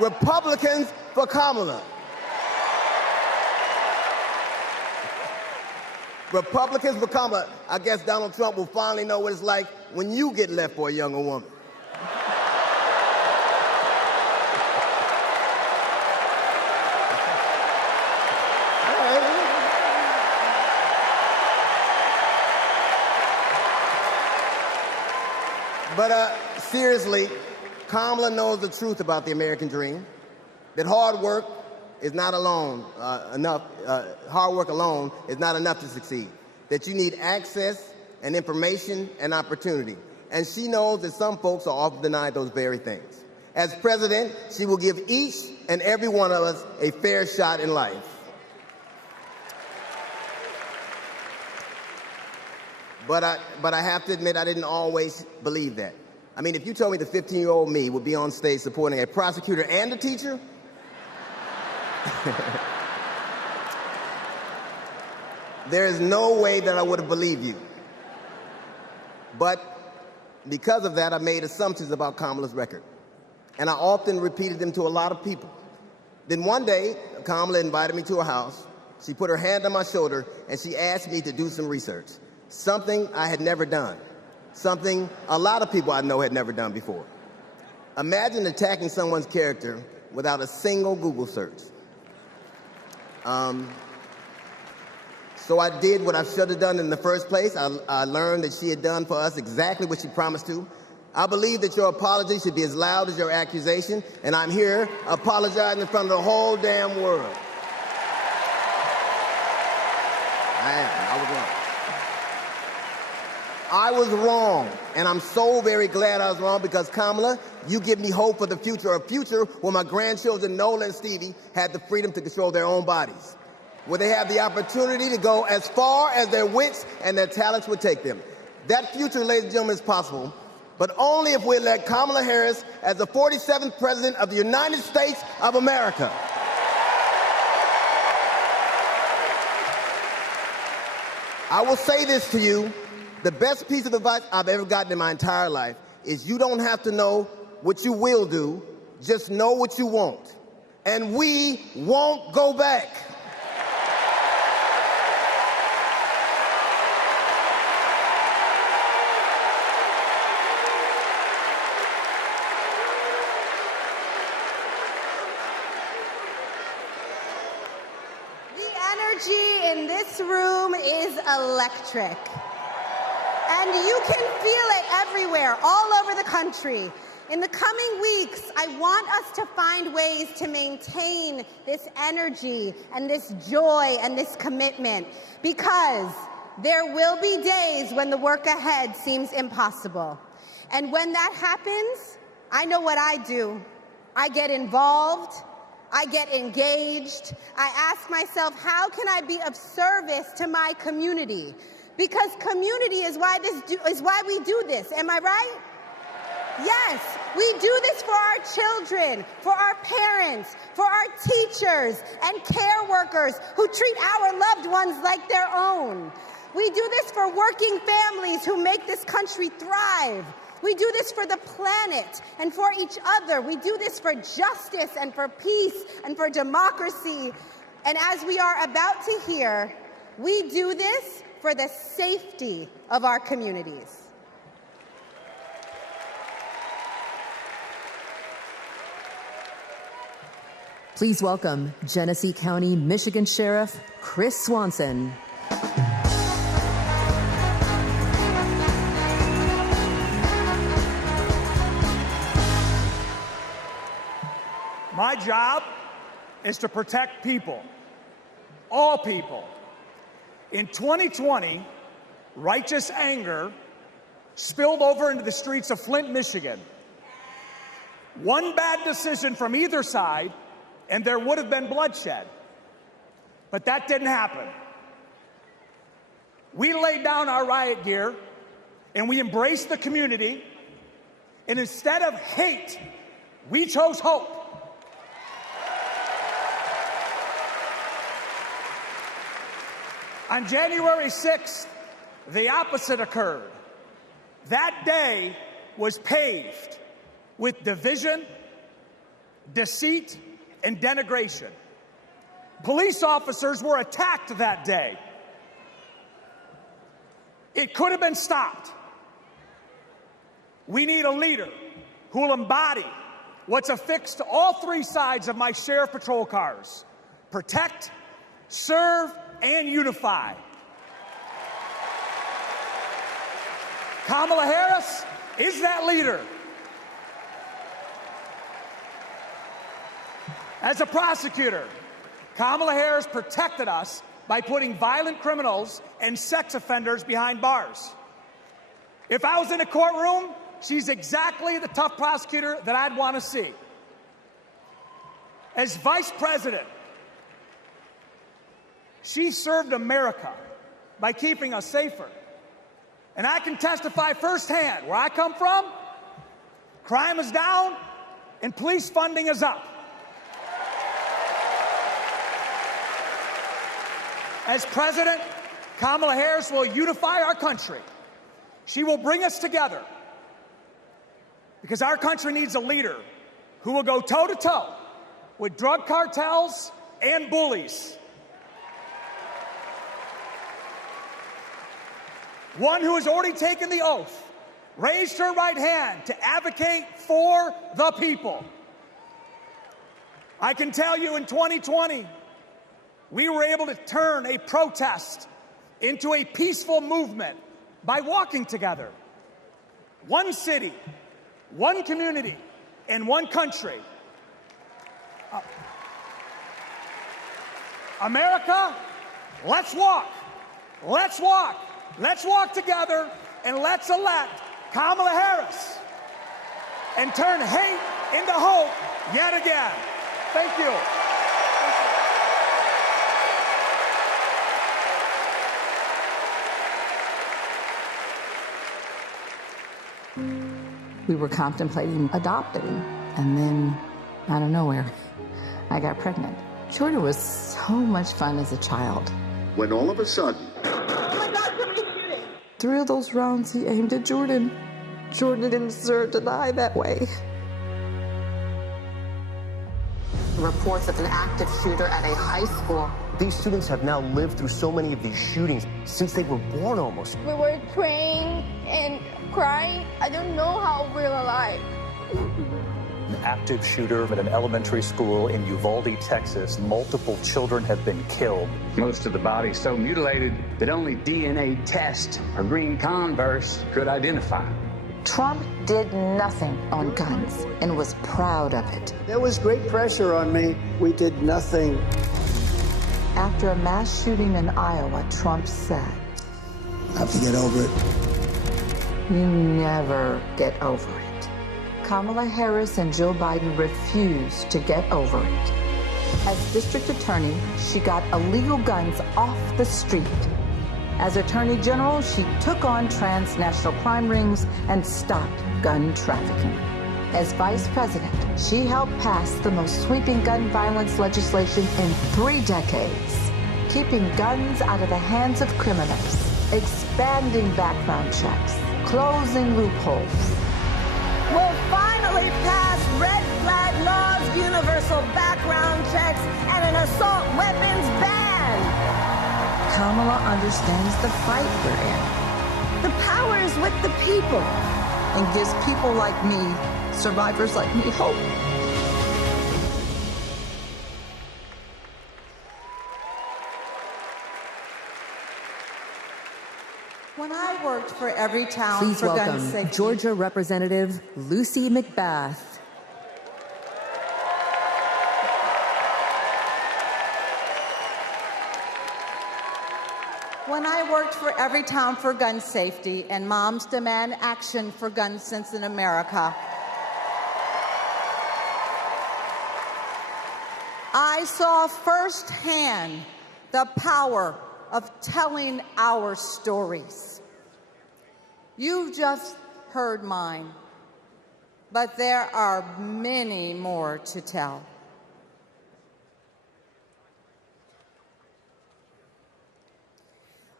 Republicans for Kamala. Republicans for Kamala. I guess Donald Trump will finally know what it's like when you get left for a younger woman. But seriously, Kamala knows the truth about the American dream, that hard work is not enough. Hard work alone is not enough to succeed, that you need access and information and opportunity. And she knows that some folks are often denied those very things. As president, she will give each and every one of us a fair shot in life. But I have to admit, I didn't always believe that. I mean, if you told me the 15-year-old me would be on stage supporting a prosecutor and a teacher, there is no way that I would have believed you. But because of that, I made assumptions about Kamala's record. And I often repeated them to a lot of people. Then one day, Kamala invited me to her house. She put her hand on my shoulder and she asked me to do some research. Something I had never done. Something a lot of people I know had never done before. Imagine attacking someone's character without a single Google search. So I did what I should have done in the first place. I learned that she had done for us exactly what she promised to. I believe that your apology should be as loud as your accusation, and I'm here apologizing in front of the whole damn world. I was wrong. I was wrong, and I'm so very glad I was wrong because, Kamala, you give me hope for the future, a future where my grandchildren, Nola and Stevie, had the freedom to control their own bodies, where they have the opportunity to go as far as their wits and their talents would take them. That future, ladies and gentlemen, is possible, but only if we elect Kamala Harris as the 47th President of the United States of America. I will say this to you. The best piece of advice I've ever gotten in my entire life is you don't have to know what you will do, just know what you won't. And we won't go back. The energy in this room is electric. And you can feel it everywhere, all over the country. In the coming weeks, I want us to find ways to maintain this energy and this joy and this commitment, because there will be days when the work ahead seems impossible. And when that happens, I know what I do. I get involved. I get engaged. I ask myself, how can I be of service to my community? Because community is why we do this. Am I right? Yes, we do this for our children, for our parents, for our teachers and care workers who treat our loved ones like their own. We do this for working families who make this country thrive. We do this for the planet and for each other. We do this for justice and for peace and for democracy. And as we are about to hear, we do this for the safety of our communities. Please welcome Genesee County, Michigan Sheriff Chris Swanson. My job is to protect people, all people. In 2020, righteous anger spilled over into the streets of Flint, Michigan. One bad decision from either side, and there would have been bloodshed. But that didn't happen. We laid down our riot gear, and we embraced the community, and instead of hate, we chose hope. On January 6th, the opposite occurred. That day was paved with division, deceit, and denigration. Police officers were attacked that day. It could have been stopped. We need a leader who will embody what's affixed to all three sides of my sheriff patrol cars: protect, serve, and unify. Kamala Harris is that leader. As a prosecutor, Kamala Harris protected us by putting violent criminals and sex offenders behind bars. If I was in a courtroom, she's exactly the tough prosecutor that I'd want to see. As vice president, she served America by keeping us safer. And I can testify firsthand, where I come from, crime is down and police funding is up. As president, Kamala Harris will unify our country. She will bring us together because our country needs a leader who will go toe-to-toe with drug cartels and bullies. One who has already taken the oath, raised her right hand to advocate for the people. I can tell you in 2020, we were able to turn a protest into a peaceful movement by walking together. One city, one community, and one country. America, let's walk. Let's walk. Let's walk together and let's elect Kamala Harris and turn hate into hope yet again. Thank you. We were contemplating adopting, and then, out of nowhere, I got pregnant. Jordan was so much fun as a child. When all of a sudden... 3 of those rounds he aimed at Jordan. Jordan didn't deserve to die that way. Reports of an active shooter at a high school. These students have now lived through so many of these shootings since they were born almost. We were praying and crying. I don't know how we're alive. An active shooter at an elementary school in Uvalde, Texas. Multiple children have been killed. Most of the body so mutilated that only DNA test or green Converse could identify. Trump did nothing on guns and was proud of it. There was great pressure on me. We did nothing. After a mass shooting in Iowa, Trump said, I have to get over it. You never get over it. Kamala Harris and Joe Biden refused to get over it. As district attorney, she got illegal guns off the street. As Attorney General, she took on transnational crime rings and stopped gun trafficking. As Vice President, she helped pass the most sweeping gun violence legislation in 3 decades, keeping guns out of the hands of criminals, expanding background checks, closing loopholes. We'll finally pass red flag laws, universal background checks, and an assault weapons ban. Kamala understands the fight we're in. The power is with the people. And gives people like me, survivors like me, hope. When I worked for every town Please for gun welcome safety. Georgia Representative Lucy McBath. When I worked for every town for gun safety and moms demand action for gun sense in America, I saw firsthand the power of telling our stories. You've just heard mine, but there are many more to tell.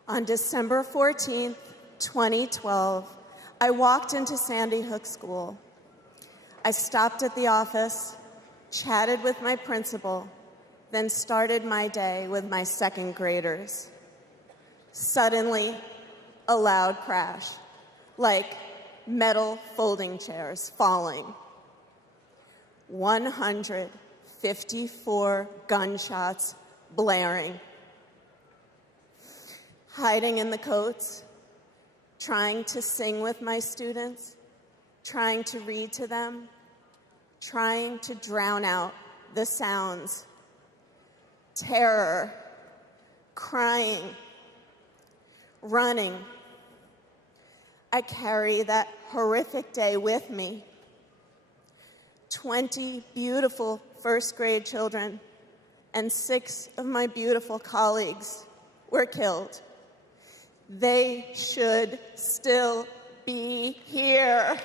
On December 14th, 2012, I walked into Sandy Hook School. I stopped at the office, chatted with my principal, then started my day with my second graders. Suddenly, a loud crash, like metal folding chairs falling. 154 gunshots blaring. Hiding in the coats, trying to sing with my students, trying to read to them, trying to drown out the sounds. Terror, crying, running. I carry that horrific day with me. 20 beautiful first grade children and 6 of my beautiful colleagues were killed. They should still be here.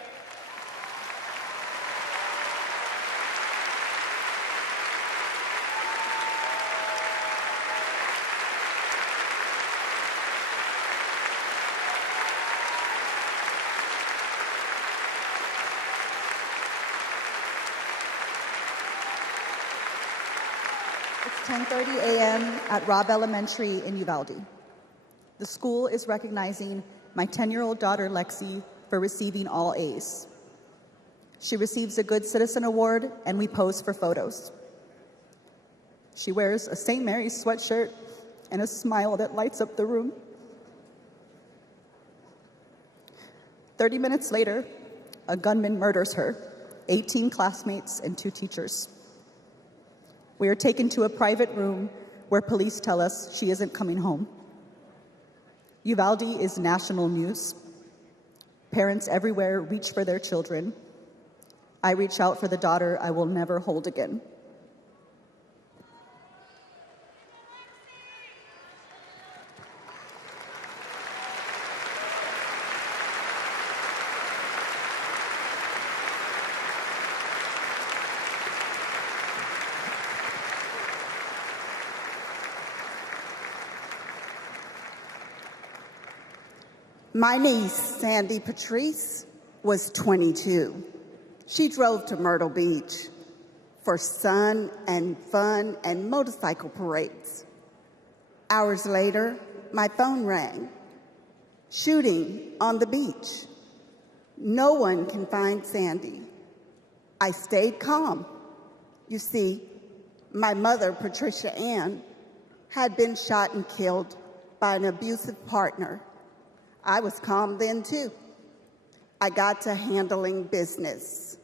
It's 10:30 a.m. at Robb Elementary in Uvalde. The school is recognizing my 10-year-old daughter, Lexi, for receiving all A's. She receives a Good Citizen Award, and we pose for photos. She wears a St. Mary's sweatshirt and a smile that lights up the room. 30 minutes later, a gunman murders her, 18 classmates, and 2 teachers. We are taken to a private room where police tell us she isn't coming home. Uvalde is national news. Parents everywhere reach for their children. I reach out for the daughter I will never hold again. My niece, Sandy Patrice, was 22. She drove to Myrtle Beach for sun and fun and motorcycle parades. Hours later, my phone rang. Shooting on the beach. No one can find Sandy. I stayed calm. You see, my mother, Patricia Ann, had been shot and killed by an abusive partner. I was calm then, too. I got to handling business.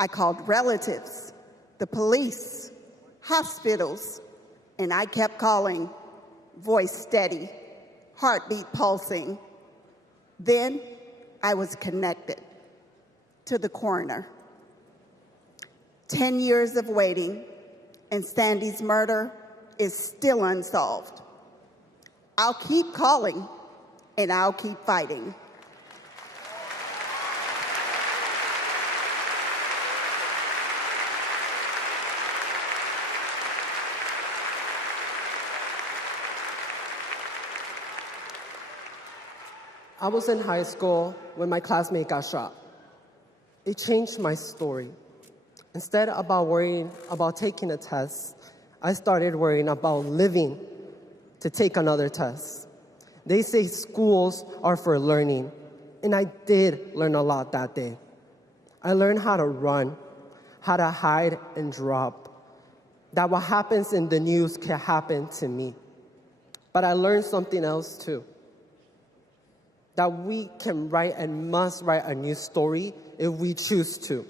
I called relatives, the police, hospitals, and I kept calling, voice steady, heartbeat pulsing. Then I was connected to the coroner. 10 years of waiting, and Sandy's murder is still unsolved. I'll keep calling, and I'll keep fighting. I was in high school when my classmate got shot. It changed my story. Instead of worrying about taking a test, I started worrying about living to take another test. They say schools are for learning, and I did learn a lot that day. I learned how to run, how to hide and drop, that what happens in the news can happen to me. But I learned something else too, that we can write and must write a new story if we choose to.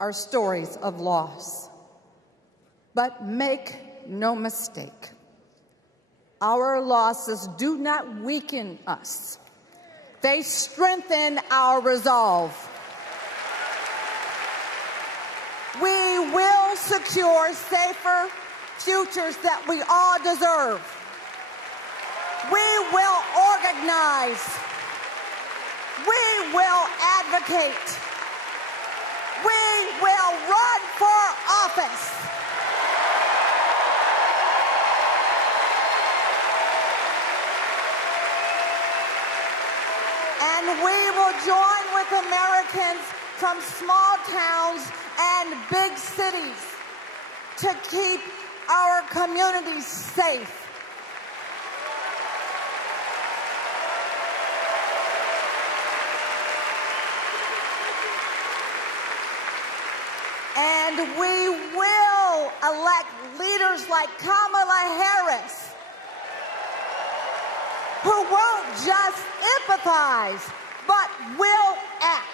Are stories of loss. But make no mistake, our losses do not weaken us. They strengthen our resolve. We will secure safer futures that we all deserve. We will organize. We will advocate. We will run for office. And we will join with Americans from small towns and big cities to keep our communities safe. And we will elect leaders like Kamala Harris, who won't just empathize, but will act.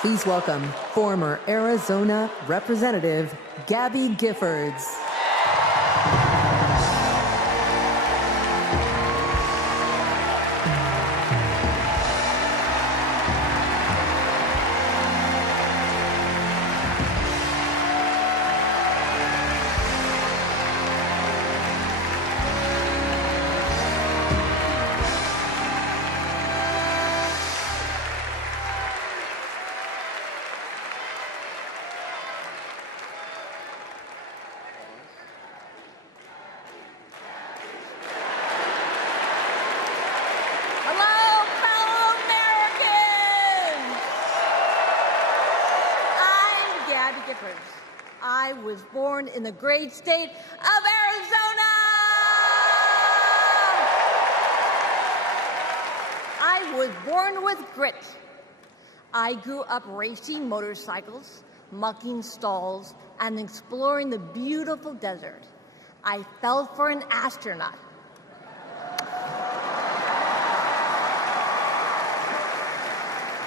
Please welcome former Arizona Representative Gabby Giffords. I was born in the great state of Arizona. I was born with grit. I grew up racing motorcycles, mucking stalls, and exploring the beautiful desert. I fell for an astronaut.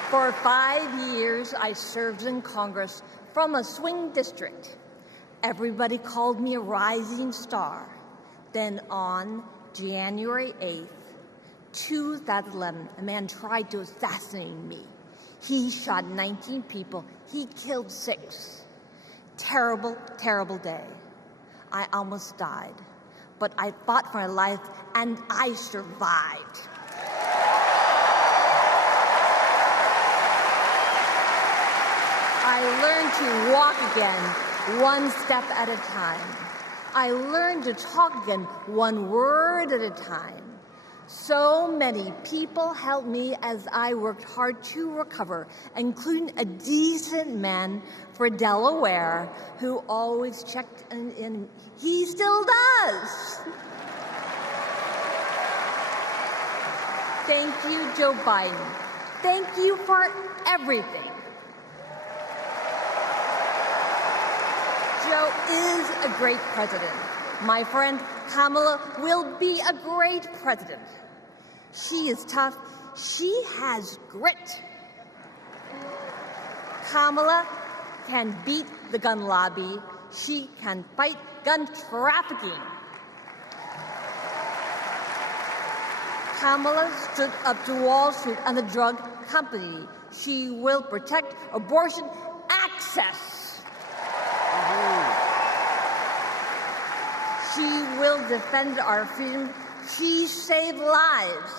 For 5 years, I served in Congress from a swing district. Everybody called me a rising star. Then on January 8th, 2011, a man tried to assassinate me. He shot 19 people. He killed 6. Terrible, terrible day. I almost died, but I fought for my life and I survived. I learned to walk again, one step at a time. I learned to talk again, one word at a time. So many people helped me as I worked hard to recover, including a decent man for Delaware who always checked in. He still does. Thank you, Joe Biden. Thank you for everything. Joe is a great president. My friend Kamala will be a great president. She is tough. She has grit. Kamala can beat the gun lobby. She can fight gun trafficking. Kamala stood up to Wall Street and the drug company. She will protect abortion access. She will defend our freedom. She saved lives.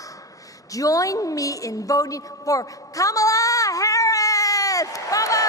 Join me in voting for Kamala Harris. Bravo!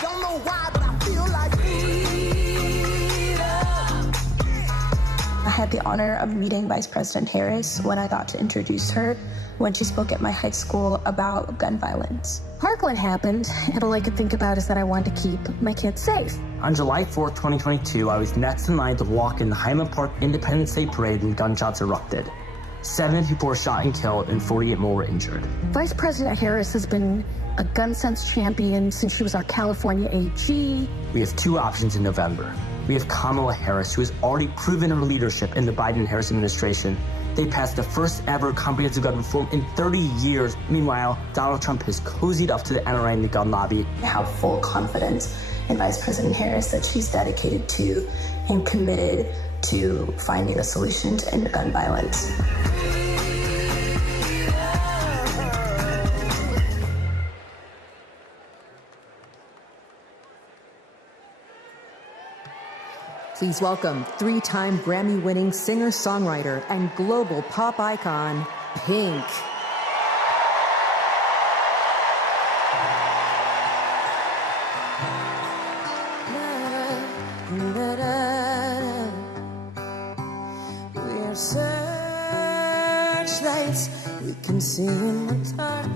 Don't know why, but I feel like I had the honor of meeting Vice President Harris when I got to introduce her when she spoke at my high school about gun violence. Parkland happened, and all I could think about is that I wanted to keep my kids safe. On July 4th, 2022, I was next in line to walk in the Highland Park Independence Day Parade when gunshots erupted. 7 people were shot and killed, and 48 more were injured. Vice President Harris has been a gun sense champion since she was our California AG. We have 2 options in November. We have Kamala Harris, who has already proven her leadership in the Biden-Harris administration. They passed the first ever comprehensive gun reform in 30 years. Meanwhile, Donald Trump has cozied up to the NRA and the gun lobby. I have full confidence in Vice President Harris that she's dedicated to and committed to finding a solution to end gun violence. Please welcome 3-time Grammy-winning singer-songwriter and global pop icon, Pink. We're searchlights we can see in the dark.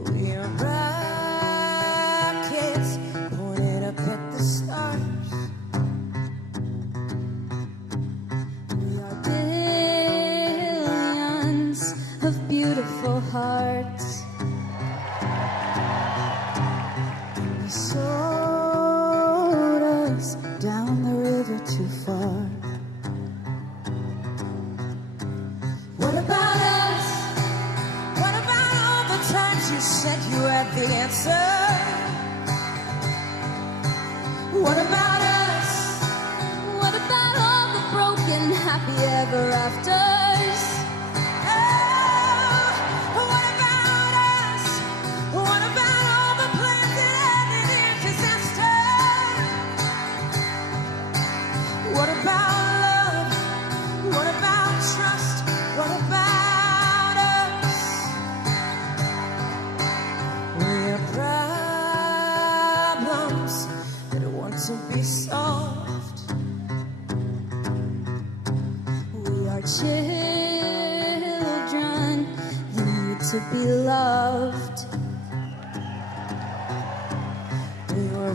We're rockets pointed up at the stars. We are billions of beautiful hearts. You sold us down the river too far. What about us? What about all the times you said you had the answer? What about us? What about all the broken happy ever afters? Oh, what about us? What about all the plans that ended in disaster? What about love? What about trust? What about us? We're problems that want to be solved. We are children that need to be loved. We were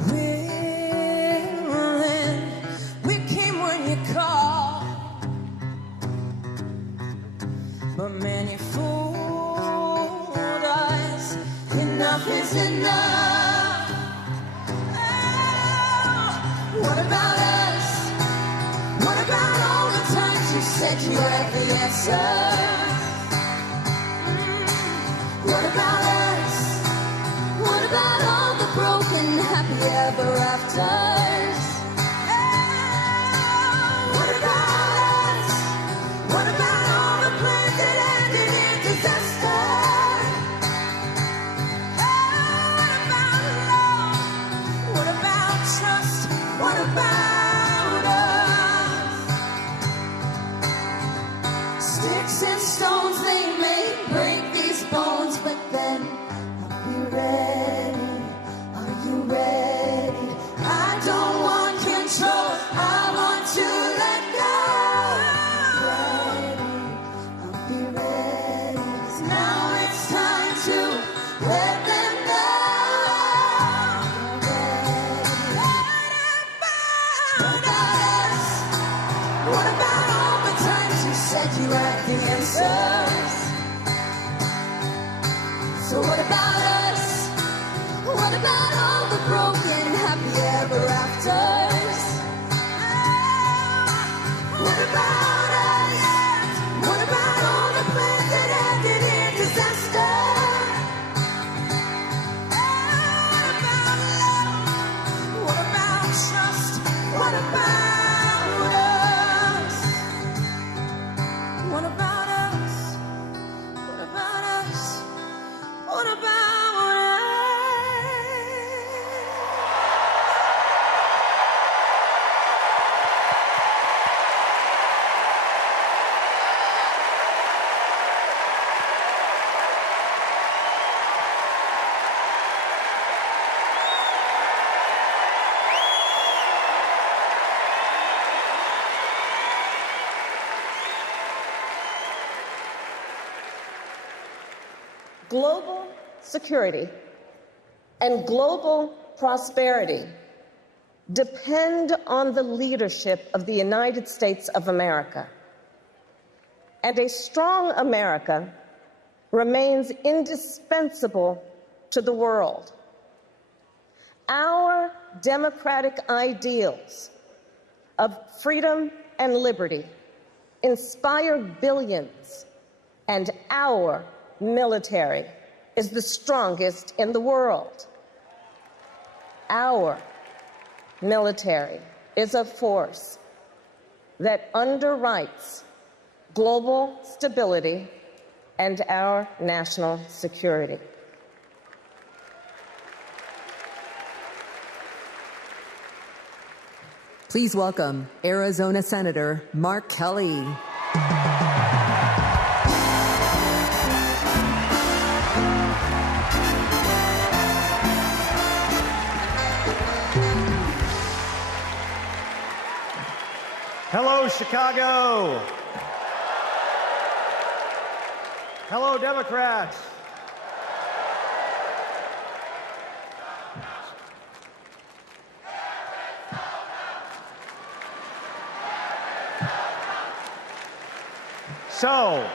willing, we came when you called. But man, you fooled us. Enough is enough. Oh, what about us? What about all the times you said you had the answer? What about us? What about all the broken happy ever afters? What about us? What about all the plans that ended in disaster? What about love? What about trust? What about us? Sticks and stones, they Global security and global prosperity depend on the leadership of the United States of America. And a strong America remains indispensable to the world. Our democratic ideals of freedom and liberty inspire billions, and our military is the strongest in the world. Our military is a force that underwrites global stability and our national security. Please welcome Arizona Senator Mark Kelly. Hello, Chicago. Hello, Democrats. So,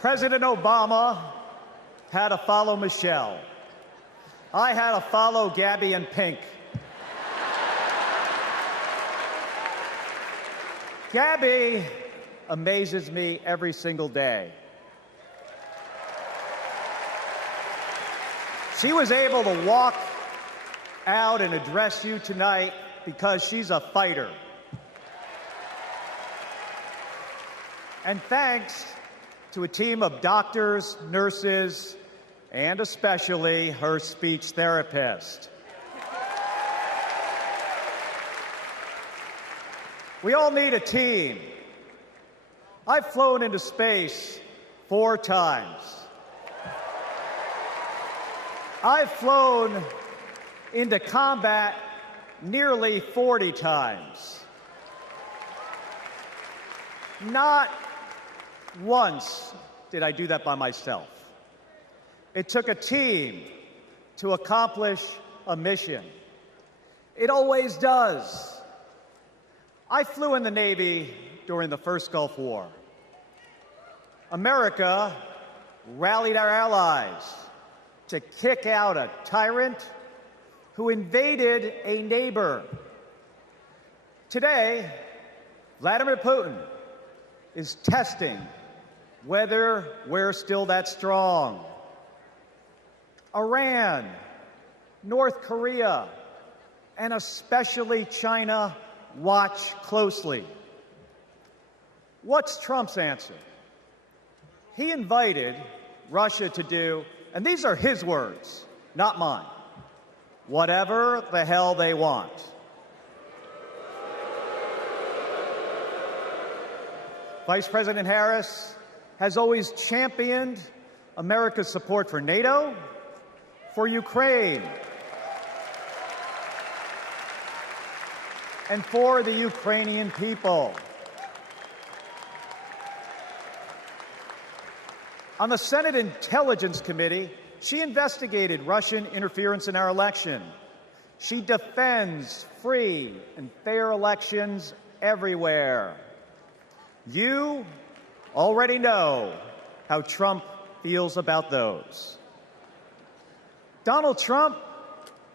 President Obama had to follow Michelle. I had to follow Gabby in pink. Gabby amazes me every single day. She was able to walk out and address you tonight because she's a fighter. And thanks to a team of doctors, nurses, and especially her speech therapist. We all need a team. I've flown into space 4 times. I've flown into combat nearly 40 times. Not once did I do that by myself. It took a team to accomplish a mission. It always does. I flew in the Navy during the first Gulf War. America rallied our allies to kick out a tyrant who invaded a neighbor. Today, Vladimir Putin is testing whether we're still that strong. Iran, North Korea, and especially China watch closely. What's Trump's answer? He invited Russia to do, and these are his words, not mine, whatever the hell they want. Vice President Harris has always championed America's support for NATO, for Ukraine, and for the Ukrainian people. On the Senate Intelligence Committee, she investigated Russian interference in our election. She defends free and fair elections everywhere. You already know how Trump feels about those. Donald Trump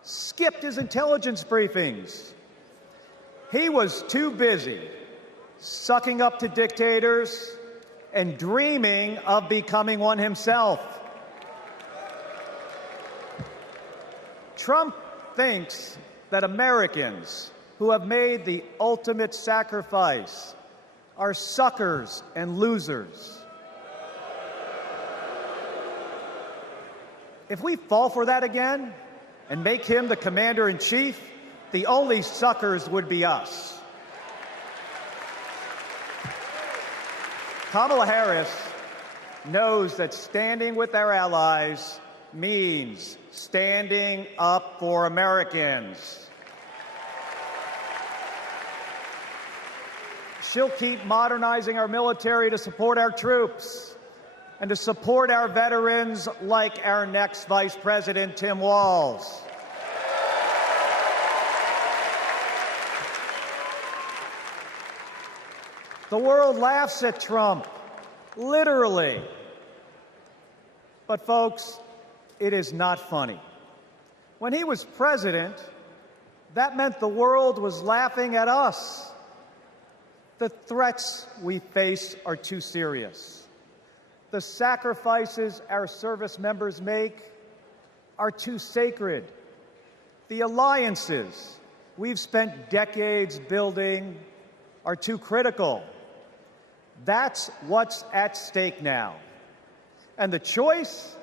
skipped his intelligence briefings. He was too busy sucking up to dictators and dreaming of becoming one himself. Trump thinks that Americans who have made the ultimate sacrifice are suckers and losers. If we fall for that again and make him the commander-in-chief, the only suckers would be us. Kamala Harris knows that standing with our allies means standing up for Americans. She'll keep modernizing our military to support our troops, and to support our veterans like our next Vice President, Tim Walz. The world laughs at Trump, literally. But folks, it is not funny. When he was president, that meant the world was laughing at us. The threats we face are too serious. The sacrifices our service members make are too sacred. The alliances we've spent decades building are too critical. That's what's at stake now. And the choice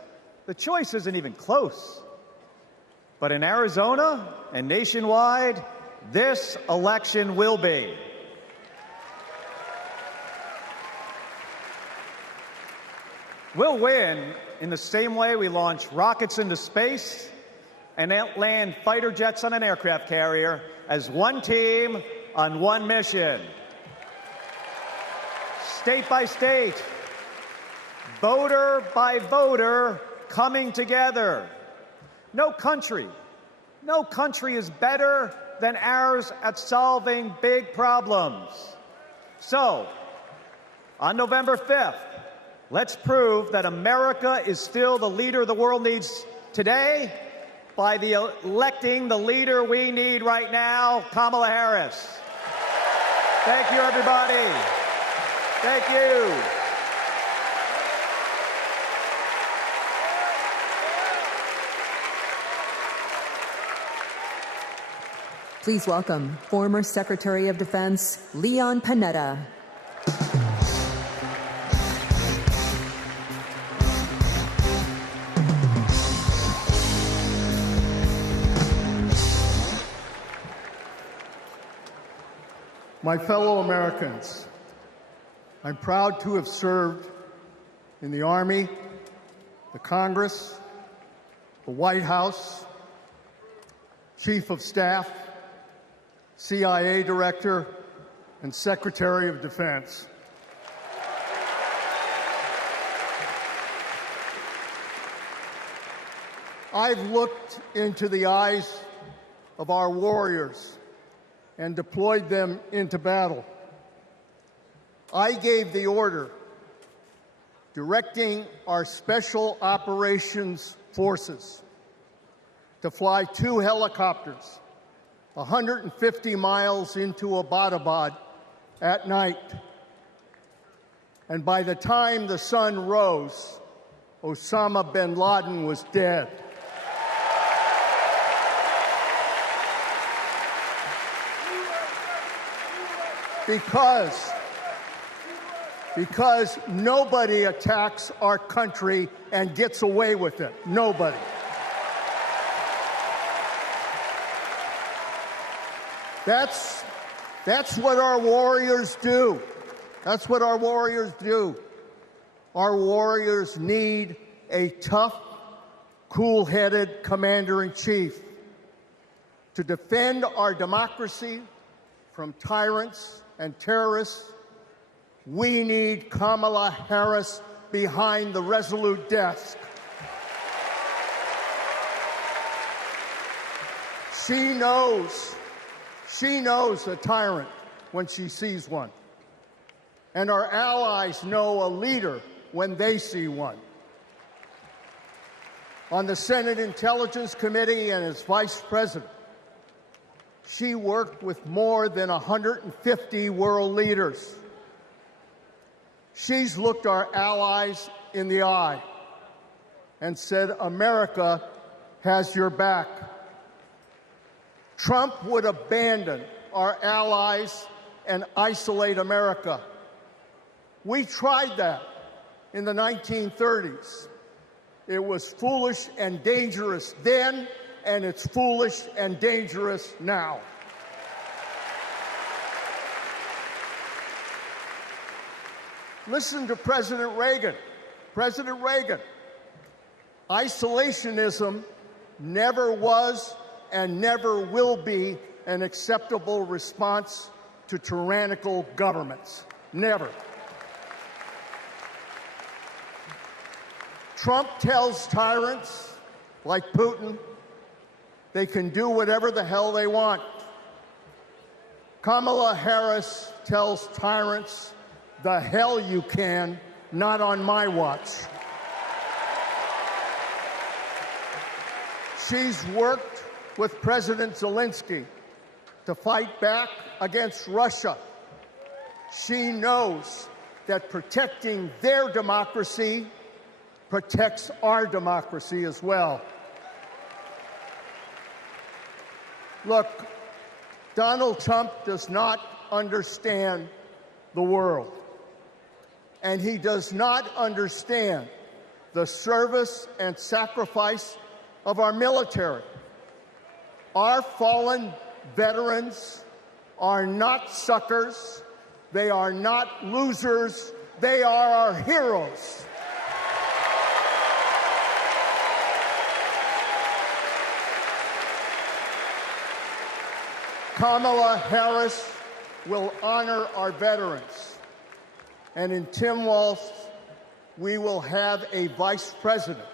isn't even close. But in Arizona and nationwide, this election will be. We'll win in the same way we launch rockets into space and land fighter jets on an aircraft carrier as one team on one mission. State by state, voter by voter, coming together. No country is better than ours at solving big problems. So, on November 5th, let's prove that America is still the leader the world needs today by electing the leader we need right now, Kamala Harris. Thank you, everybody. Thank you. Please welcome former Secretary of Defense Leon Panetta. My fellow Americans, I'm proud to have served in the Army, the Congress, the White House, Chief of Staff, CIA Director, and Secretary of Defense. I've looked into the eyes of our warriors and deployed them into battle. I gave the order directing our Special Operations Forces to fly 2 helicopters 150 miles into Abbottabad at night. And by the time the sun rose, Osama bin Laden was dead. Because nobody attacks our country and gets away with it. Nobody. That's what our warriors do. That's what our warriors do. Our warriors need a tough, cool-headed commander-in-chief to defend our democracy from tyrants and terrorists. We need Kamala Harris behind the resolute desk. She knows a tyrant when she sees one. And our allies know a leader when they see one. On the Senate Intelligence Committee and as Vice President, she worked with more than 150 world leaders. She's looked our allies in the eye and said, America has your back. Trump would abandon our allies and isolate America. We tried that in the 1930s. It was foolish and dangerous then, and it's foolish and dangerous now. Listen to President Reagan. President Reagan. Isolationism never was and never will be an acceptable response to tyrannical governments. Never. Trump tells tyrants like Putin they can do whatever the hell they want. Kamala Harris tells tyrants, the hell you can, not on my watch. She's worked with President Zelensky to fight back against Russia. She knows that protecting their democracy protects our democracy as well. Look, Donald Trump does not understand the world, and he does not understand the service and sacrifice of our military. Our fallen veterans are not suckers. They are not losers. They are our heroes. Kamala Harris will honor our veterans. And in Tim Walz, we will have a vice president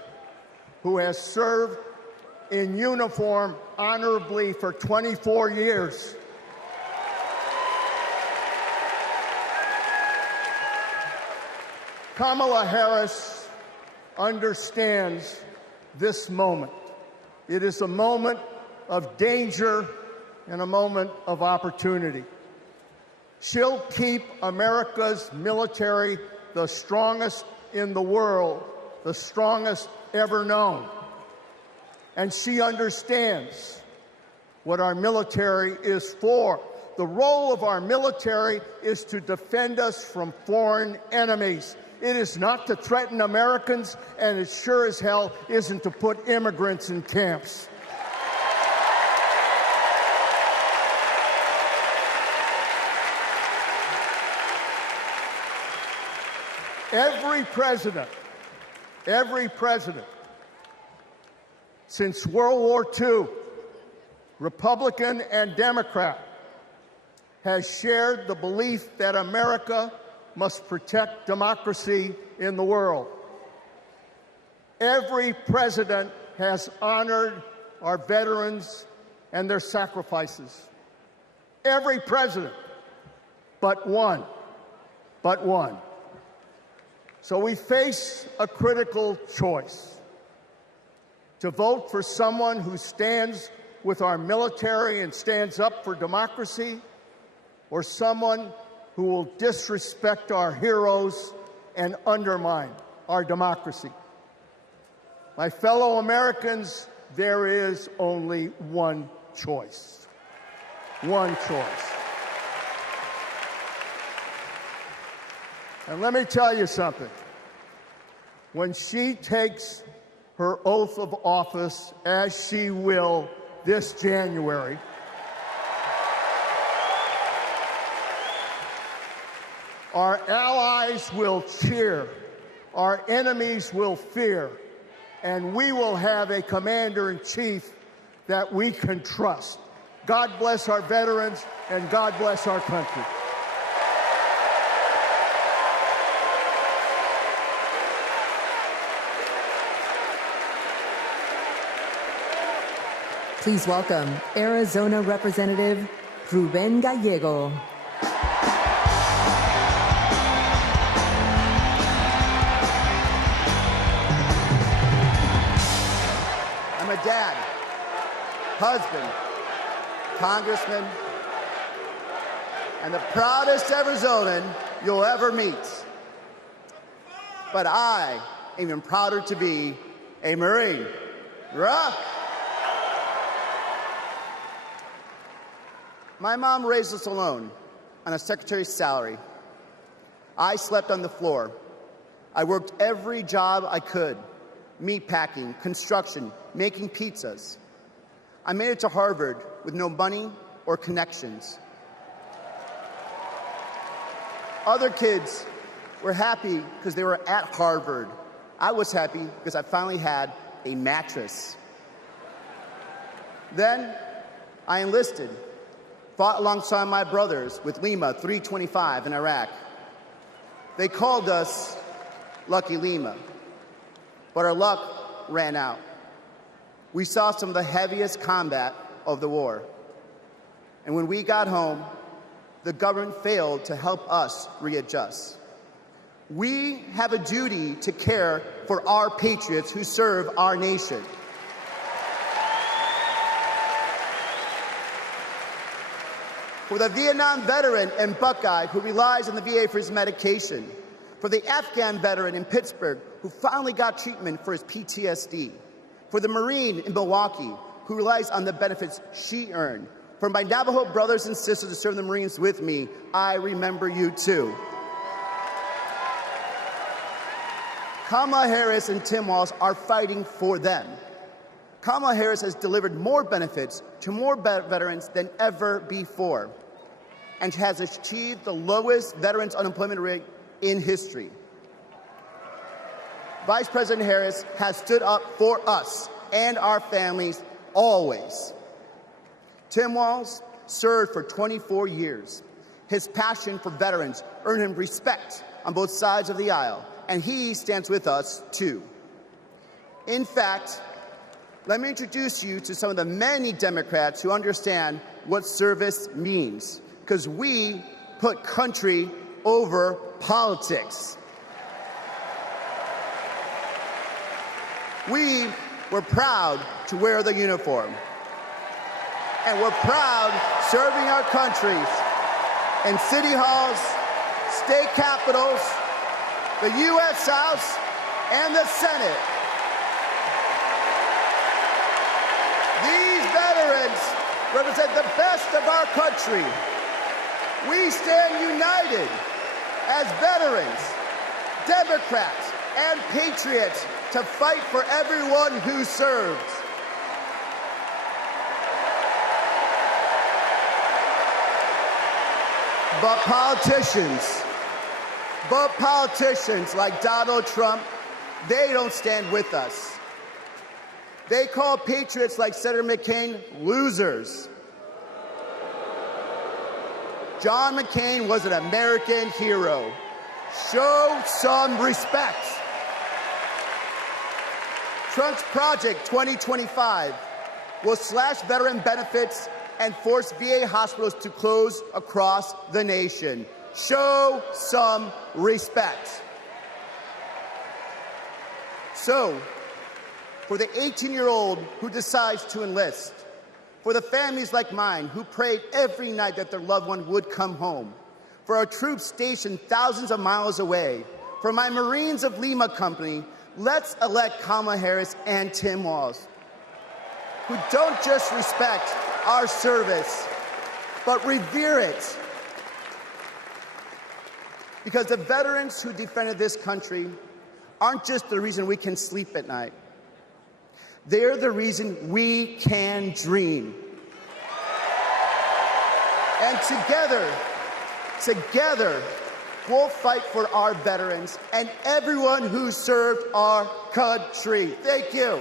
who has served in uniform honorably for 24 years. Kamala Harris understands this moment. It is a moment of danger and a moment of opportunity. She'll keep America's military the strongest in the world, the strongest ever known. And she understands what our military is for. The role of our military is to defend us from foreign enemies. It is not to threaten Americans, and it sure as hell isn't to put immigrants in camps. Every president since World War II, Republican and Democrat, has shared the belief that America must protect democracy in the world. Every president has honored our veterans and their sacrifices. Every president, but one. So we face a critical choice: to vote for someone who stands with our military and stands up for democracy, or someone who will disrespect our heroes and undermine our democracy. My fellow Americans, there is only one choice. One choice. And let me tell you something. When she takes her oath of office, as she will this January, our allies will cheer, our enemies will fear, and we will have a commander-in-chief that we can trust. God bless our veterans, and God bless our country. Please welcome Arizona Representative Ruben Gallego. I'm a dad, husband, congressman, and the proudest Arizonan you'll ever meet. But I am even prouder to be a Marine. Rah! My mom raised us alone on a secretary's salary. I slept on the floor. I worked every job I could: meat packing, construction, making pizzas. I made it to Harvard with no money or connections. Other kids were happy because they were at Harvard. I was happy because I finally had a mattress. Then I enlisted, fought alongside my brothers with Lima 325 in Iraq. They called us Lucky Lima. but our luck ran out. We saw some of the heaviest combat of the war. And when we got home, the government failed to help us readjust. We have a duty to care for our patriots who serve our nation. For the Vietnam veteran in Buckeye who relies on the VA for his medication. For the Afghan veteran in Pittsburgh who finally got treatment for his PTSD. For the Marine in Milwaukee who relies on the benefits she earned. For my Navajo brothers and sisters who serve the Marines with me, I remember you too. Kamala Harris and Tim Walz are fighting for them. Kamala Harris has delivered more benefits to more veterans than ever before, and has achieved the lowest veterans unemployment rate in history. Vice President Harris has stood up for us and our families always. Tim Walz served for 24 years. His passion for veterans earned him respect on both sides of the aisle, and he stands with us too. In fact, let me introduce you to some of the many Democrats who understand what service means, because we put country over politics. We were proud to wear the uniform. And we're proud serving our countries in city halls, state capitals, the U.S. House, and the Senate. These veterans represent the best of our country. We stand united as veterans, Democrats, and patriots to fight for everyone who serves. But politicians like Donald Trump, they don't stand with us. They call patriots like Senator McCain losers. John McCain was an American hero. Show some respect. Trump's Project 2025 will slash veteran benefits and force VA hospitals to close across the nation. Show some respect. So, for the 18-year-old who decides to enlist, for the families like mine who prayed every night that their loved one would come home, for our troops stationed thousands of miles away, for my Marines of Lima Company, let's elect Kamala Harris and Tim Walz, who don't just respect our service, but revere it. Because the veterans who defended this country aren't just the reason we can sleep at night. They're the reason we can dream. And together, we'll fight for our veterans and everyone who served our country. Thank you.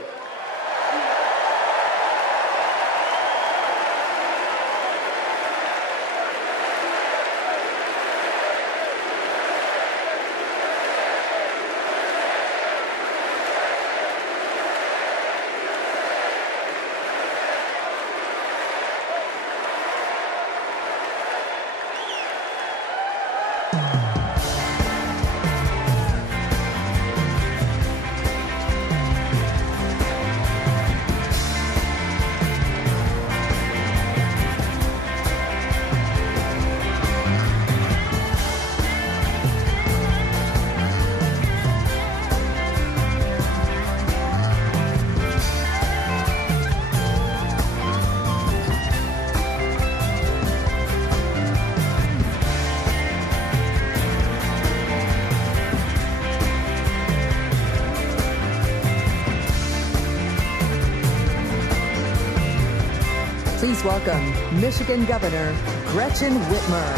Please welcome Michigan Governor Gretchen Whitmer.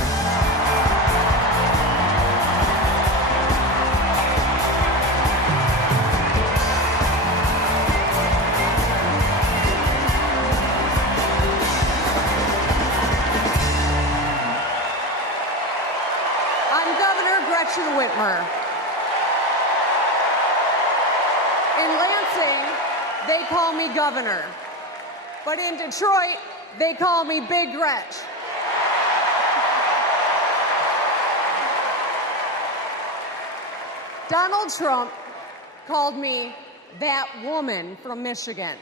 I'm Governor Gretchen Whitmer. In me governor. But in Detroit, they call me Big Gretch. Donald Trump called me that woman from Michigan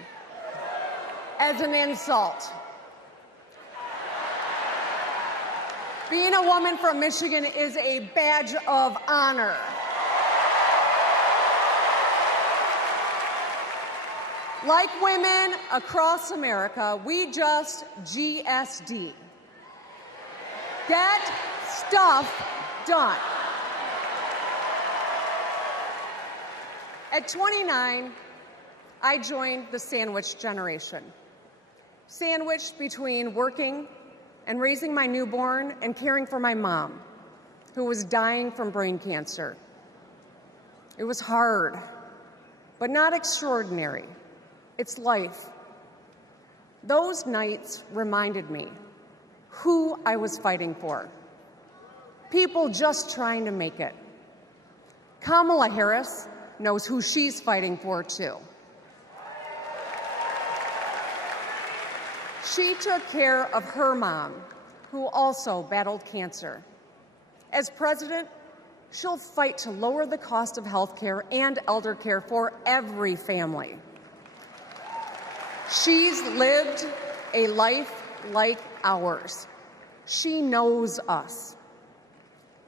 as an insult. Being a woman from Michigan is a badge of honor. Like women across America, we just GSD. Get stuff done. At 29, I joined the sandwich generation. Sandwiched between working and raising my newborn and caring for my mom, who was dying from brain cancer. It was hard, but not extraordinary. It's life. Those nights reminded me who I was fighting for. People just trying to make it. Kamala Harris knows who she's fighting for, too. She took care of her mom, who also battled cancer. As president, she'll fight to lower the cost of health care and elder care for every family. She's lived a life like ours. She knows us.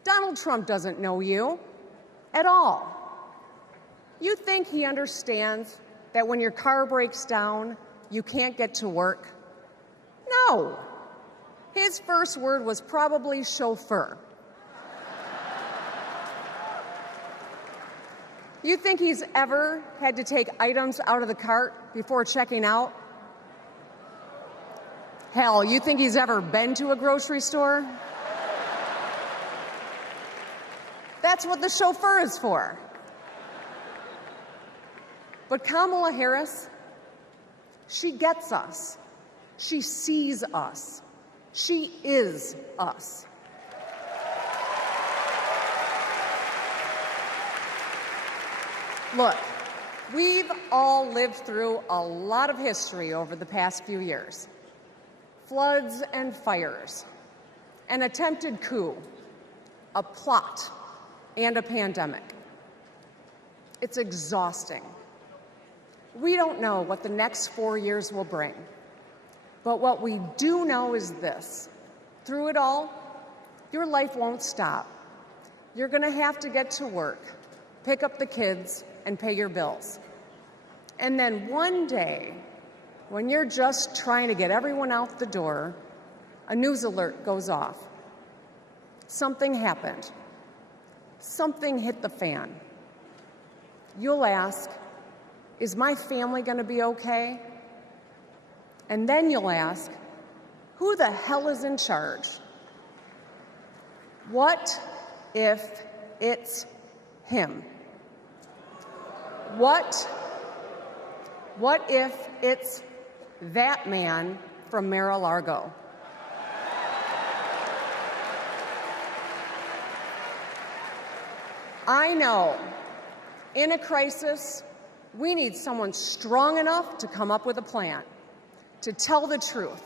Donald Trump doesn't know you at all. You think he understands that when your car breaks down, you can't get to work? No. His first word was probably chauffeur. You think he's ever had to take items out of the cart before checking out? Hell, you think he's ever been to a grocery store? That's what the chauffeur is for. But Kamala Harris, she gets us. She sees us. She is us. Look, we've all lived through a lot of history over the past few years. Floods and fires, an attempted coup, a plot, and a pandemic. It's exhausting. We don't know what the next 4 years will bring. But what we do know is this. Through it all, your life won't stop. You're going to have to get to work, pick up the kids, and pay your bills. And then one day, when you're just trying to get everyone out the door, a news alert goes off. Something happened. Something hit the fan. You'll ask, is my family going to be okay? And then you'll ask, who the hell is in charge? What if it's him? What if it's that man from Mar-a-Lago? I know, in a crisis, we need someone strong enough to come up with a plan, to tell the truth,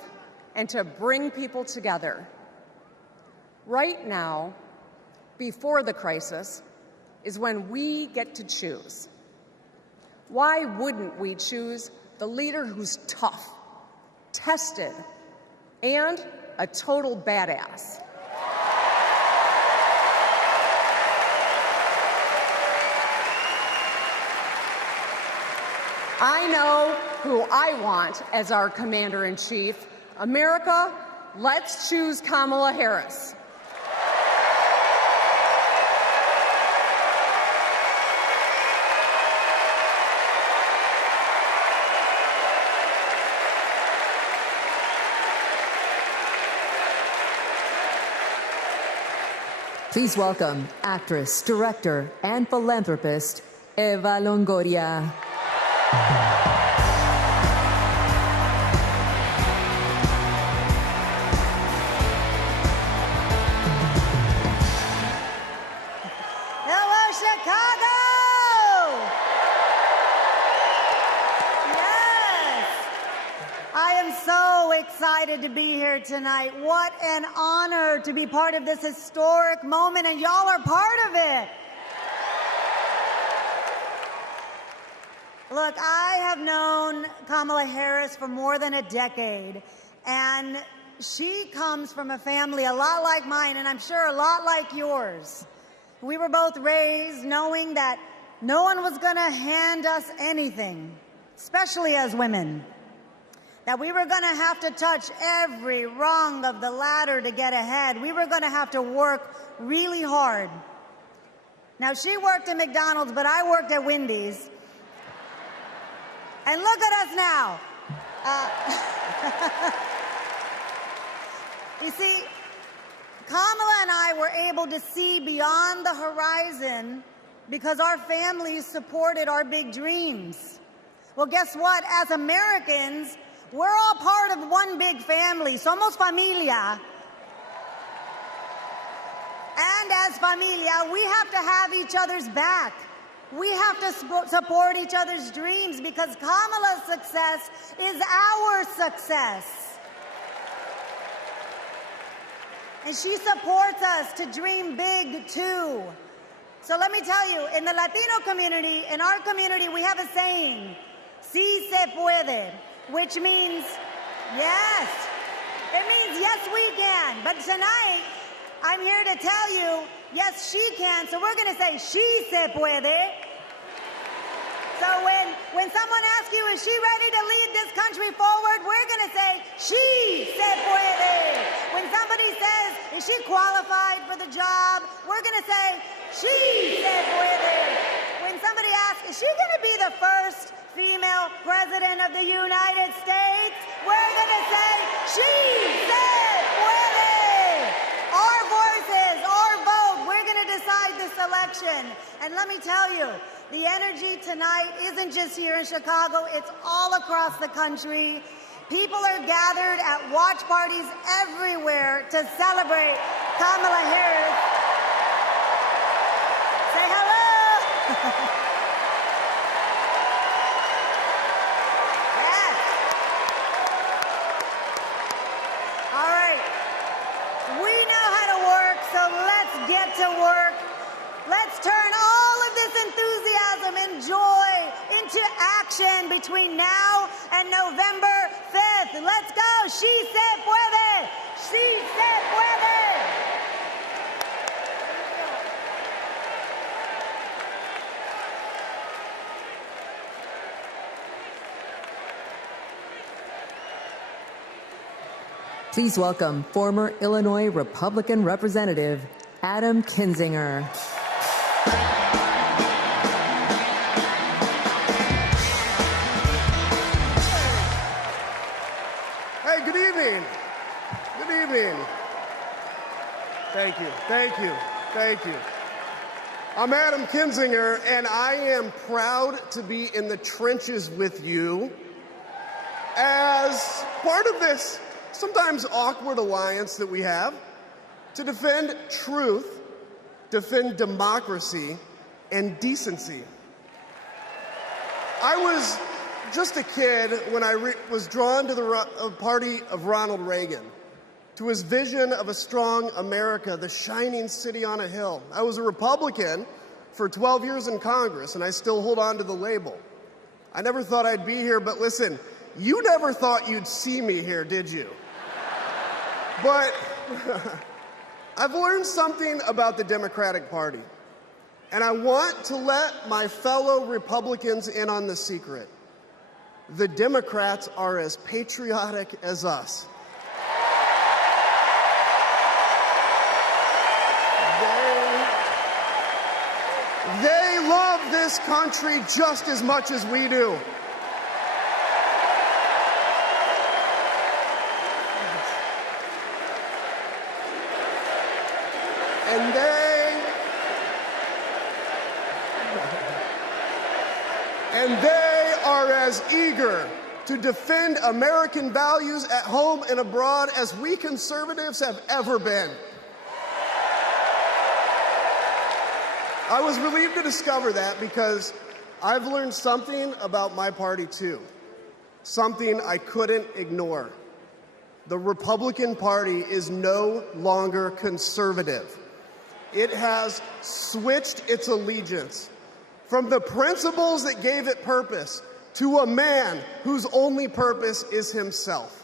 and to bring people together. Right now, before the crisis, is when we get to choose. Why wouldn't we choose the leader who's tough, tested, and a total badass? I know who I want as our commander-in-chief. America, let's choose Kamala Harris. Please welcome actress, director, and philanthropist, Eva Longoria. Hello, Chicago! Yes! so excited to be here tonight. What an honor to be part of this historic moment, and y'all are part of it. Look, I have known Kamala Harris for more than a decade, and she comes from a family a lot like mine, and I'm sure a lot like yours. We were both raised knowing that no one was going to hand us anything, especially as women. That we were going to have to touch every rung of the ladder to get ahead. We were going to have to work really hard. Now, she worked at McDonald's, but I worked at Wendy's. And look at us now. You see, Kamala and I were able to see beyond the horizon because our families supported our big dreams. Well, guess what? As Americans, we're all part of one big family. Somos familia. And as familia, we have to have each other's back. We have to support each other's dreams because Kamala's success is our success. And she supports us to dream big, too. So let me tell you, in the Latino community, in our community, we have a saying, sí se puede, which means yes. It means yes, we can. But tonight, I'm here to tell you, yes, she can. So we're going to say, she se puede. So when someone asks you, is she ready to lead this country forward, we're going to say, she se puede. When somebody says, is she qualified for the job, we're going to say, she se puede. When somebody asks, is she going to be the first female president of the United States, we're going to say, she se puede. Our voices, our vote, we're going to decide this election. And let me tell you, the energy tonight isn't just here in Chicago, it's all across the country. People are gathered at watch parties everywhere to celebrate Kamala Harris. Say hello. Yes. All right. We know how to work, so let's get to work. Let's turn all of this enthusiasm and joy into action between now and November 5th. Let's go. She se puede. She se puede. Please welcome former Illinois Republican Representative Adam Kinzinger. Hey, good evening. Good evening. Thank you, thank you, thank you. I'm Adam Kinzinger, and I am proud to be in the trenches with you as part of this sometimes awkward alliance that we have to defend truth, defend democracy, and decency. I was just a kid when I was drawn to the party of Ronald Reagan, to his vision of a strong America, the shining city on a hill. I was a Republican for 12 years in Congress, and I still hold on to the label. I never thought I'd be here, but listen, you never thought you'd see me here, did you? But I've learned something about the Democratic Party, and I want to let my fellow Republicans in on the secret. The Democrats are as patriotic as us. They love this country just as much as we do. And they are as eager to defend American values at home and abroad as we conservatives have ever been. I was relieved to discover that because I've learned something about my party too. something I couldn't ignore. The Republican Party is no longer conservative. It has switched its allegiance from the principles that gave it purpose to a man whose only purpose is himself.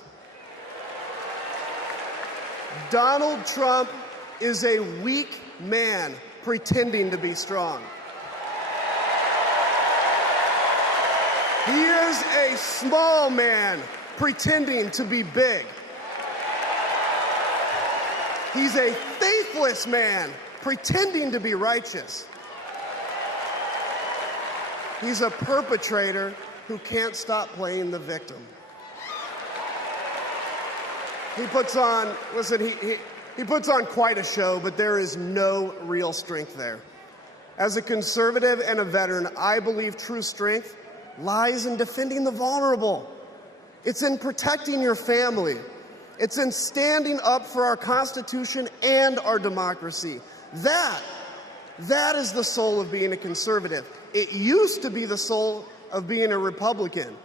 Donald Trump is a weak man pretending to be strong. He is a small man pretending to be big. He's a faithless man pretending to be righteous. He's a perpetrator who can't stop playing the victim. He puts on, listen, he puts on quite a show, but there is no real strength there. As a conservative and a veteran, I believe true strength lies in defending the vulnerable. It's in protecting your family. It's in standing up for our Constitution and our democracy. That is the soul of being a conservative. It used to be the soul of being a Republican,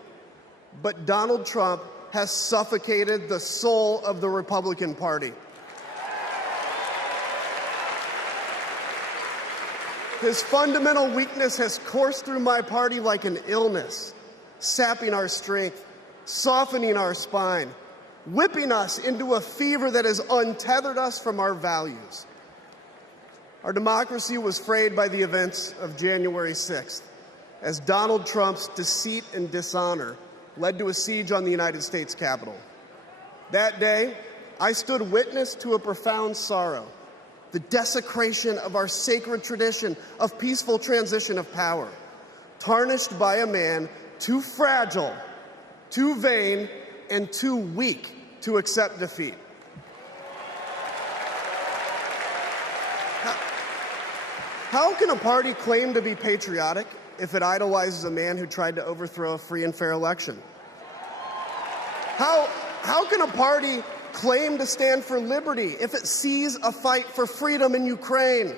but Donald Trump has suffocated the soul of the Republican Party. His fundamental weakness has coursed through my party like an illness, sapping our strength, softening our spine, whipping us into a fever that has untethered us from our values. Our democracy was frayed by the events of January 6th, as Donald Trump's deceit and dishonor led to a siege on the United States Capitol. That day, I stood witness to a profound sorrow, the desecration of our sacred tradition of peaceful transition of power, tarnished by a man too fragile, too vain, and too weak to accept defeat. How can a party claim to be patriotic if it idolizes a man who tried to overthrow a free and fair election? How can a party claim to stand for liberty if it sees a fight for freedom in Ukraine,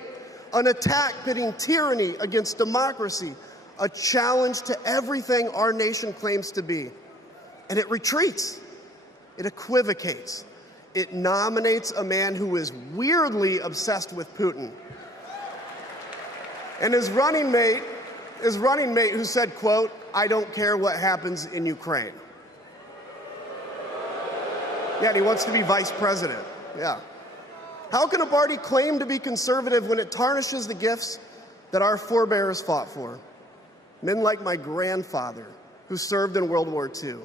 an attack pitting tyranny against democracy, a challenge to everything our nation claims to be, and it retreats, it equivocates, it nominates a man who is weirdly obsessed with Putin, and his running mate who said, quote, "I don't care what happens in Ukraine." Yeah, and he wants to be vice president. Yeah. How can a party claim to be conservative when it tarnishes the gifts that our forebears fought for? Men like my grandfather, who served in World War II,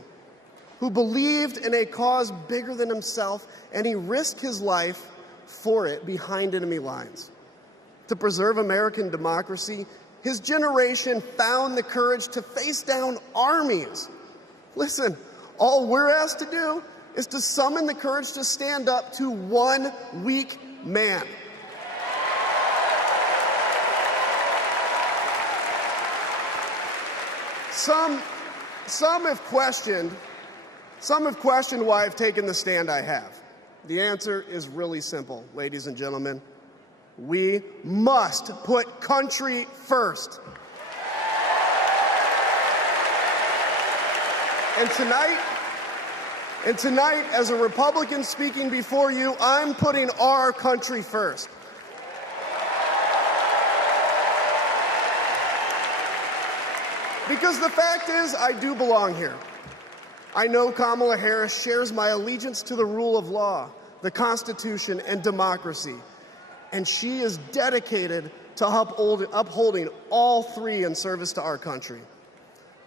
who believed in a cause bigger than himself, and he risked his life for it behind enemy lines. To preserve American democracy, his generation found the courage to face down armies. Listen, all we're asked to do is to summon the courage to stand up to one weak man. Some have questioned why I've taken the stand I have. The answer is really simple, ladies and gentlemen. We must put country first. And tonight, as a Republican speaking before you, I'm putting our country first. Because the fact is, I do belong here. I know Kamala Harris shares my allegiance to the rule of law, the Constitution, and democracy. And she is dedicated to upholding all three in service to our country.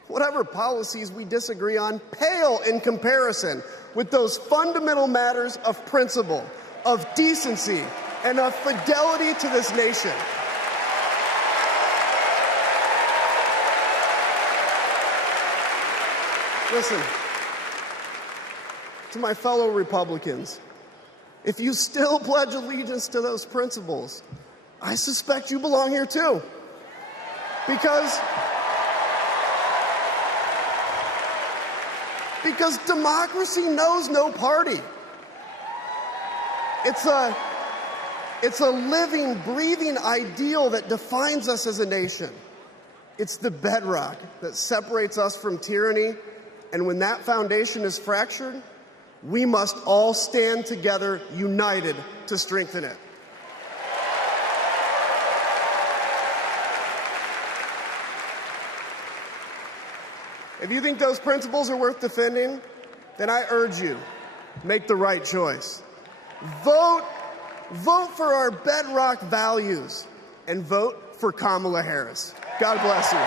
Whatever policies we disagree on pale in comparison with those fundamental matters of principle, of decency, and of fidelity to this nation. Listen, to my fellow Republicans, if you still pledge allegiance to those principles, I suspect you belong here too. Because democracy knows no party. It's a living, breathing ideal that defines us as a nation. It's the bedrock that separates us from tyranny And when that foundation is fractured, we must all stand together, united, to strengthen it. If you think those principles are worth defending, then I urge you, make the right choice. Vote for our bedrock values and vote for Kamala Harris. God bless you.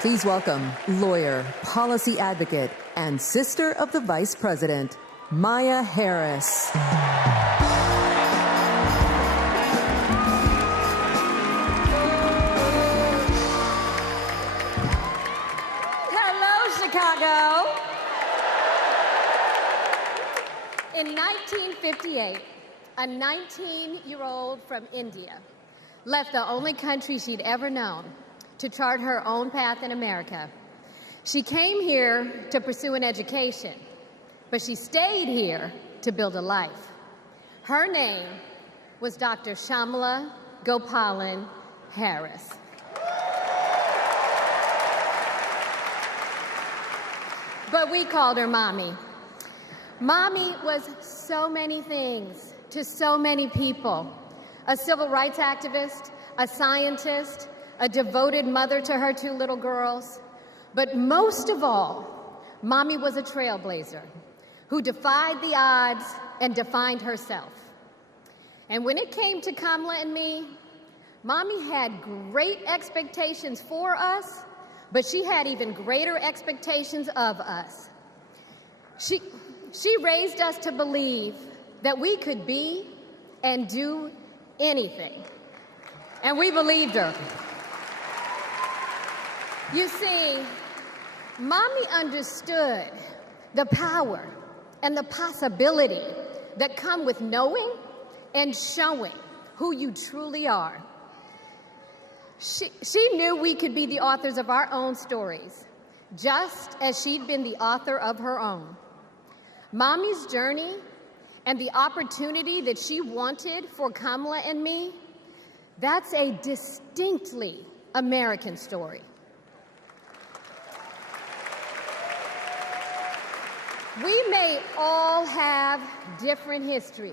Please welcome lawyer, policy advocate, and sister of the Vice President, Maya Harris. Hello, Chicago. In 1958, a 19-year-old from India left the only country she'd ever known to chart her own path in America. She came here to pursue an education, but she stayed here to build a life. Her name was Dr. Shamala Gopalan Harris. But we called her Mommy. Mommy was so many things to so many people. A civil rights activist, a scientist, a devoted mother to her 2 little girls. But most of all, Mommy was a trailblazer who defied the odds and defined herself. And when it came to Kamala and me, Mommy had great expectations for us, but she had even greater expectations of us. She raised us to believe that we could be and do anything. And we believed her. You see, Mommy understood the power and the possibility that come with knowing and showing who you truly are. She knew we could be the authors of our own stories, just as she'd been the author of her own. Mommy's journey and the opportunity that she wanted for Kamala and me, that's a distinctly American story. We may all have different histories,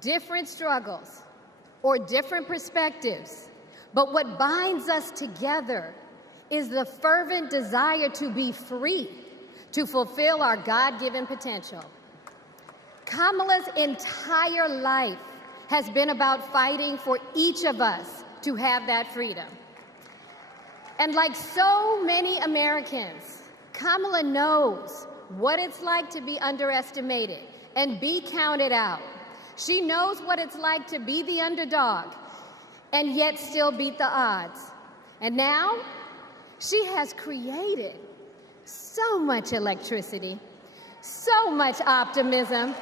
different struggles, or different perspectives, but what binds us together is the fervent desire to be free, to fulfill our God-given potential. Kamala's entire life has been about fighting for each of us to have that freedom. And like so many Americans, Kamala knows what it's like to be underestimated and be counted out. She knows what it's like to be the underdog and yet still beat the odds. And now, she has created so much electricity, so much optimism,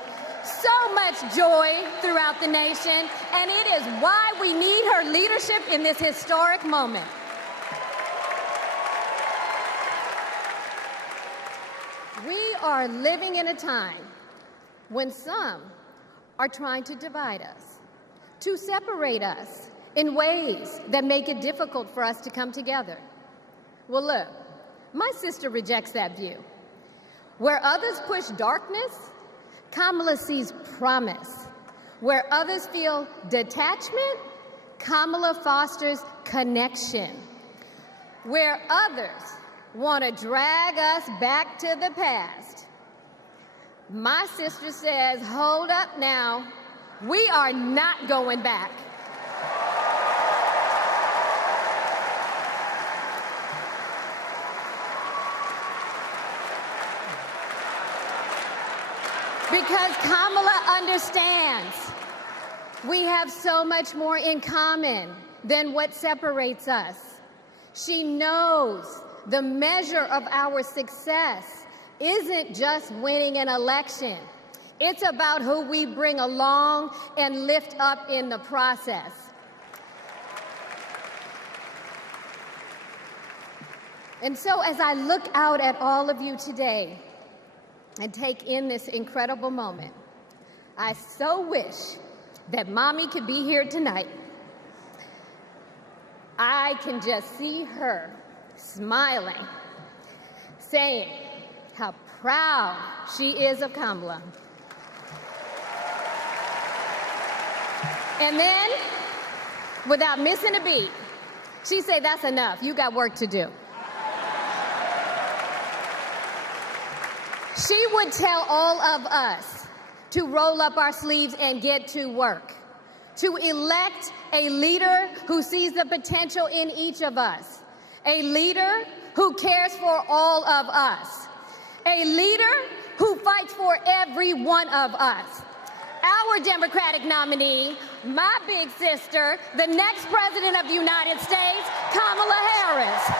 so much joy throughout the nation, and it is why we need her leadership in this historic moment. We are living in a time when some are trying to divide us, to separate us in ways that make it difficult for us to come together. Well, look, my sister rejects that view. Where others push darkness, Kamala sees promise. Where others feel detachment, Kamala fosters connection. Where others want to drag us back to the past, my sister says, hold up now, we are not going back. Because Kamala understands we have so much more in common than what separates us. She knows the measure of our success isn't just winning an election. It's about who we bring along and lift up in the process. And so as I look out at all of you today and take in this incredible moment, I so wish that Mommy could be here tonight. I can just see her smiling, saying how proud she is of Kamala. And then, without missing a beat, she said, "That's enough. You got work to do." She would tell all of us to roll up our sleeves and get to work, to elect a leader who sees the potential in each of us, a leader who cares for all of us, a leader who fights for every one of us. Our Democratic nominee, my big sister, the next President of the United States, Kamala Harris.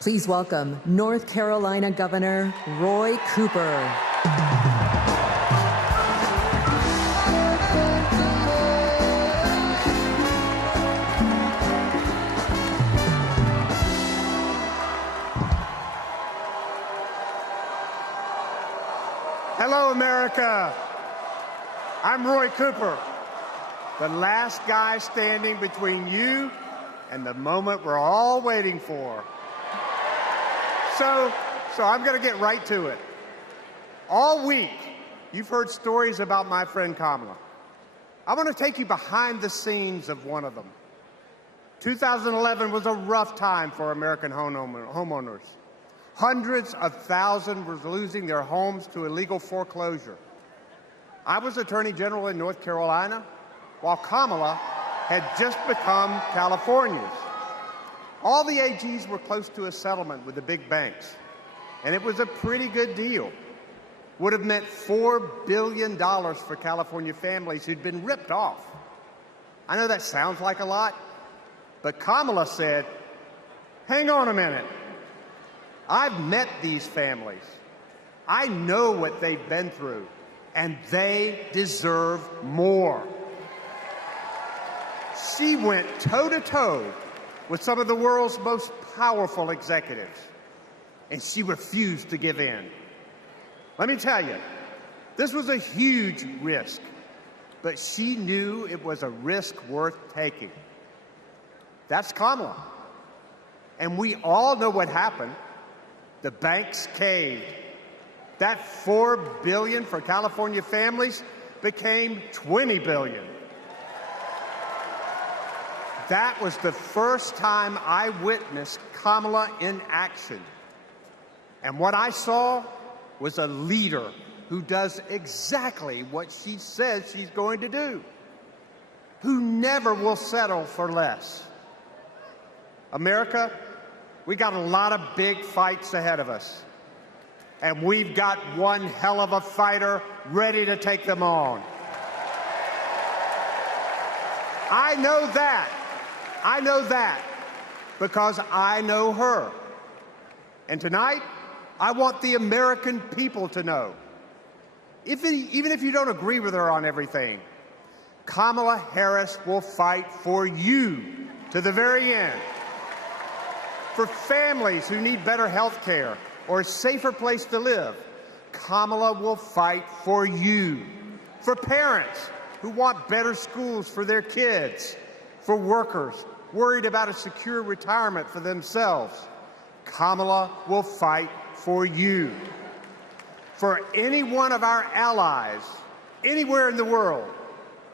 Please welcome North Carolina Governor Roy Cooper. Hello, America. I'm Roy Cooper, the last guy standing between you and the moment we're all waiting for. So I'm going to get right to it. All week, you've heard stories about my friend Kamala. I want to take you behind the scenes of one of them. 2011 was a rough time for American homeowners. Hundreds of thousands were losing their homes to illegal foreclosure. I was Attorney General in North Carolina, while Kamala had just become California's. All the AGs were close to a settlement with the big banks, and it was a pretty good deal. Would have meant $4 billion for California families who'd been ripped off. I know that sounds like a lot, but Kamala said, "Hang on a minute. I've met these families. I know what they've been through, and they deserve more." She went toe-to-toe with some of the world's most powerful executives, and she refused to give in. Let me tell you, this was a huge risk, but she knew it was a risk worth taking. That's Kamala. And we all know what happened. The banks caved. That $4 billion for California families became $20 billion. That was the first time I witnessed Kamala in action. And what I saw was a leader who does exactly what she says she's going to do, who never will settle for less. America, we got a lot of big fights ahead of us, and we've got one hell of a fighter ready to take them on. I know that because I know her. And tonight, I want the American people to know, even if you don't agree with her on everything, Kamala Harris will fight for you to the very end. For families who need better health care or a safer place to live, Kamala will fight for you. For parents who want better schools for their kids, for workers worried about a secure retirement for themselves, Kamala will fight for you. For any one of our allies anywhere in the world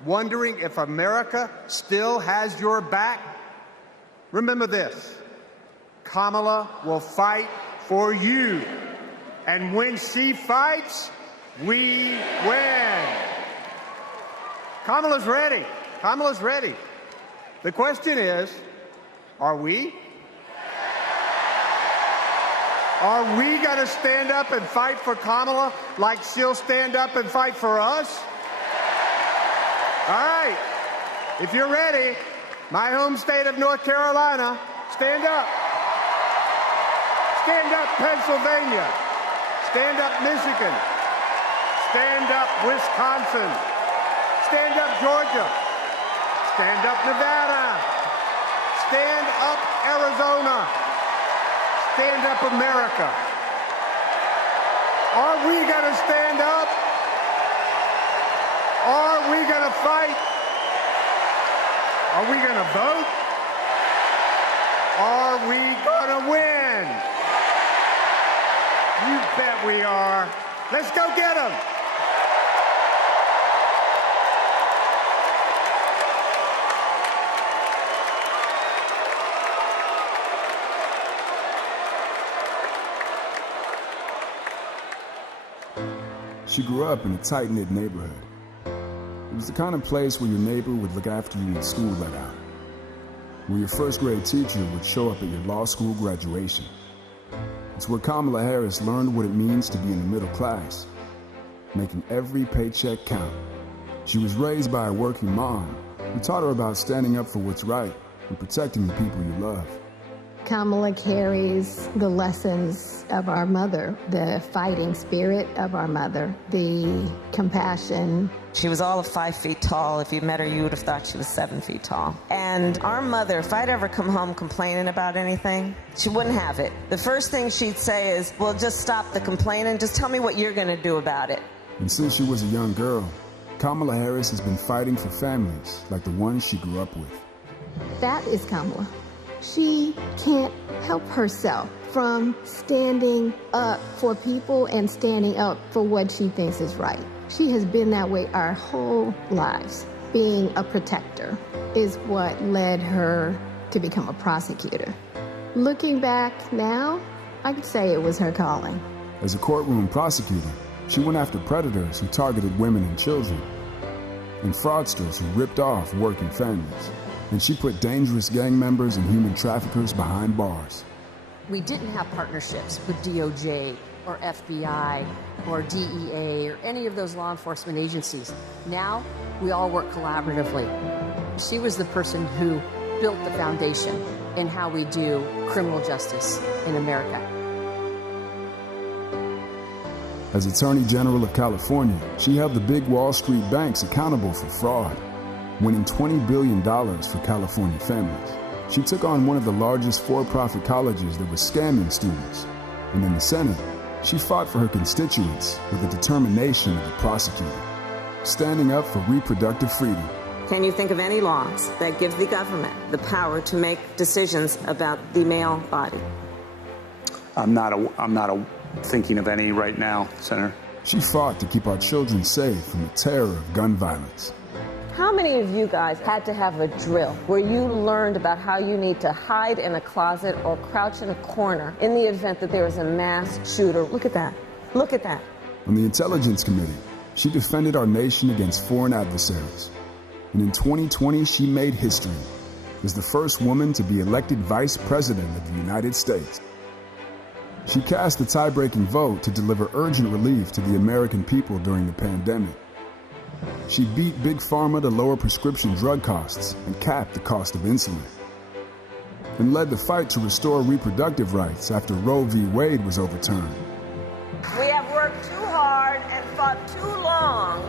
wondering if America still has your back, remember this: Kamala will fight for you. And when she fights, we win. Kamala's ready. Kamala's ready. The question is, are we? Are we going to stand up and fight for Kamala like she'll stand up and fight for us? All right. If you're ready, my home state of North Carolina, stand up. Stand up, Pennsylvania. Stand up, Michigan. Stand up, Wisconsin. Stand up, Georgia. Stand up, Nevada. Stand up, Arizona. Stand up, America. Are we going to stand up? Are we going to fight? Are we going to vote? Are we going to win? You bet we are. Let's go get them. She grew up in a tight-knit neighborhood. It was the kind of place where your neighbor would look after you when school let out, where your first grade teacher would show up at your law school graduation. It's where Kamala Harris learned what it means to be in the middle class, making every paycheck count. She was raised by a working mom who taught her about standing up for what's right and protecting the people you love. Kamala carries the lessons of our mother, the fighting spirit of our mother, the compassion. She was all of 5 feet tall. If you met her, you would have thought she was 7 feet tall. And our mother, if I'd ever come home complaining about anything, she wouldn't have it. The first thing she'd say is, well, just stop the complaining. Just tell me what you're going to do about it. And since she was a young girl, Kamala Harris has been fighting for families like the ones she grew up with. That is Kamala. She can't help herself from standing up for people and standing up for what she thinks is right. She has been that way our whole lives. Being a protector is what led her to become a prosecutor. Looking back now, I could say it was her calling. As a courtroom prosecutor, she went after predators who targeted women and children, and fraudsters who ripped off working families. And she put dangerous gang members and human traffickers behind bars. We didn't have partnerships with DOJ or FBI or DEA or any of those law enforcement agencies. Now, we all work collaboratively. She was the person who built the foundation in how we do criminal justice in America. As Attorney General of California, she held the big Wall Street banks accountable for fraud, winning $20 billion for California families. She took on one of the largest for-profit colleges that was scamming students. And in the Senate, she fought for her constituents with the determination of a prosecutor, standing up for reproductive freedom. Can you think of any laws that give the government the power to make decisions about the male body? I'm not thinking of any right now, Senator. She fought to keep our children safe from the terror of gun violence. How many of you guys had to have a drill where you learned about how you need to hide in a closet or crouch in a corner in the event that there is a mass shooter? Look at that. Look at that. On the Intelligence Committee, she defended our nation against foreign adversaries. And in 2020, she made history as the first woman to be elected Vice President of the United States. She cast the tie-breaking vote to deliver urgent relief to the American people during the pandemic. She beat Big Pharma to lower prescription drug costs and cap the cost of insulin, and led the fight to restore reproductive rights after Roe v. Wade was overturned. We have worked too hard and fought too long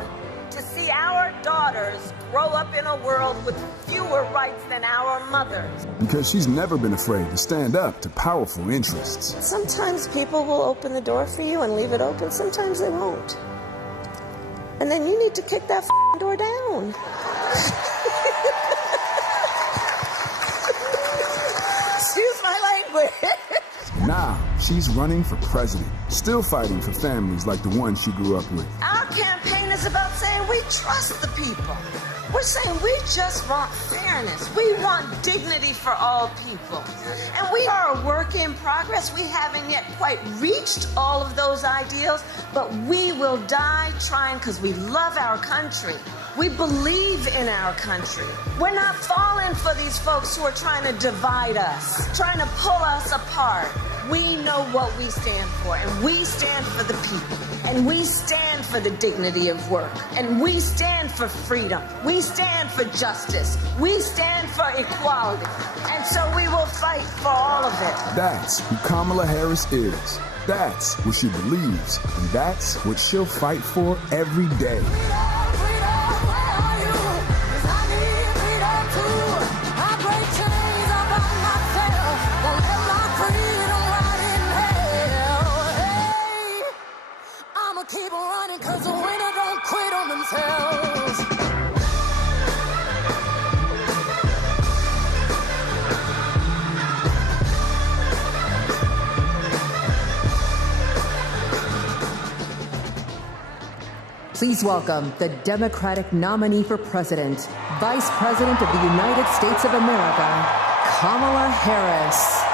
to see our daughters grow up in a world with fewer rights than our mothers. Because she's never been afraid to stand up to powerful interests. Sometimes people will open the door for you and leave it open, sometimes they won't. And then you need to kick that door down. Excuse my language. Now, she's running for president, still fighting for families like the one she grew up with. Our campaign is about saying we trust the people. We're saying we just want fairness. We want dignity for all people. And we are a work in progress. We haven't yet quite reached all of those ideals, but we will die trying because we love our country. We believe in our country. We're not falling for these folks who are trying to divide us, trying to pull us apart. We know what we stand for, and we stand for the people, and we stand for the dignity of work, and we stand for freedom. We stand for justice. We stand for equality. And so we will fight for all of it. That's who Kamala Harris is, That's what she believes, and that's what she'll fight for every day. Keep running, 'cause the winner don't quit on themselves. Please welcome the Democratic nominee for president, Vice President of the United States of America, Kamala Harris.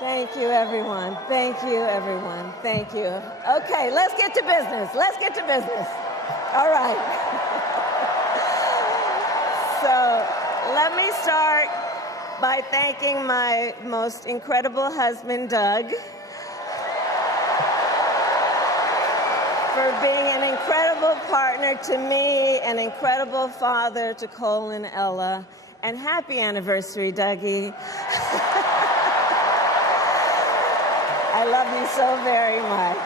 Thank you, everyone. Thank you, everyone. Thank you. Okay, let's get to business. Let's get to business. All right. So let me start by thanking my most incredible husband, Doug, for being an incredible partner to me, an incredible father to Cole and Ella, and happy anniversary, Dougie. I love you so very much.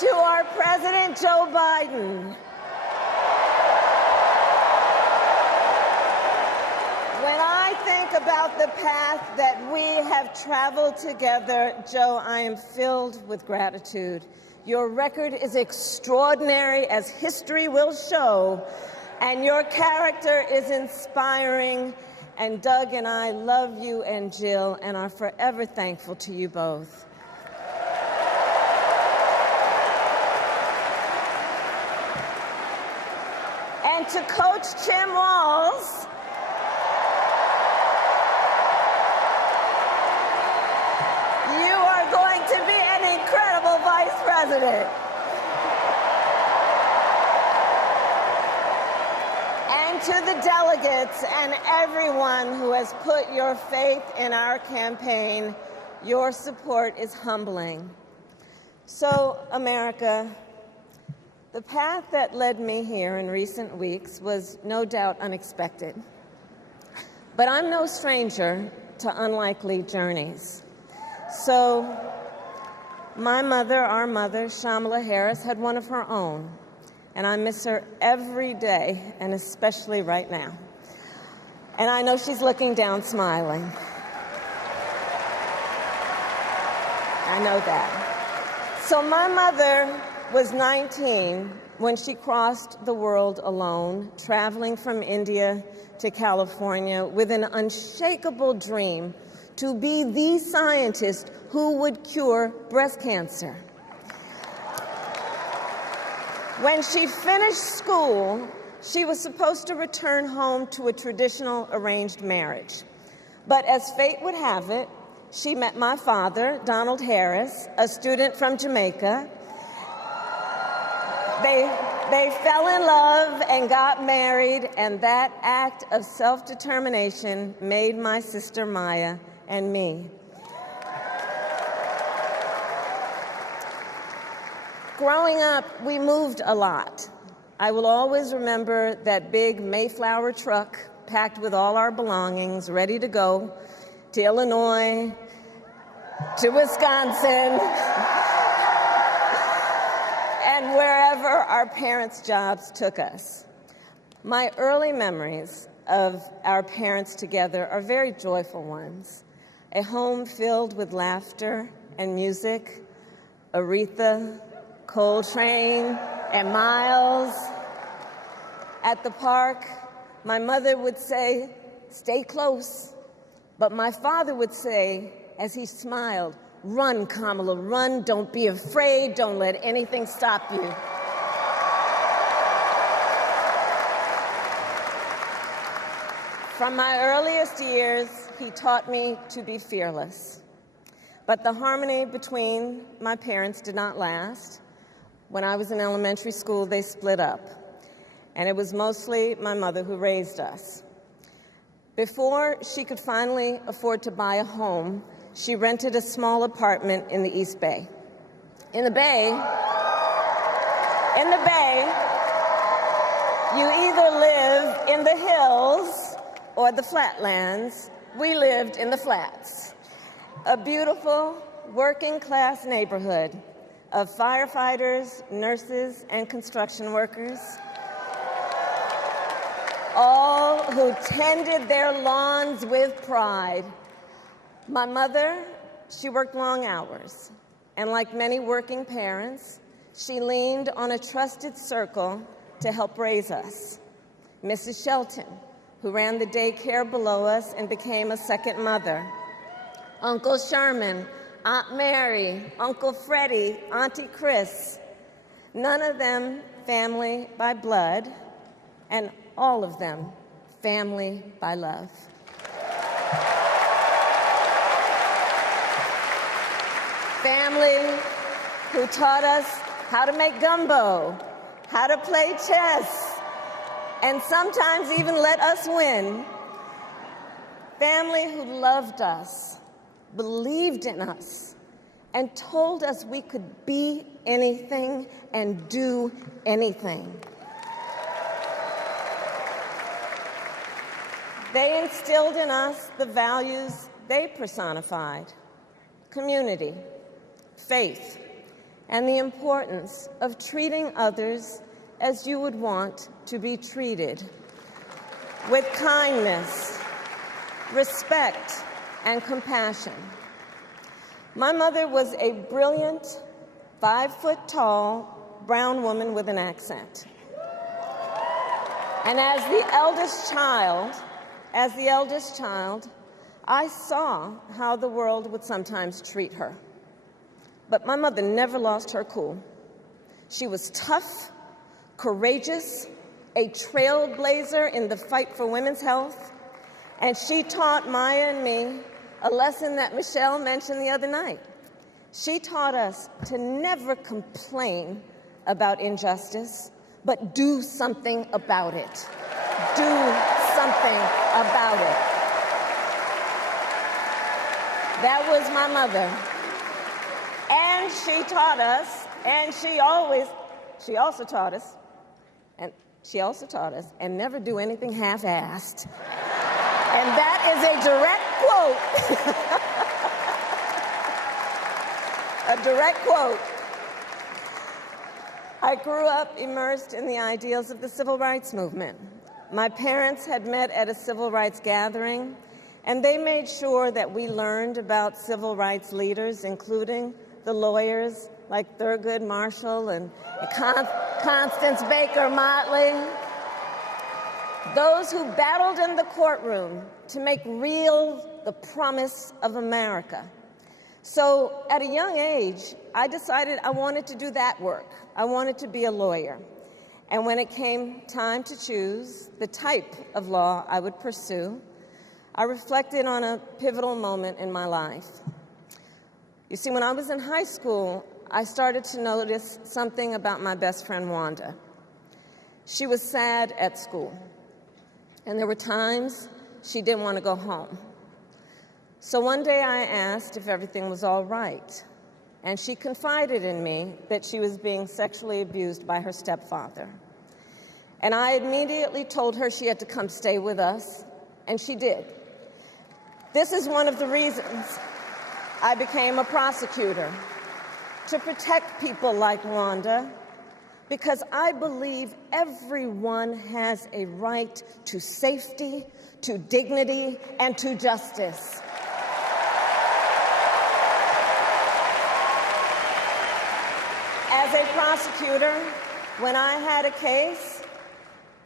To our President Joe Biden, when I think about the path that we have traveled together, Joe, I am filled with gratitude. Your record is extraordinary, as history will show, and your character is inspiring. And Doug and I love you and Jill and are forever thankful to you both. And to Coach Tim Walz, you are going to be an incredible vice president. to the delegates and everyone who has put your faith in our campaign, your support is humbling. So, America, the path that led me here in recent weeks was no doubt unexpected. But I'm no stranger to unlikely journeys. So, my mother, our mother, Kamala Harris, had one of her own. And I miss her every day, and especially right now. And I know she's looking down smiling. I know that. So my mother was 19 when she crossed the world alone, traveling from India to California with an unshakable dream to be the scientist who would cure breast cancer. When she finished school, she was supposed to return home to a traditional arranged marriage. But as fate would have it, she met my father, Donald Harris, a student from Jamaica. They fell in love and got married, and that act of self-determination made my sister Maya and me. Growing up, we moved a lot. I will always remember that big Mayflower truck packed with all our belongings, ready to go to Illinois, to Wisconsin, and wherever our parents' jobs took us. My early memories of our parents together are very joyful ones. A home filled with laughter and music, Aretha, Coltrane, and Miles. At the park, my mother would say, "Stay close." But my father would say, as he smiled, "Run, Kamala, run. Don't be afraid. Don't let anything stop you." From my earliest years, he taught me to be fearless. But the harmony between my parents did not last. When I was in elementary school, they split up, and it was mostly my mother who raised us. Before she could finally afford to buy a home, she rented a small apartment in the East Bay. In the Bay, you either live in the hills or the flatlands. We lived in the flats. A beautiful working-class neighborhood of firefighters, nurses, and construction workers, all who tended their lawns with pride. My mother, she worked long hours, and like many working parents, she leaned on a trusted circle to help raise us. Mrs. Shelton, who ran the daycare below us and became a second mother. Uncle Sherman, Aunt Mary, Uncle Freddie, Auntie Chris. None of them family by blood, and all of them family by love. Family who taught us how to make gumbo, how to play chess, and sometimes even let us win. Family who loved us, believed in us, and told us we could be anything and do anything. They instilled in us the values they personified: community, faith, and the importance of treating others as you would want to be treated, with kindness, respect, and compassion. My mother was a brilliant, 5-foot-tall, brown woman with an accent. And as the eldest child, I saw how the world would sometimes treat her. But my mother never lost her cool. She was tough, courageous, a trailblazer in the fight for women's health, and she taught Maya and me a lesson that Michelle mentioned the other night. She taught us to never complain about injustice, but do something about it. do something about it. That was my mother. And she taught us, and she also taught us, and never do anything half-assed. And that is a direct quote. A direct quote. I grew up immersed in the ideals of the civil rights movement. My parents had met at a civil rights gathering, and they made sure that we learned about civil rights leaders, including the lawyers like Thurgood Marshall and Constance Baker Motley, those who battled in the courtroom to make real the promise of America. So at a young age, I decided I wanted to do that work. I wanted to be a lawyer. And when it came time to choose the type of law I would pursue, I reflected on a pivotal moment in my life. You see, when I was in high school, I started to notice something about my best friend, Wanda. She was sad at school, and there were times she didn't want to go home. So one day I asked if everything was all right, and she confided in me that she was being sexually abused by her stepfather. And I immediately told her she had to come stay with us, and she did. This is one of the reasons I became a prosecutor, to protect people like Wanda, because I believe everyone has a right to safety, to dignity, and to justice. As a prosecutor, when I had a case,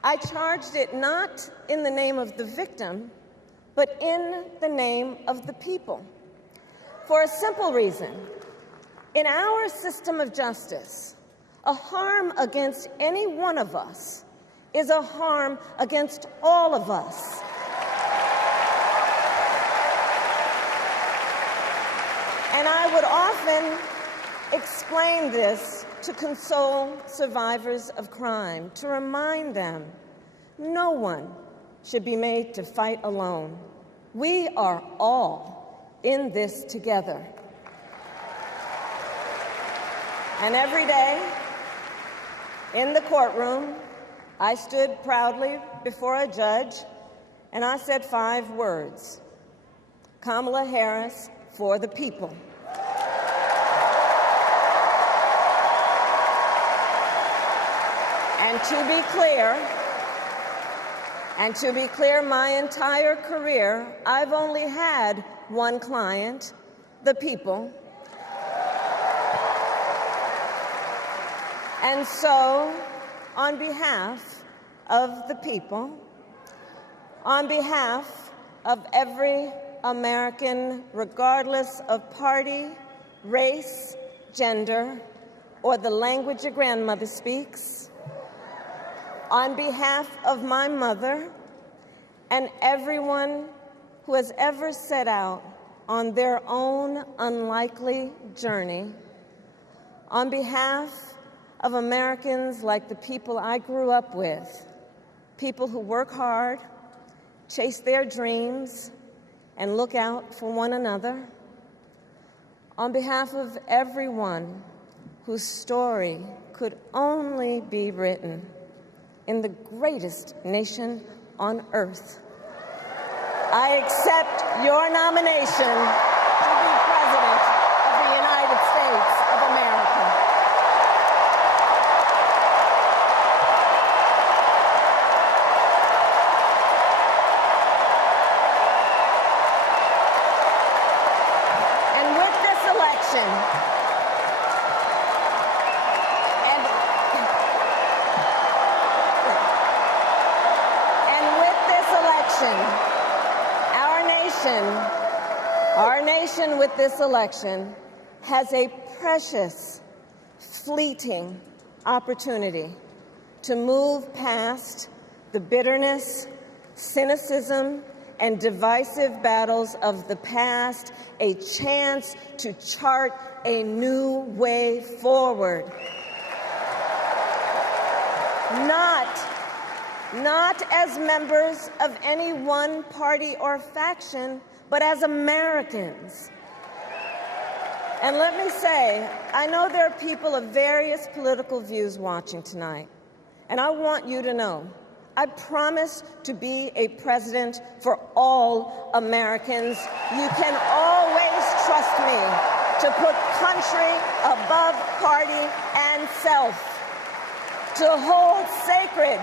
I charged it not in the name of the victim, but in the name of the people. For a simple reason. In our system of justice, a harm against any one of us is a harm against all of us. And I would often explain this to console survivors of crime, to remind them no one should be made to fight alone. We are all in this together. And every day in the courtroom, I stood proudly before a judge and I said 5 words: Kamala Harris for the people. And to be clear, my entire career, I've only had one client, the people. And so, on behalf of the people, on behalf of every American, regardless of party, race, gender, or the language your grandmother speaks, on behalf of my mother and everyone who has ever set out on their own unlikely journey, on behalf of Americans like the people I grew up with, people who work hard, chase their dreams, and look out for one another, on behalf of everyone whose story could only be written in the greatest nation on earth, I accept your nomination to be President of the United States of America. And with this election, our nation with this election has a precious, fleeting opportunity to move past the bitterness, cynicism, and divisive battles of the past, a chance to chart a new way forward. not as members of any one party or faction, but as Americans. And let me say, I know there are people of various political views watching tonight, and I want you to know, I promise to be a president for all Americans. You can always trust me to put country above party and self, to hold sacred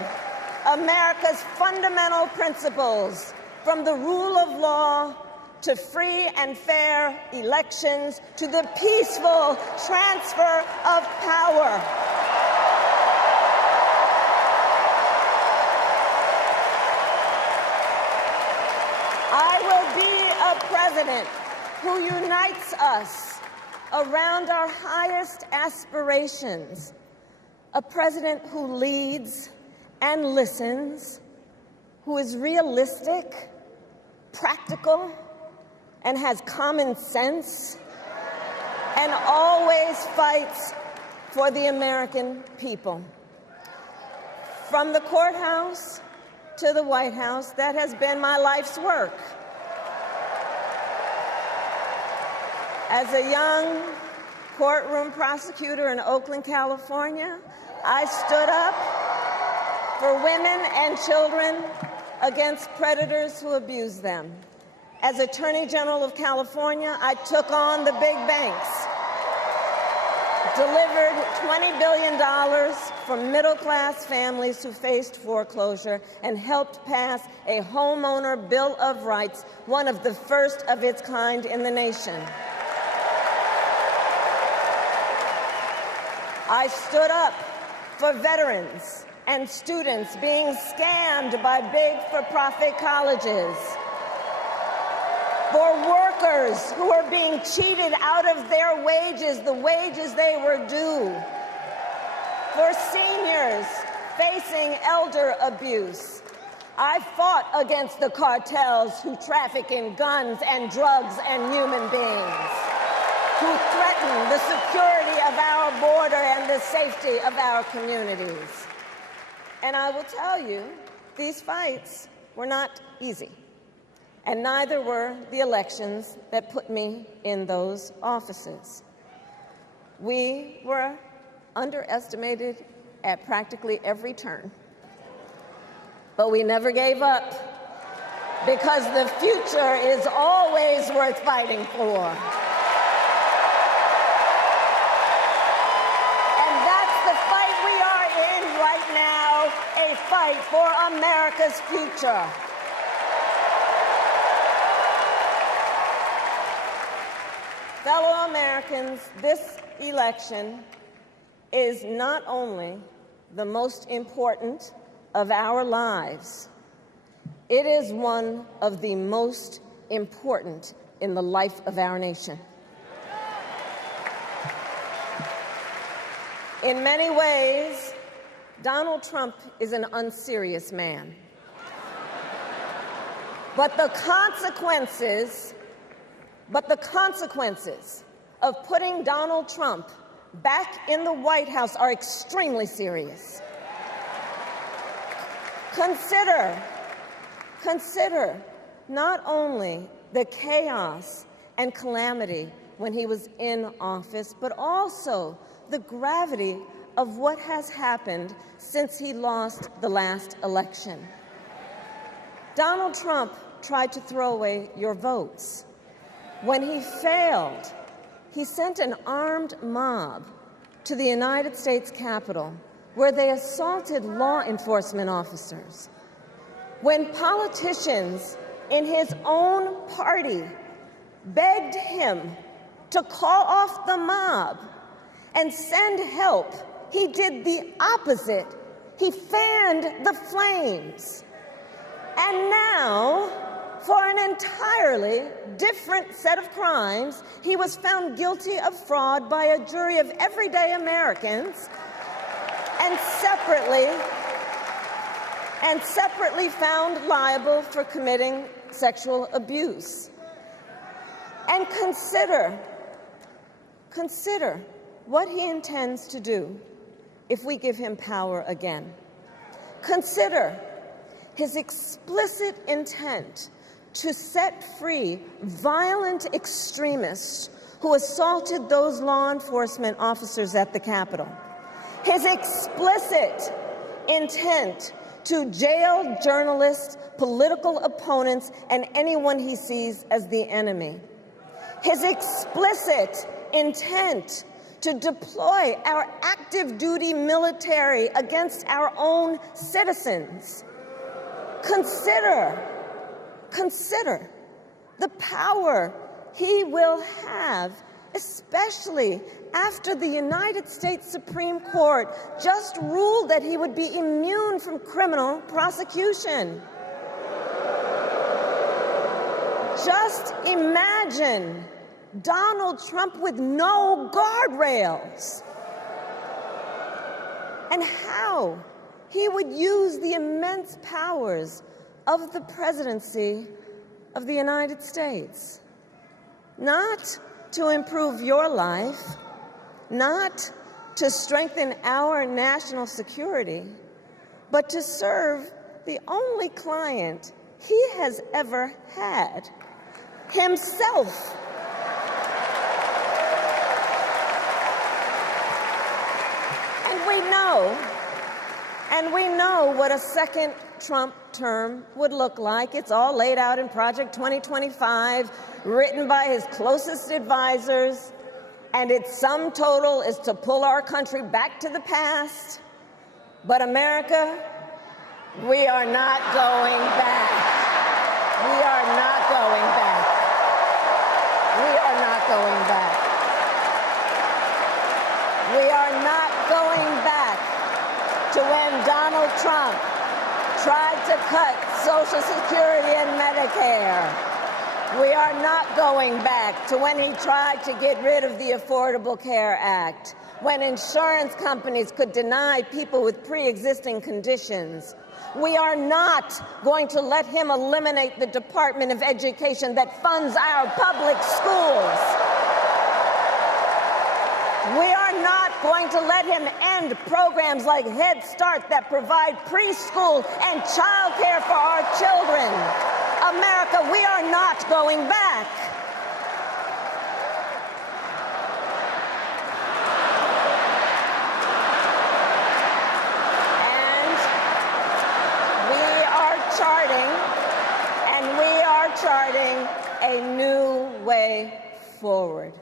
America's fundamental principles, from the rule of law to free and fair elections, to the peaceful transfer of power. I will be a president who unites us around our highest aspirations, a president who leads and listens, who is realistic, practical, and has common sense, and always fights for the American people. From the courthouse to the White House, that has been my life's work. As a young courtroom prosecutor in Oakland, California, I stood up for women and children against predators who abuse them. As Attorney General of California, I took on the big banks, delivered $20 billion from middle-class families who faced foreclosure, and helped pass a homeowner Bill of Rights, one of the first of its kind in the nation. I stood up for veterans and students being scammed by big for-profit colleges, for workers who are being cheated out of their wages, the wages they were due, for seniors facing elder abuse. I fought against the cartels who traffic in guns and drugs and human beings, who threaten the security of our border and the safety of our communities. And I will tell you, these fights were not easy, and neither were the elections that put me in those offices. We were underestimated at practically every turn, but we never gave up, because the future is always worth fighting for. A fight for America's future. Fellow Americans, this election is not only the most important of our lives, it is one of the most important in the life of our nation. In many ways, Donald Trump is an unserious man. But the consequences of putting Donald Trump back in the White House are extremely serious. Consider not only the chaos and calamity when he was in office, but also the gravity of what has happened since he lost the last election. Donald Trump tried to throw away your votes. When he failed, he sent an armed mob to the United States Capitol, where they assaulted law enforcement officers. When politicians in his own party begged him to call off the mob and send help, he did the opposite. He fanned the flames. And now, for an entirely different set of crimes, he was found guilty of fraud by a jury of everyday Americans, and separately found liable for committing sexual abuse. And consider what he intends to do if we give him power again. Consider his explicit intent to set free violent extremists who assaulted those law enforcement officers at the Capitol. His explicit intent to jail journalists, political opponents, and anyone he sees as the enemy. His explicit intent to deploy our active duty military against our own citizens. Consider the power he will have, especially after the United States Supreme Court just ruled that he would be immune from criminal prosecution. Just imagine Donald Trump with no guardrails, and how he would use the immense powers of the presidency of the United States, not to improve your life, not to strengthen our national security, but to serve the only client he has ever had, himself. And we know what a second Trump term would look like. It's all laid out in Project 2025, written by his closest advisors, and its sum total is to pull our country back to the past. But America, we are not going back. We are not going back. We are not going back. We are not going back to when Donald Trump tried to cut Social Security and Medicare. We are not going back to when he tried to get rid of the Affordable Care Act, when insurance companies could deny people with pre-existing conditions. We are not going to let him eliminate the Department of Education that funds our public schools. We are not going to let him end programs like Head Start that provide preschool and childcare for our children. America, we are not going back. And we are charting a new way forward.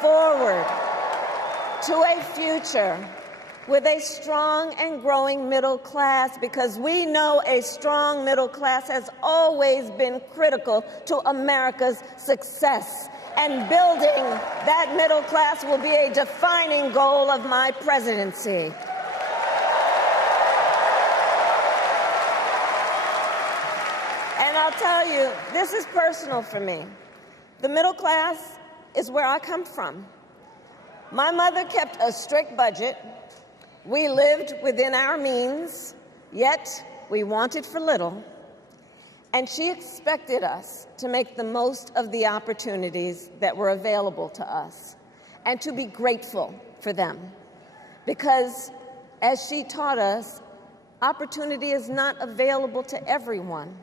Forward to a future with a strong and growing middle class, because we know a strong middle class has always been critical to America's success. And building that middle class will be a defining goal of my presidency. And I'll tell you, this is personal for me. The middle class is where I come from. My mother kept a strict budget. We lived within our means, yet we wanted for little. And she expected us to make the most of the opportunities that were available to us and to be grateful for them. Because, as she taught us, opportunity is not available to everyone.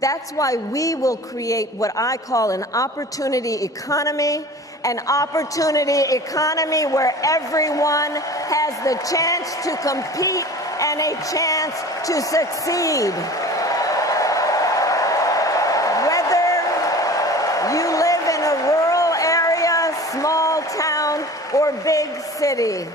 That's why we will create what I call an opportunity economy, an opportunity economy where everyone has the chance to compete and a chance to succeed. Whether you live in a rural area, small town, or big city.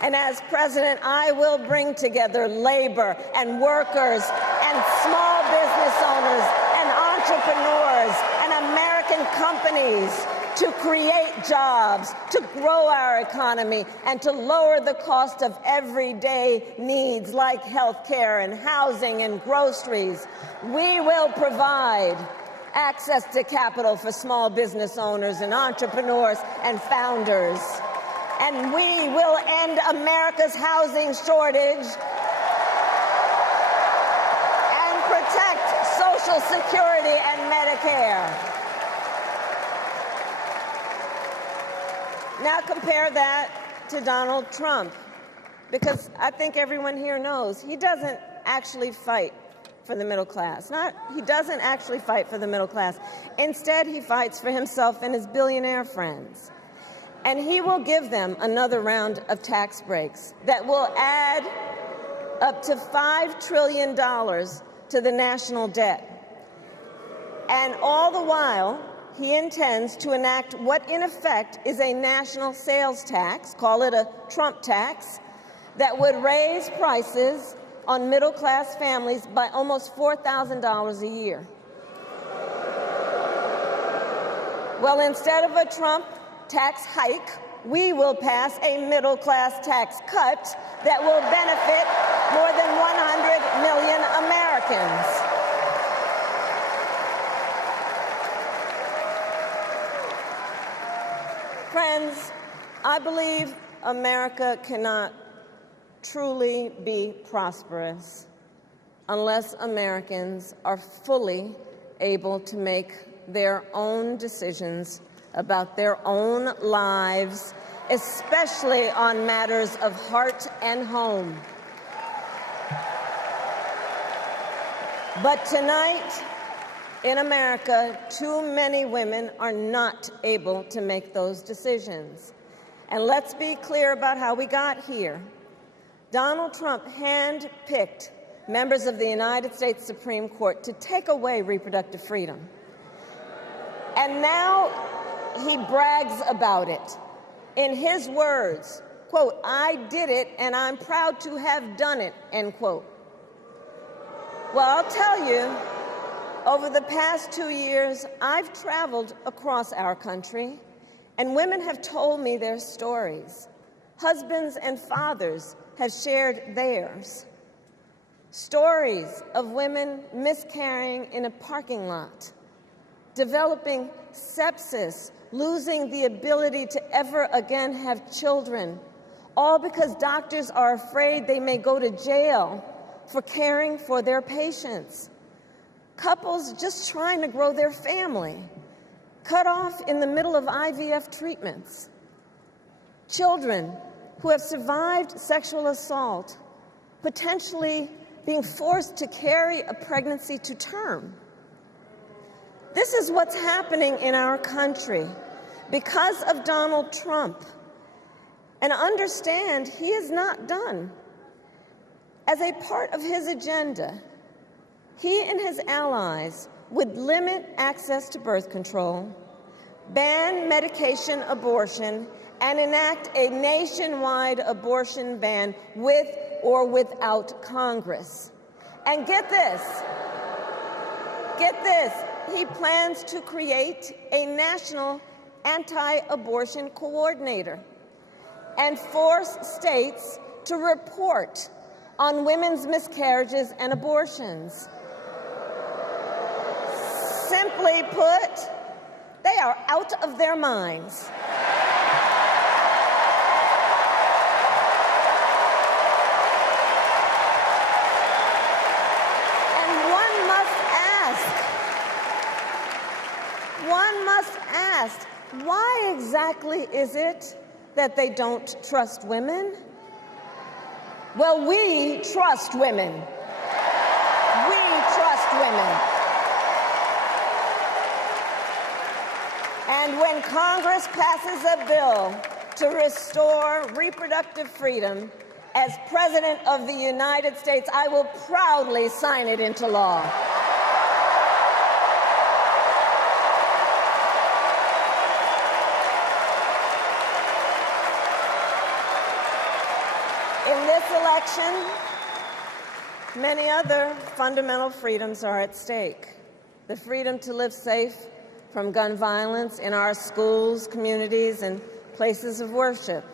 And as president, I will bring together labor and workers and small business owners and entrepreneurs and American companies to create jobs, to grow our economy, and to lower the cost of everyday needs like health care and housing and groceries. We will provide access to capital for small business owners and entrepreneurs and founders. And we will end America's housing shortage and protect Social Security and Medicare. Now compare that to Donald Trump, because I think everyone here knows he doesn't actually fight for the middle class. He doesn't actually fight for the middle class. Instead, he fights for himself and his billionaire friends. And he will give them another round of tax breaks that will add up to $5 trillion to the national debt. And all the while, he intends to enact what in effect is a national sales tax, call it a Trump tax, that would raise prices on middle-class families by almost $4,000 a year. Well, instead of a Trump tax hike, we will pass a middle-class tax cut that will benefit more than 100 million Americans. Friends, I believe America cannot truly be prosperous unless Americans are fully able to make their own decisions about their own lives, especially on matters of heart and home. But tonight, in America, too many women are not able to make those decisions. And let's be clear about how we got here. Donald Trump handpicked members of the United States Supreme Court to take away reproductive freedom. And now he brags about it. In his words, quote, "I did it and I'm proud to have done it," end quote. Well, I'll tell you, over the past 2 years, I've traveled across our country, and women have told me their stories. Husbands and fathers have shared theirs. Stories of women miscarrying in a parking lot, developing sepsis, losing the ability to ever again have children, all because doctors are afraid they may go to jail for caring for their patients. Couples just trying to grow their family, cut off in the middle of IVF treatments. Children who have survived sexual assault, potentially being forced to carry a pregnancy to term. This is what's happening in our country because of Donald Trump. And understand, he is not done. As a part of his agenda, he and his allies would limit access to birth control, ban medication abortion, and enact a nationwide abortion ban with or without Congress. And get this, he plans to create a national anti-abortion coordinator and force states to report on women's miscarriages and abortions. Simply put, they are out of their minds. One must ask, why exactly is it that they don't trust women? Well, we trust women. We trust women. And when Congress passes a bill to restore reproductive freedom, as President of the United States, I will proudly sign it into law. In this election, many other fundamental freedoms are at stake. The freedom to live safe from gun violence in our schools, communities, and places of worship.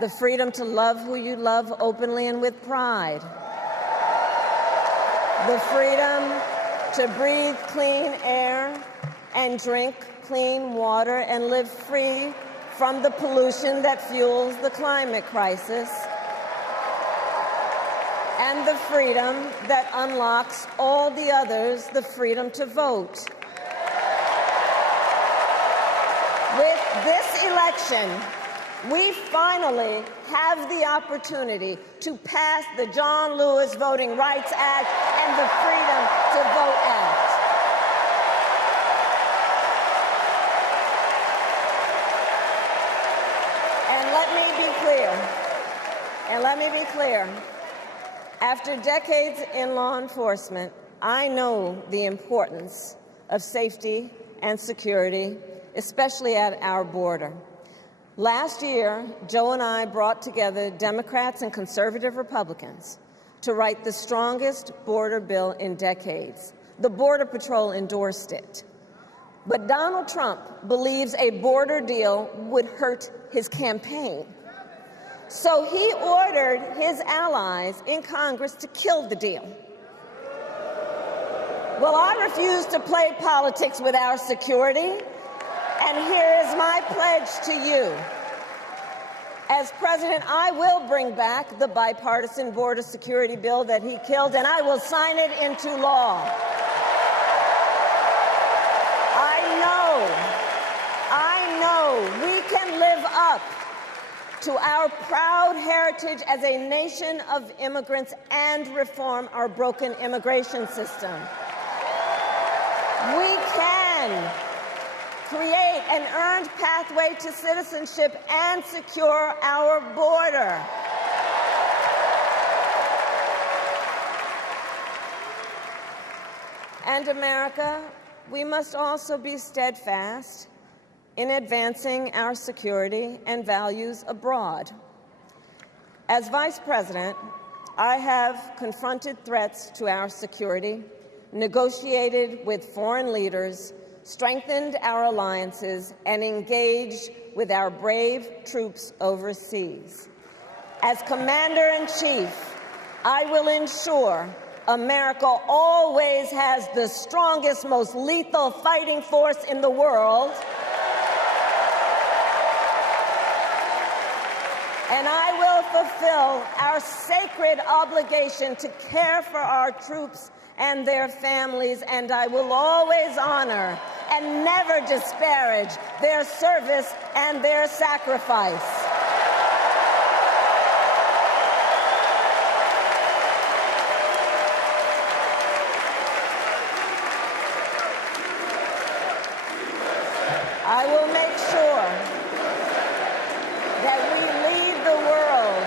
The freedom to love who you love openly and with pride. The freedom to breathe clean air and drink clean water and live free from the pollution that fuels the climate crisis. And the freedom that unlocks all the others, the freedom to vote. With this election, we finally have the opportunity to pass the John Lewis Voting Rights Act and and the Freedom to Vote Act. And let me be clear, after decades in law enforcement, I know the importance of safety and security, especially at our border. Last year, Joe and I brought together Democrats and conservative Republicans to write the strongest border bill in decades. The Border Patrol endorsed it. But Donald Trump believes a border deal would hurt his campaign. So he ordered his allies in Congress to kill the deal. Well, I refuse to play politics with our security, and here is my pledge to you. As president, I will bring back the bipartisan border security bill that he killed, and I will sign it into law. I know we can live up to our proud heritage as a nation of immigrants and reform our broken immigration system. We can create an earned pathway to citizenship and secure our border. And America, we must also be steadfast in advancing our security and values abroad. As Vice President, I have confronted threats to our security, negotiated with foreign leaders, strengthened our alliances, and engaged with our brave troops overseas. As Commander-in-Chief, I will ensure America always has the strongest, most lethal fighting force in the world, and I will fulfill our sacred obligation to care for our troops and their families, and I will always honor and never disparage their service and their sacrifice. I will make sure that we lead the world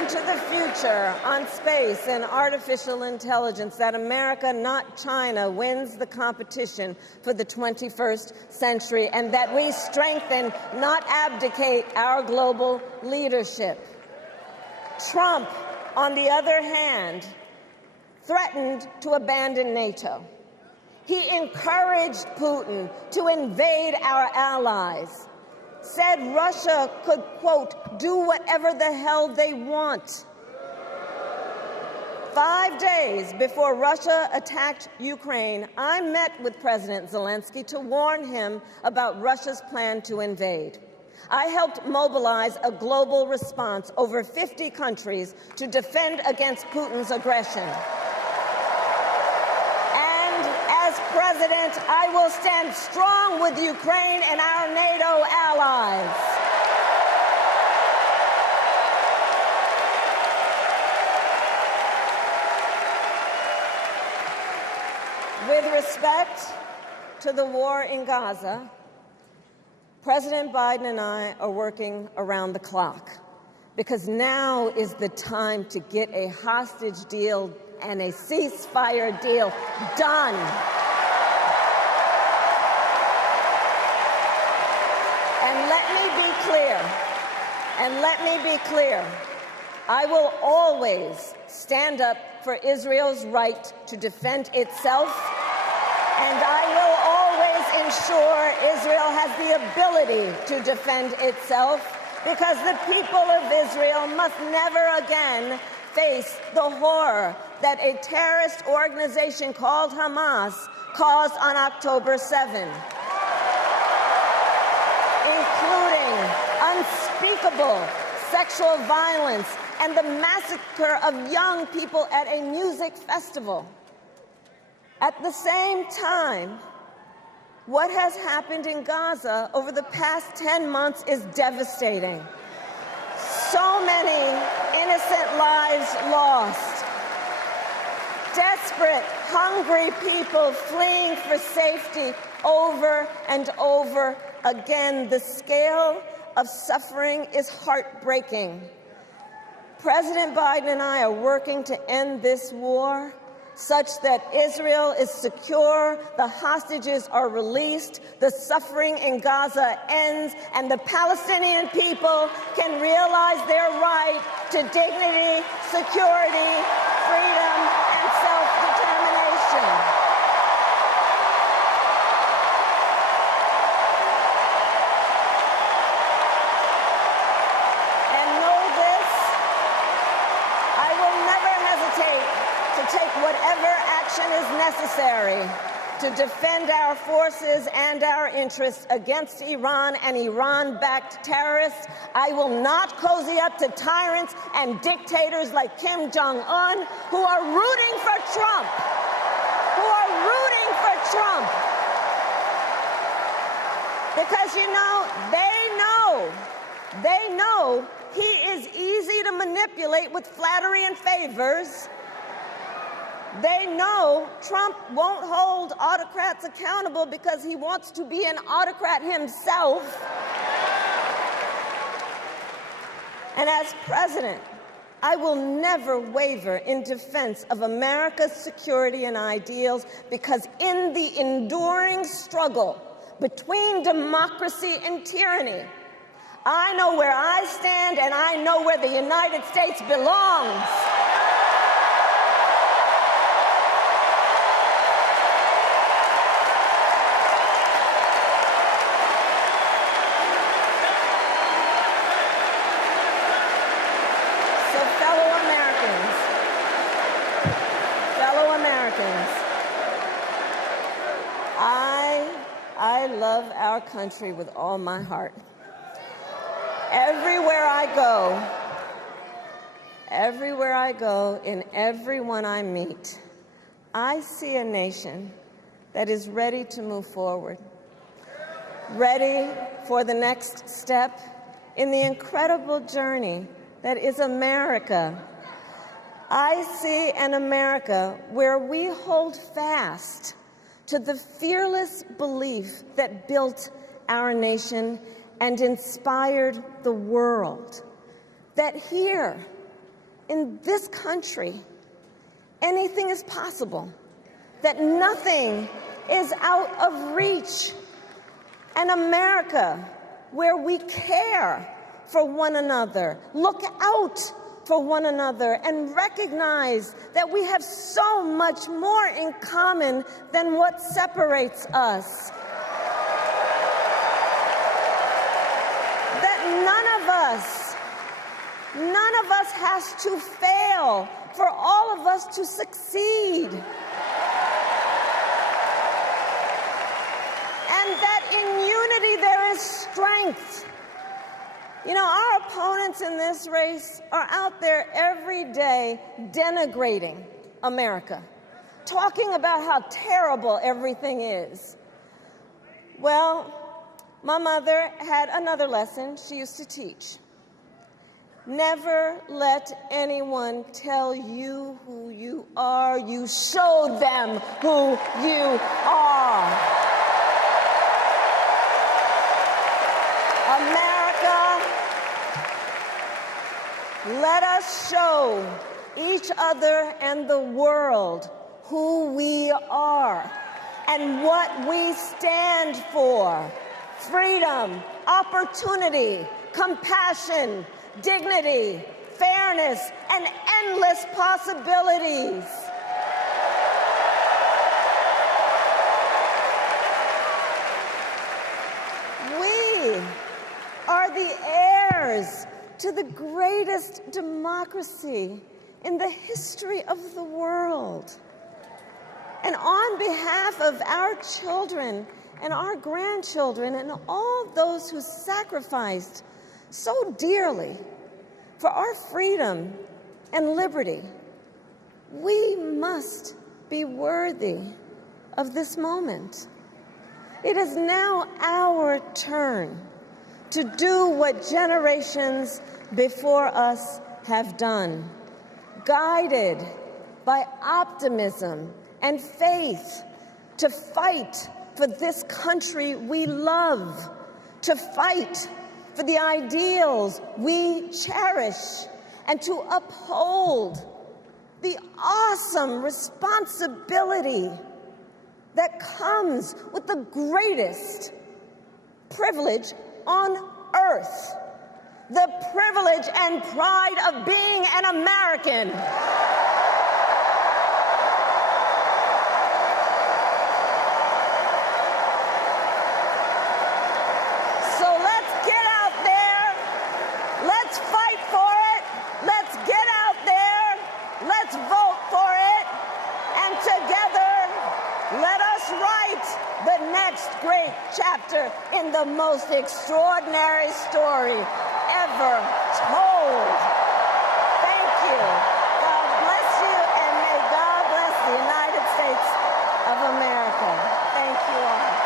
into the future on space and artificial intelligence, that America, not China, wins the competition for the 21st century, and that we strengthen, not abdicate, our global leadership. Trump, on the other hand, threatened to abandon NATO. He encouraged Putin to invade our allies, said Russia could, quote, do whatever the hell they want. 5 days before Russia attacked Ukraine, I met with President Zelensky to warn him about Russia's plan to invade. I helped mobilize a global response, over 50 countries, to defend against Putin's aggression. As president, I will stand strong with Ukraine and our NATO allies. With respect to the war in Gaza, President Biden and I are working around the clock, because now is the time to get a hostage deal and a ceasefire deal done. And let me be clear, I will always stand up for Israel's right to defend itself, and I will always ensure Israel has the ability to defend itself, because the people of Israel must never again face the horror that a terrorist organization called Hamas caused on October 7, including unspeakable sexual violence and the massacre of young people at a music festival. At the same time, what has happened in Gaza over the past 10 months is devastating. So many innocent lives lost. desperate, hungry people fleeing for safety over and over again. The scale of suffering is heartbreaking. President Biden and I are working to end this war such that Israel is secure, the hostages are released, the suffering in Gaza ends, and the Palestinian people can realize their right to dignity, security, freedom, and self-determination. And know this, I will never hesitate to take whatever action is necessary to defend our forces and our interests against Iran and Iran-backed terrorists. I will not cozy up to tyrants and dictators like Kim Jong-un who are rooting for Trump, Because, you know, they know he is easy to manipulate with flattery and favors. They know Trump won't hold autocrats accountable because he wants to be an autocrat himself. And as president, I will never waver in defense of America's security and ideals, because in the enduring struggle between democracy and tyranny, I know where I stand and I know where the United States belongs. I love our country with all my heart. Everywhere I go, in everyone I meet, I see a nation that is ready to move forward, ready for the next step in the incredible journey that is America. I see an America where we hold fast to the fearless belief that built our nation and inspired the world, that here in this country, anything is possible, that nothing is out of reach. An America where we care for one another, look out for one another, and recognize that we have so much more in common than what separates us. That none of us has to fail for all of us to succeed. And that in unity there is strength. You know, our opponents in this race are out there every day denigrating America, talking about how terrible everything is. Well, my mother had another lesson she used to teach. Never let anyone tell you who you are. You show them who you are. America, let us show each other and the world who we are and what we stand for. Freedom, opportunity, compassion, dignity, fairness, and endless possibilities. We are the heirs to the greatest democracy in the history of the world. And on behalf of our children and our grandchildren and all those who sacrificed so dearly for our freedom and liberty, we must be worthy of this moment. It is now our turn to do what generations before us have done, guided by optimism and faith, to fight for this country we love, to fight for the ideals we cherish, and to uphold the awesome responsibility that comes with the greatest privilege on earth, the privilege and pride of being an American. So let's get out there, let's fight for it, let's get out there, let's vote for it, and together let us write the next great chapter in the most extraordinary story ever told. Thank you. God bless you, and may God bless the United States of America. Thank you all.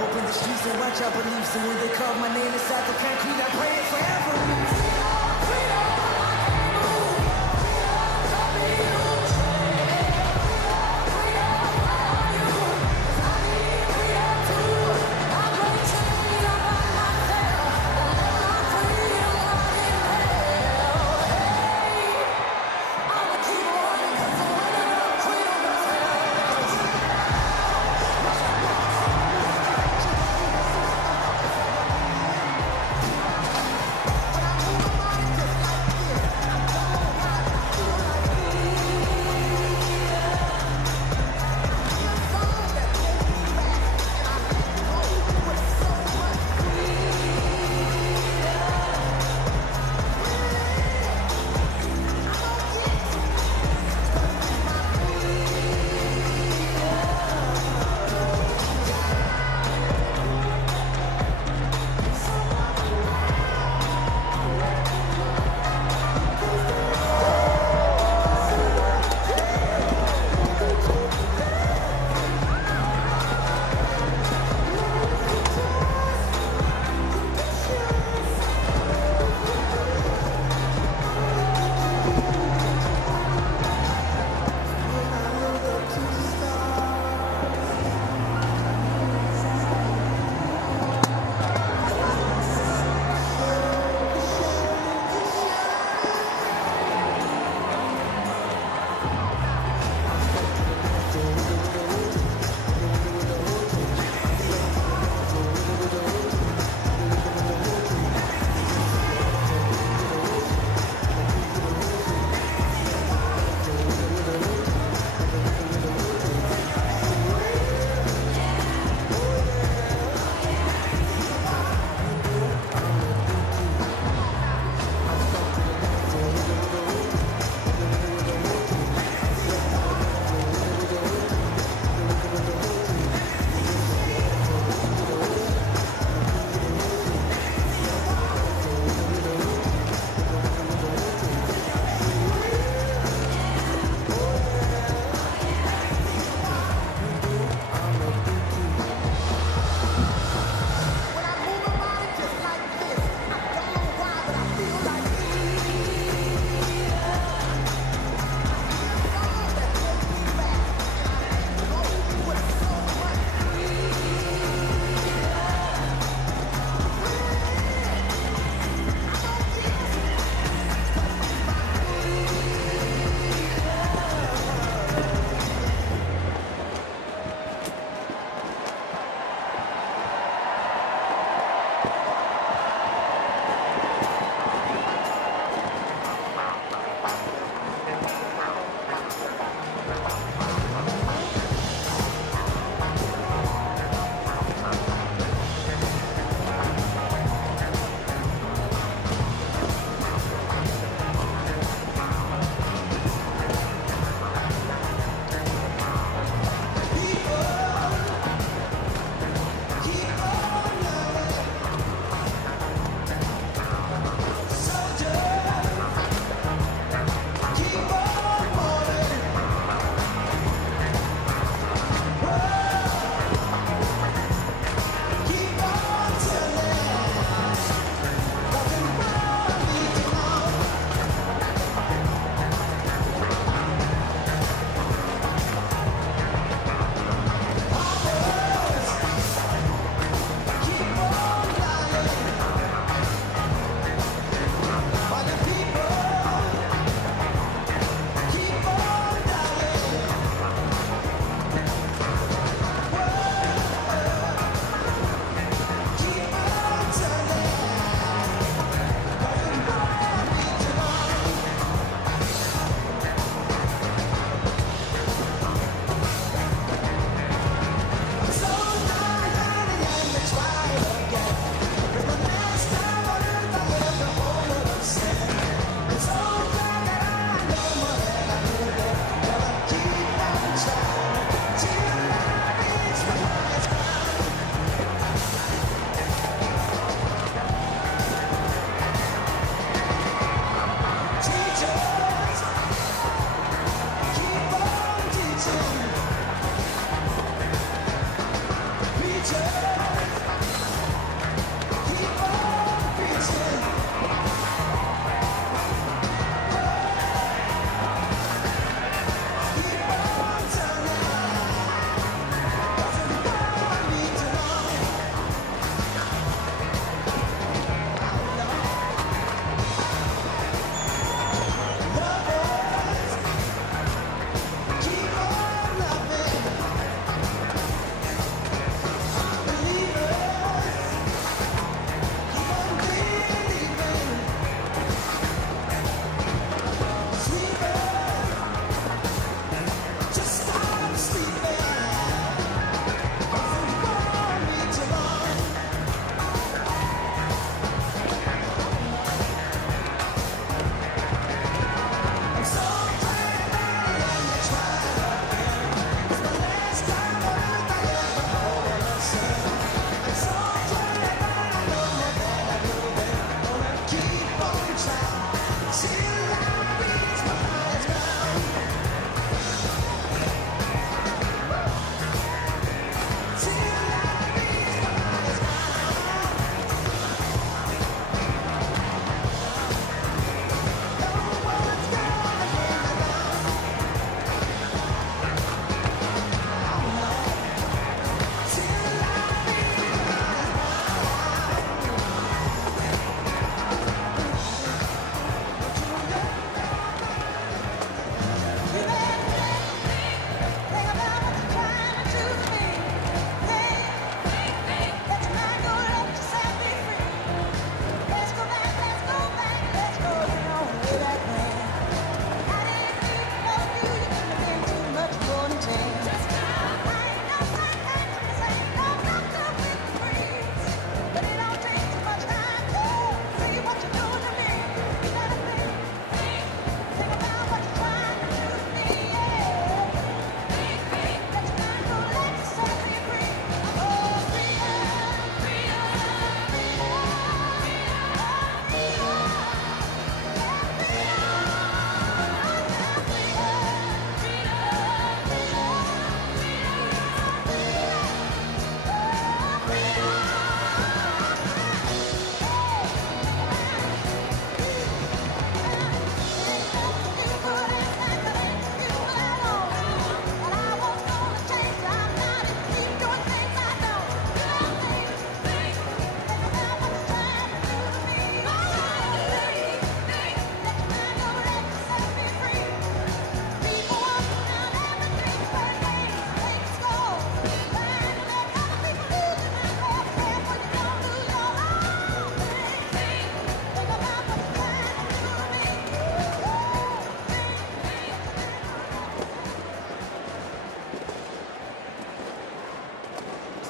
Open the streets and watch our beliefs. And when they call my name inside the concrete,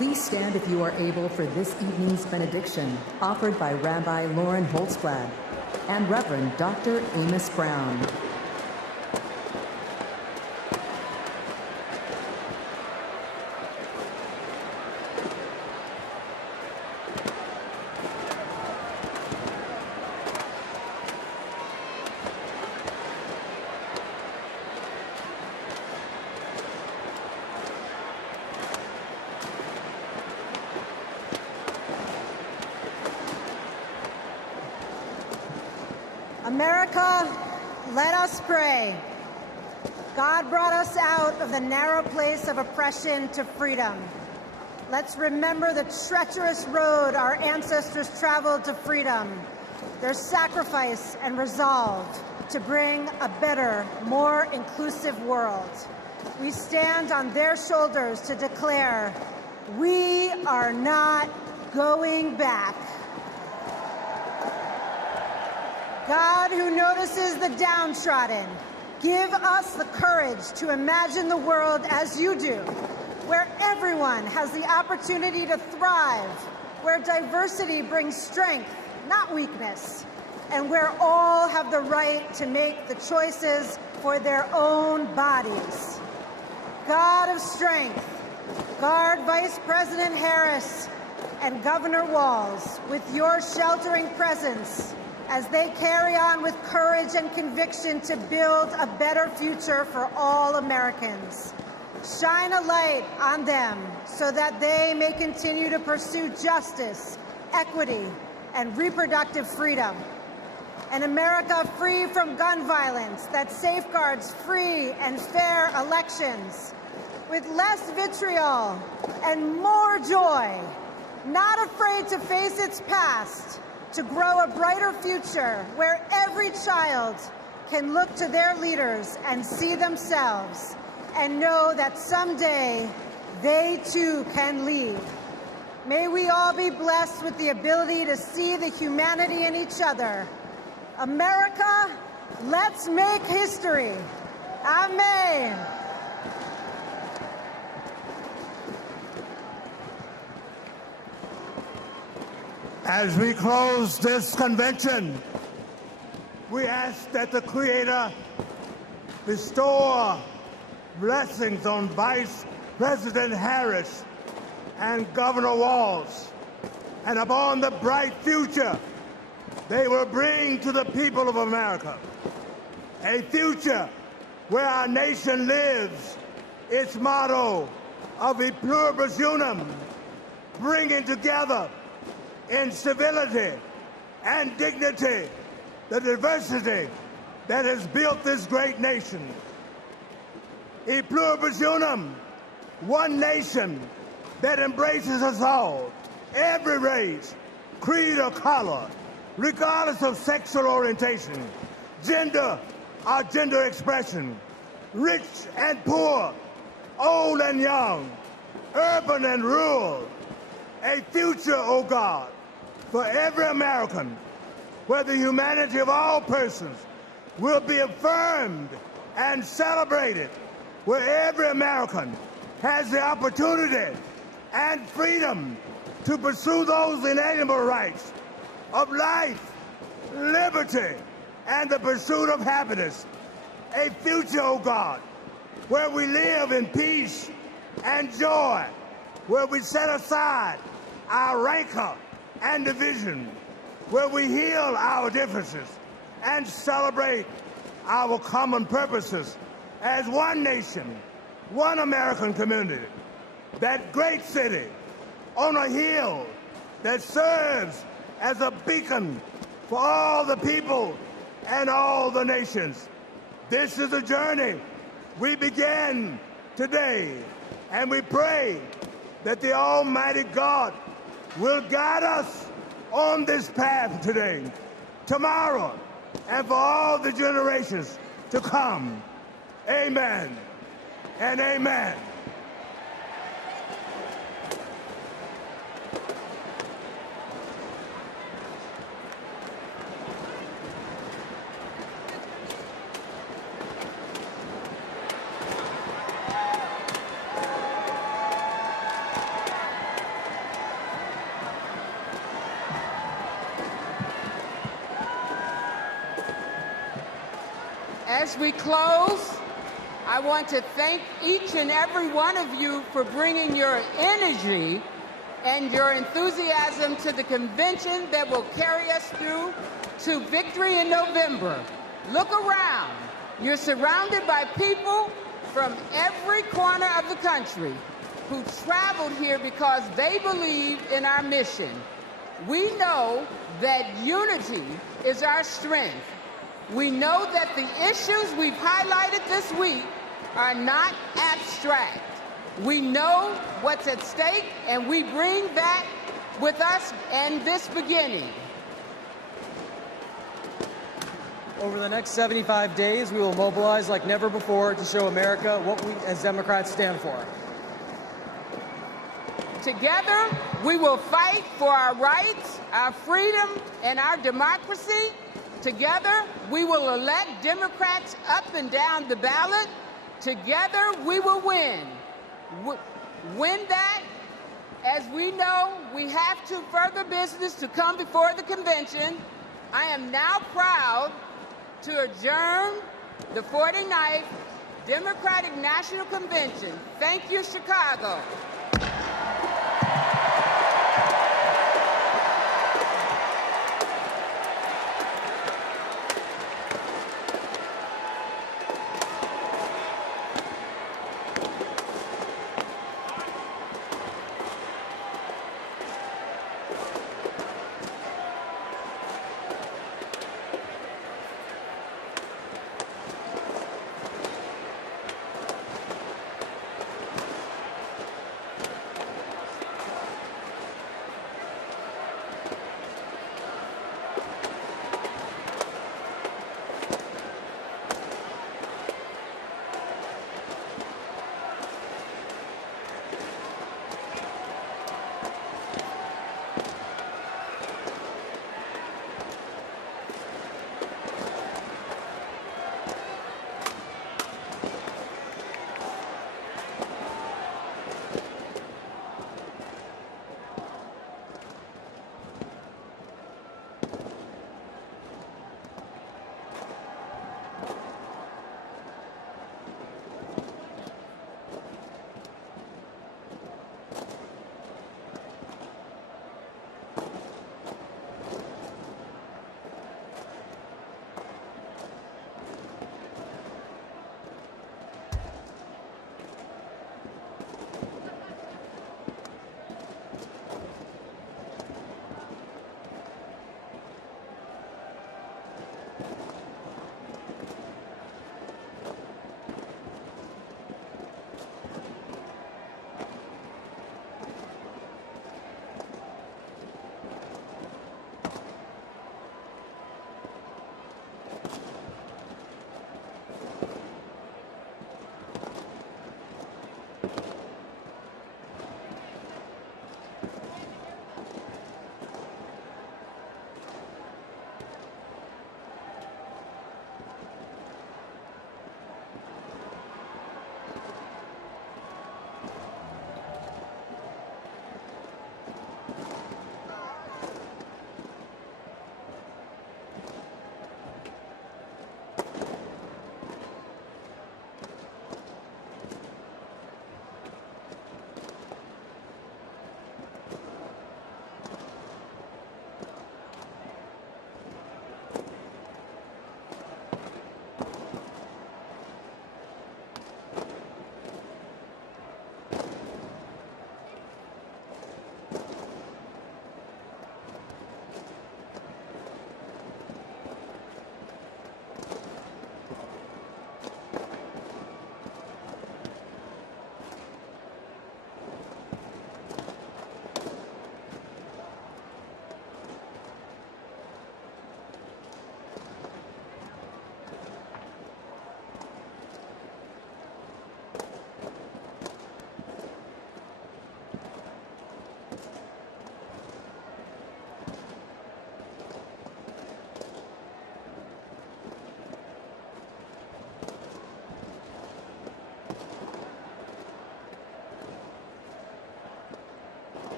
Please stand if you are able for this evening's benediction, offered by Rabbi Lauren Holtzblad and Reverend Dr. Amos Brown. America, let us pray. God brought us out of the narrow place of oppression to freedom. Let's remember the treacherous road our ancestors traveled to freedom, their sacrifice and resolve to bring a better, more inclusive world. We stand on their shoulders to declare, we are not going back. God, who notices the downtrodden, give us the courage to imagine the world as you do, where everyone has the opportunity to thrive, where diversity brings strength, not weakness, and where all have the right to make the choices for their own bodies. God of strength, guard Vice President Harris and Governor Walz with your sheltering presence as they carry on with courage and conviction to build a better future for all Americans. Shine a light on them so that they may continue to pursue justice, equity, and reproductive freedom. An America free from gun violence that safeguards free and fair elections, with less vitriol and more joy, not afraid to face its past, to grow a brighter future where every child can look to their leaders and see themselves and know that someday they too can lead. May we all be blessed with the ability to see the humanity in each other. America, let's make history. Amen. As we close this convention, we ask that the Creator bestow blessings on Vice President Harris and Governor Walz, and upon the bright future they will bring to the people of America. A future where our nation lives its motto of e pluribus unum, bringing together in civility and dignity the diversity that has built this great nation. E pluribus unum, one nation that embraces us all, every race, creed, or color, regardless of sexual orientation, gender or gender expression, rich and poor, old and young, urban and rural. A future, oh God, for every American, where the humanity of all persons will be affirmed and celebrated, where every American has the opportunity and freedom to pursue those inalienable rights of life, liberty, and the pursuit of happiness. A future, oh God, where we live in peace and joy, where we set aside our rancor and division, where we heal our differences and celebrate our common purposes as one nation, one American community, that great city on a hill that serves as a beacon for all the people and all the nations. This is a journey we begin today, and we pray that the Almighty God will guide us on this path today, tomorrow, and for all the generations to come. Amen and amen. As we close, I want to thank each and every one of you for bringing your energy and your enthusiasm to the convention that will carry us through to victory in November. Look around. You're surrounded by people from every corner of the country who traveled here because they believe in our mission. We know that unity is our strength. We know that the issues we've highlighted this week are not abstract. We know what's at stake, and we bring that with us in this beginning. Over the next 75 days, we will mobilize like never before to show America what we as Democrats stand for. Together, we will fight for our rights, our freedom, and our democracy. Together, we will elect Democrats up and down the ballot. Together, we will win. Win that, as we know, we have to further business to come before the convention. I am now proud to adjourn the 49th Democratic National Convention. Thank you, Chicago.